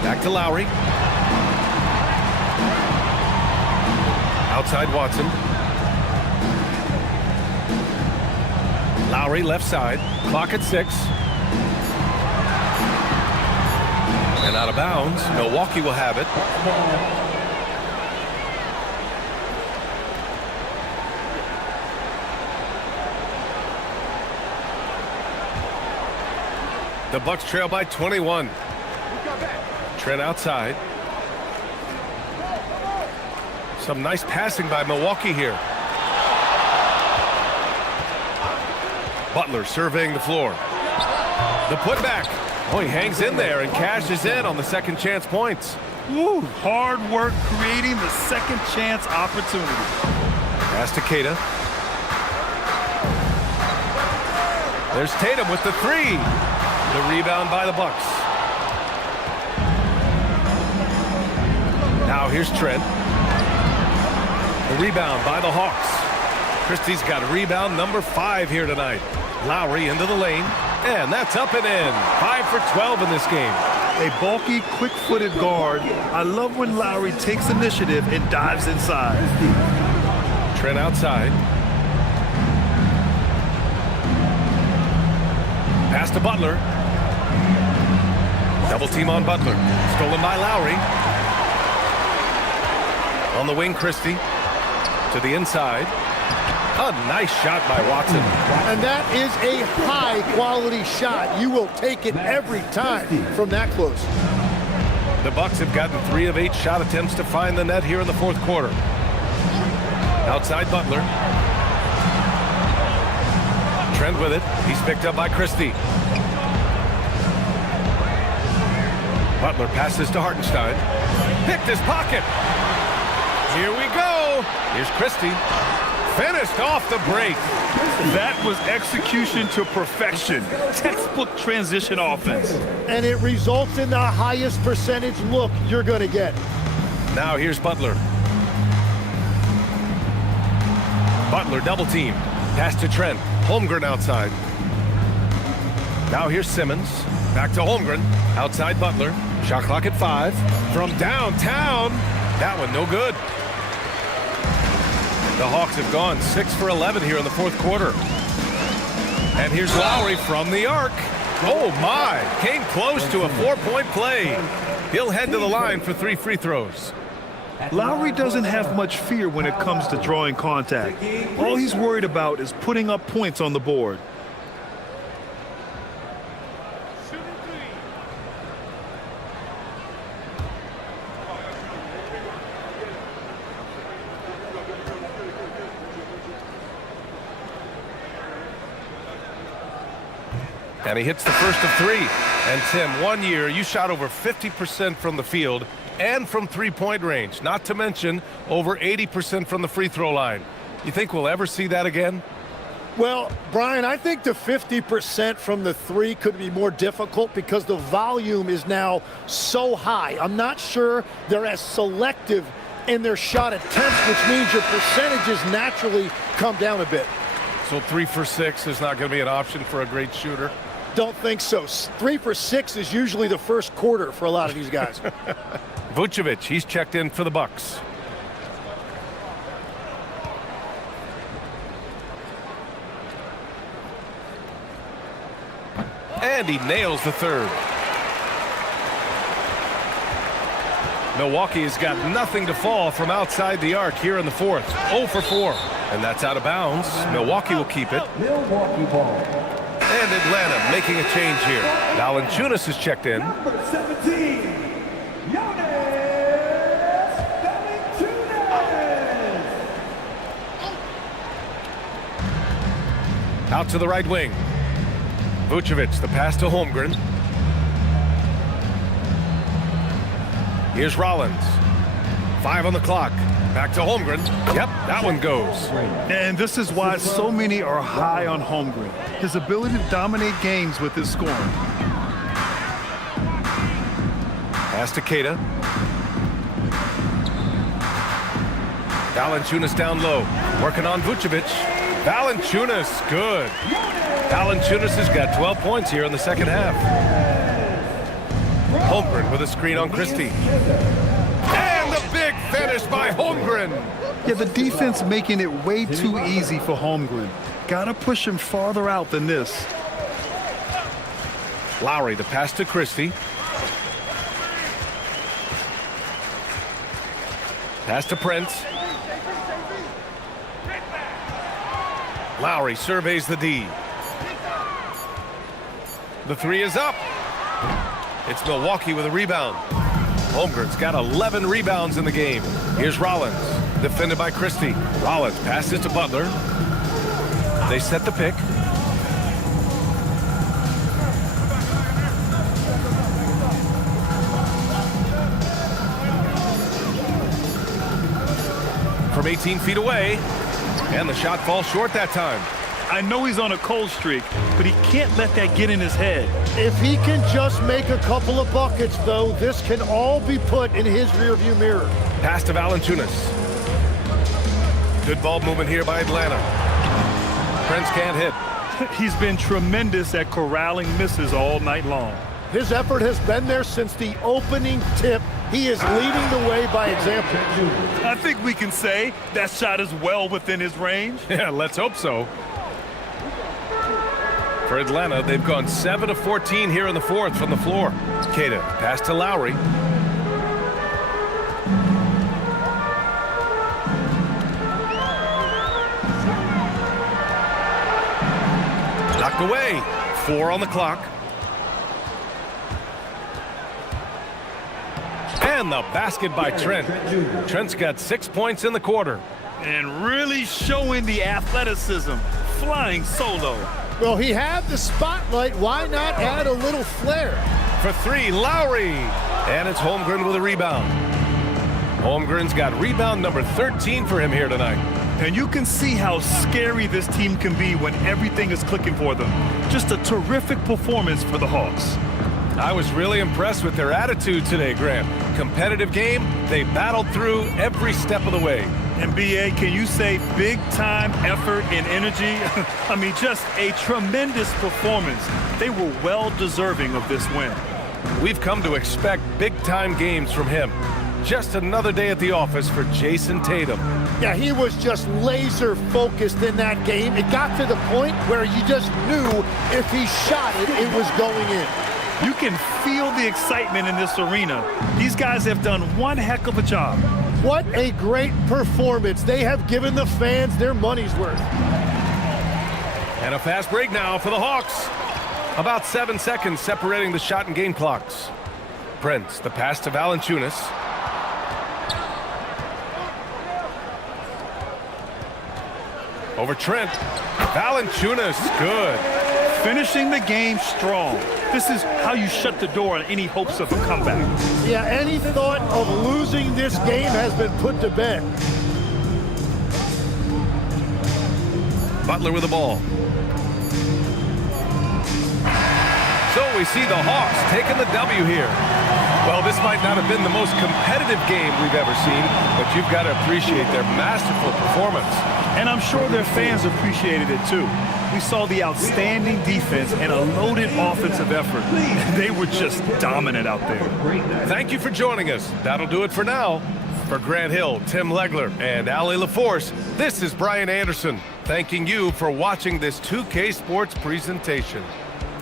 Back to Lowry. Outside Watson. Lowry left side. Clock at 6. And out of bounds. Milwaukee will have it. The Bucks trail by 21. Trent outside. Some nice passing by Milwaukee here. Butler surveying the floor. The putback. Oh, he hangs in there and cashes in on the second chance points. Woo, hard work creating the second chance opportunity. Pass to Keita. There's Tatum with the 3. The rebound by the Bucks. Now here's Trent. The rebound by the Hawks. Christie's got rebound number 5 here tonight. Lowry into the lane, and that's up and in. 5 for 12 in this game. A bulky, quick-footed guard. I love when Lowry takes initiative and dives inside. Trent outside. Pass to Butler. Double team on Butler. Stolen by Lowry. On the wing, Christie. To the inside. A nice shot by Watson. And that is a high-quality shot. You will take it every time from that close. The Bucks have gotten 3 of 8 shot attempts to find the net here in the fourth quarter. Outside Butler. Trent with it. He's picked up by Christie. Butler passes to Hartenstein. Picked his pocket. Here we go. Here's Christie. Finished off the break. That was execution to perfection. Textbook transition offense. And it results in the highest percentage look you're going to get. Now here's Butler. Butler double team. Pass to Trent. Holmgren outside. Now here's Simmons. Back to Holmgren. Outside Butler. Shot clock at 5. From downtown. That one no good. The Hawks have gone 6 for 11 here in the fourth quarter. And here's Lowry from the arc. Oh my, came close to a 4-point play. He'll head to the line for 3 free throws. Lowry doesn't have much fear when it comes to drawing contact. All he's worried about is putting up points on the board. And he hits the first of 3. And Tim, 1 year, you shot over 50% from the field and from three-point range, not to mention over 80% from the free throw line. You think we'll ever see that again? Well, Brian, I think the 50% from the 3 could be more difficult because the volume is now so high. I'm not sure they're as selective in their shot attempts, which means your percentages naturally come down a bit. So 3 for 6 is not going to be an option for a great shooter? Don't think so. 3 for 6 is usually the first quarter for a lot of these guys. Vucevic, he's checked in for the Bucks. And he nails the third. Milwaukee has got nothing to fall from outside the arc here in the fourth. 0 for 4. And that's out of bounds. Milwaukee will keep it. Milwaukee ball. And Atlanta making a change here. Valanciunas is checked in. Number 17, Out to the right wing. Vucevic, the pass to Holmgren. Here's Rollins. 5 on the clock. Back to Holmgren. Yep, that one goes. And this is why so many are high on Holmgren. His ability to dominate games with his scoring. Pass to Keita. Valanciunas down low. Working on Vucevic. Valanciunas, good. Valanciunas has got 12 points here in the second half. Holmgren with a screen on Christie. And the big finish by Holmgren. Yeah, the defense making it way too easy for Holmgren. Gotta push him farther out than this. Lowry, the pass to Christie. Pass to Prince. Lowry surveys the D. The three is up. It's Milwaukee with a rebound. Holmgren's got 11 rebounds in the game. Here's Rollins, defended by Christie. Rollins passes to Butler. They set the pick. From 18 feet away, and the shot falls short that time. I know he's on a cold streak, but he can't let that get in his head. If he can just make a couple of buckets, though, this can all be put in his rearview mirror. Pass to Valanciunas. Good ball movement here by Atlanta. Prince can't hit. He's been tremendous at corralling misses all night long. His effort has been there since the opening tip. He is leading the way by example. I think we can say that shot is well within his range. Yeah, let's hope so. For Atlanta, they've gone 7 of 14 here in the fourth from the floor. Keita, pass to Lowry. Knocked away. 4 on the clock. And the basket by Trent. Trent's got 6 points in the quarter. And really showing the athleticism. Flying solo. Well, he had the spotlight. Why not add a little flair? For 3, Lowry. And it's Holmgren with a rebound. Holmgren's got rebound number 13 for him here tonight. And you can see how scary this team can be when everything is clicking for them. Just a terrific performance for the Hawks. I was really impressed with their attitude today, Grant. Competitive game, they battled through every step of the way. And BA, can you say big time effort and energy? I mean, just a tremendous performance. They were well deserving of this win. We've come to expect big time games from him. Just another day at the office for Jason Tatum. Yeah, he was just laser focused in that game. It got to the point where you just knew if he shot it, it was going in. You can feel the excitement in this arena. These guys have done one heck of a job. What a great performance. They have given the fans their money's worth. And a fast break now for the Hawks. About 7 seconds separating the shot and game clocks. Prince, the pass to Valanciunas. Over Trent. Valanciunas, good. Finishing the game strong. This is how you shut the door on any hopes of a comeback. Yeah, any thought of losing this game has been put to bed. Butler with the ball. So we see the Hawks taking the W here. Well, this might not have been the most competitive game we've ever seen, but you've got to appreciate their masterful performance. And I'm sure their fans appreciated it too. We saw the outstanding defense and a loaded offensive effort. They were just dominant out there. Thank you for joining us. That'll do it for now. For Grant Hill, Tim Legler, and Ali LaForce, this is Brian Anderson, thanking you for watching this 2K Sports presentation.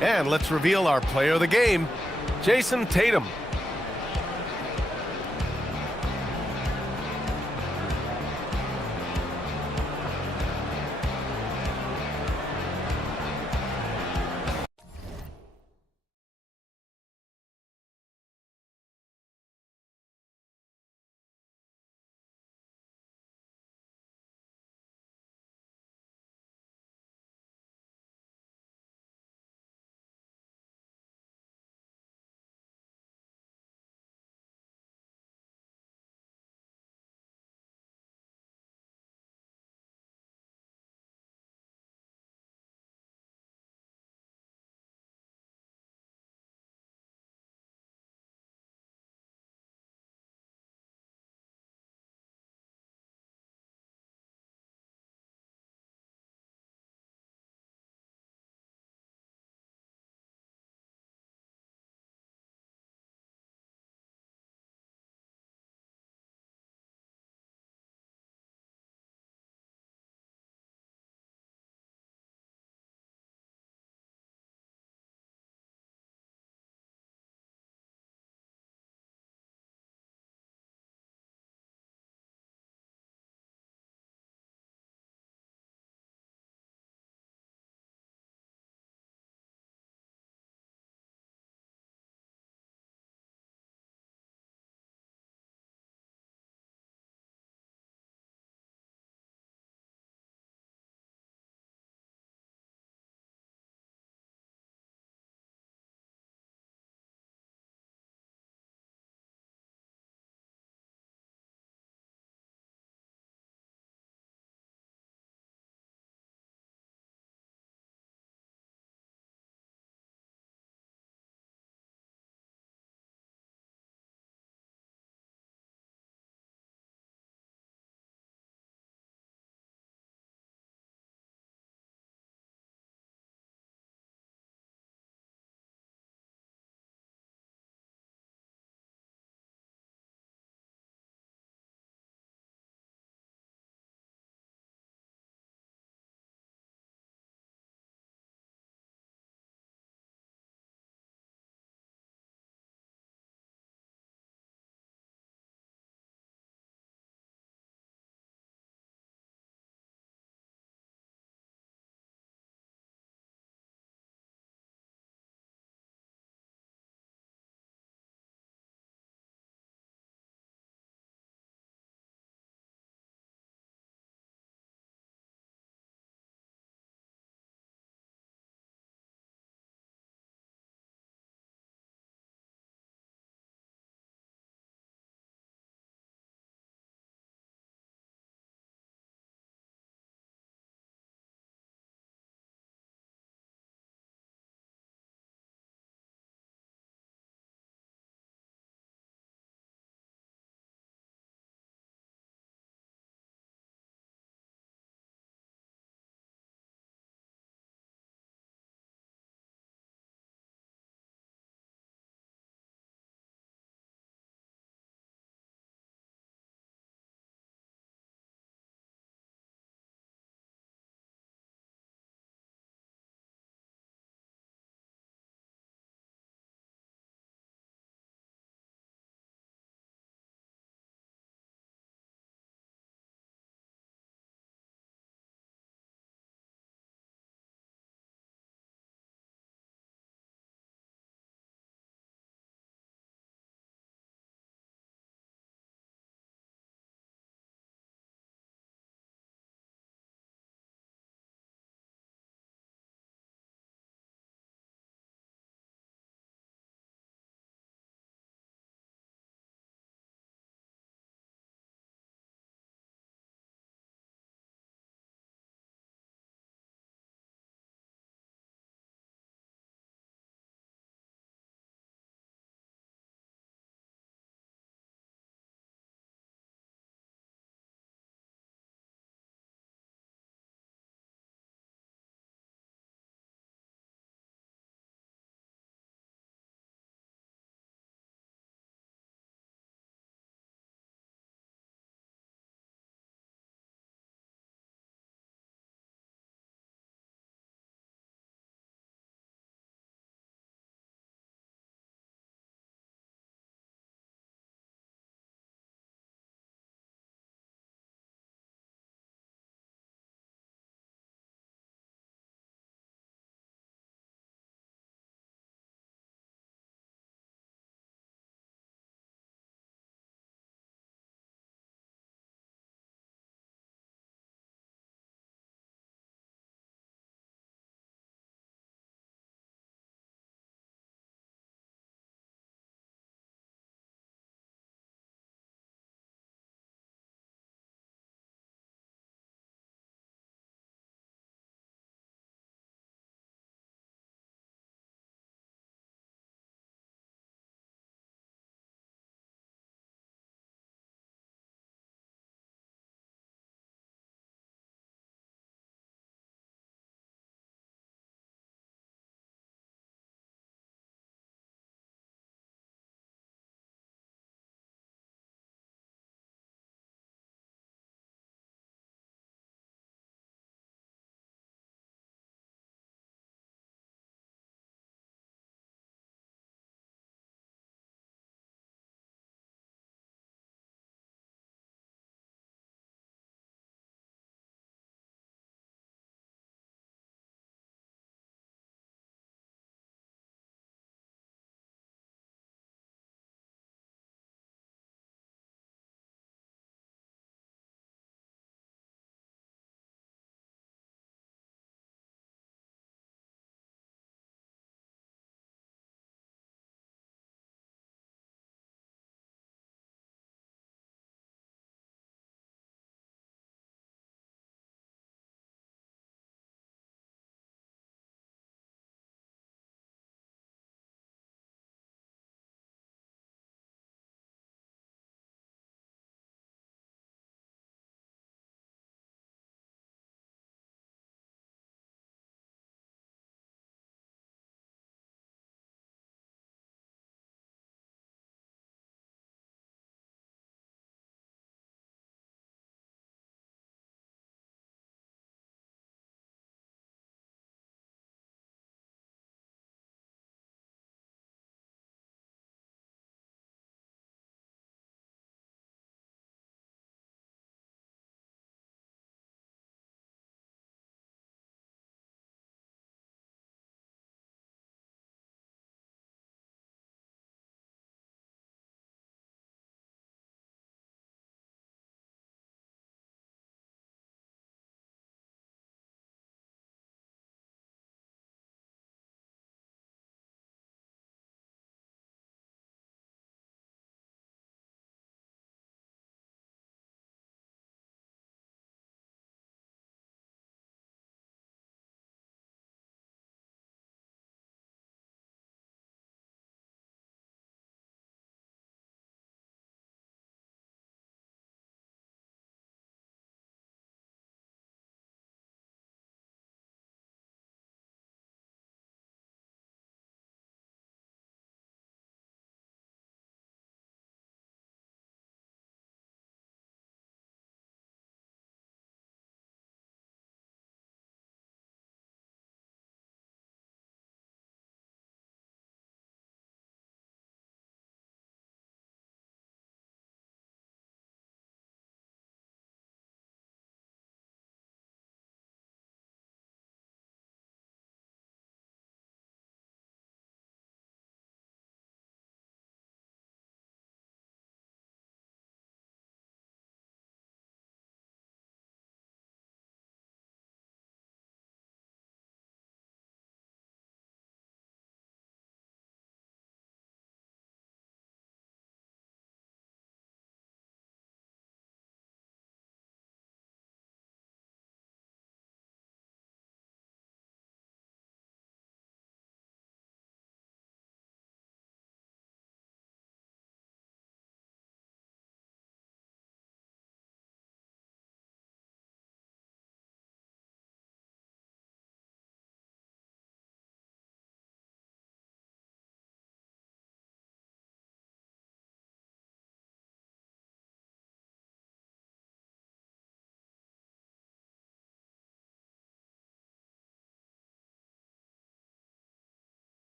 And let's reveal our player of the game, Jason Tatum.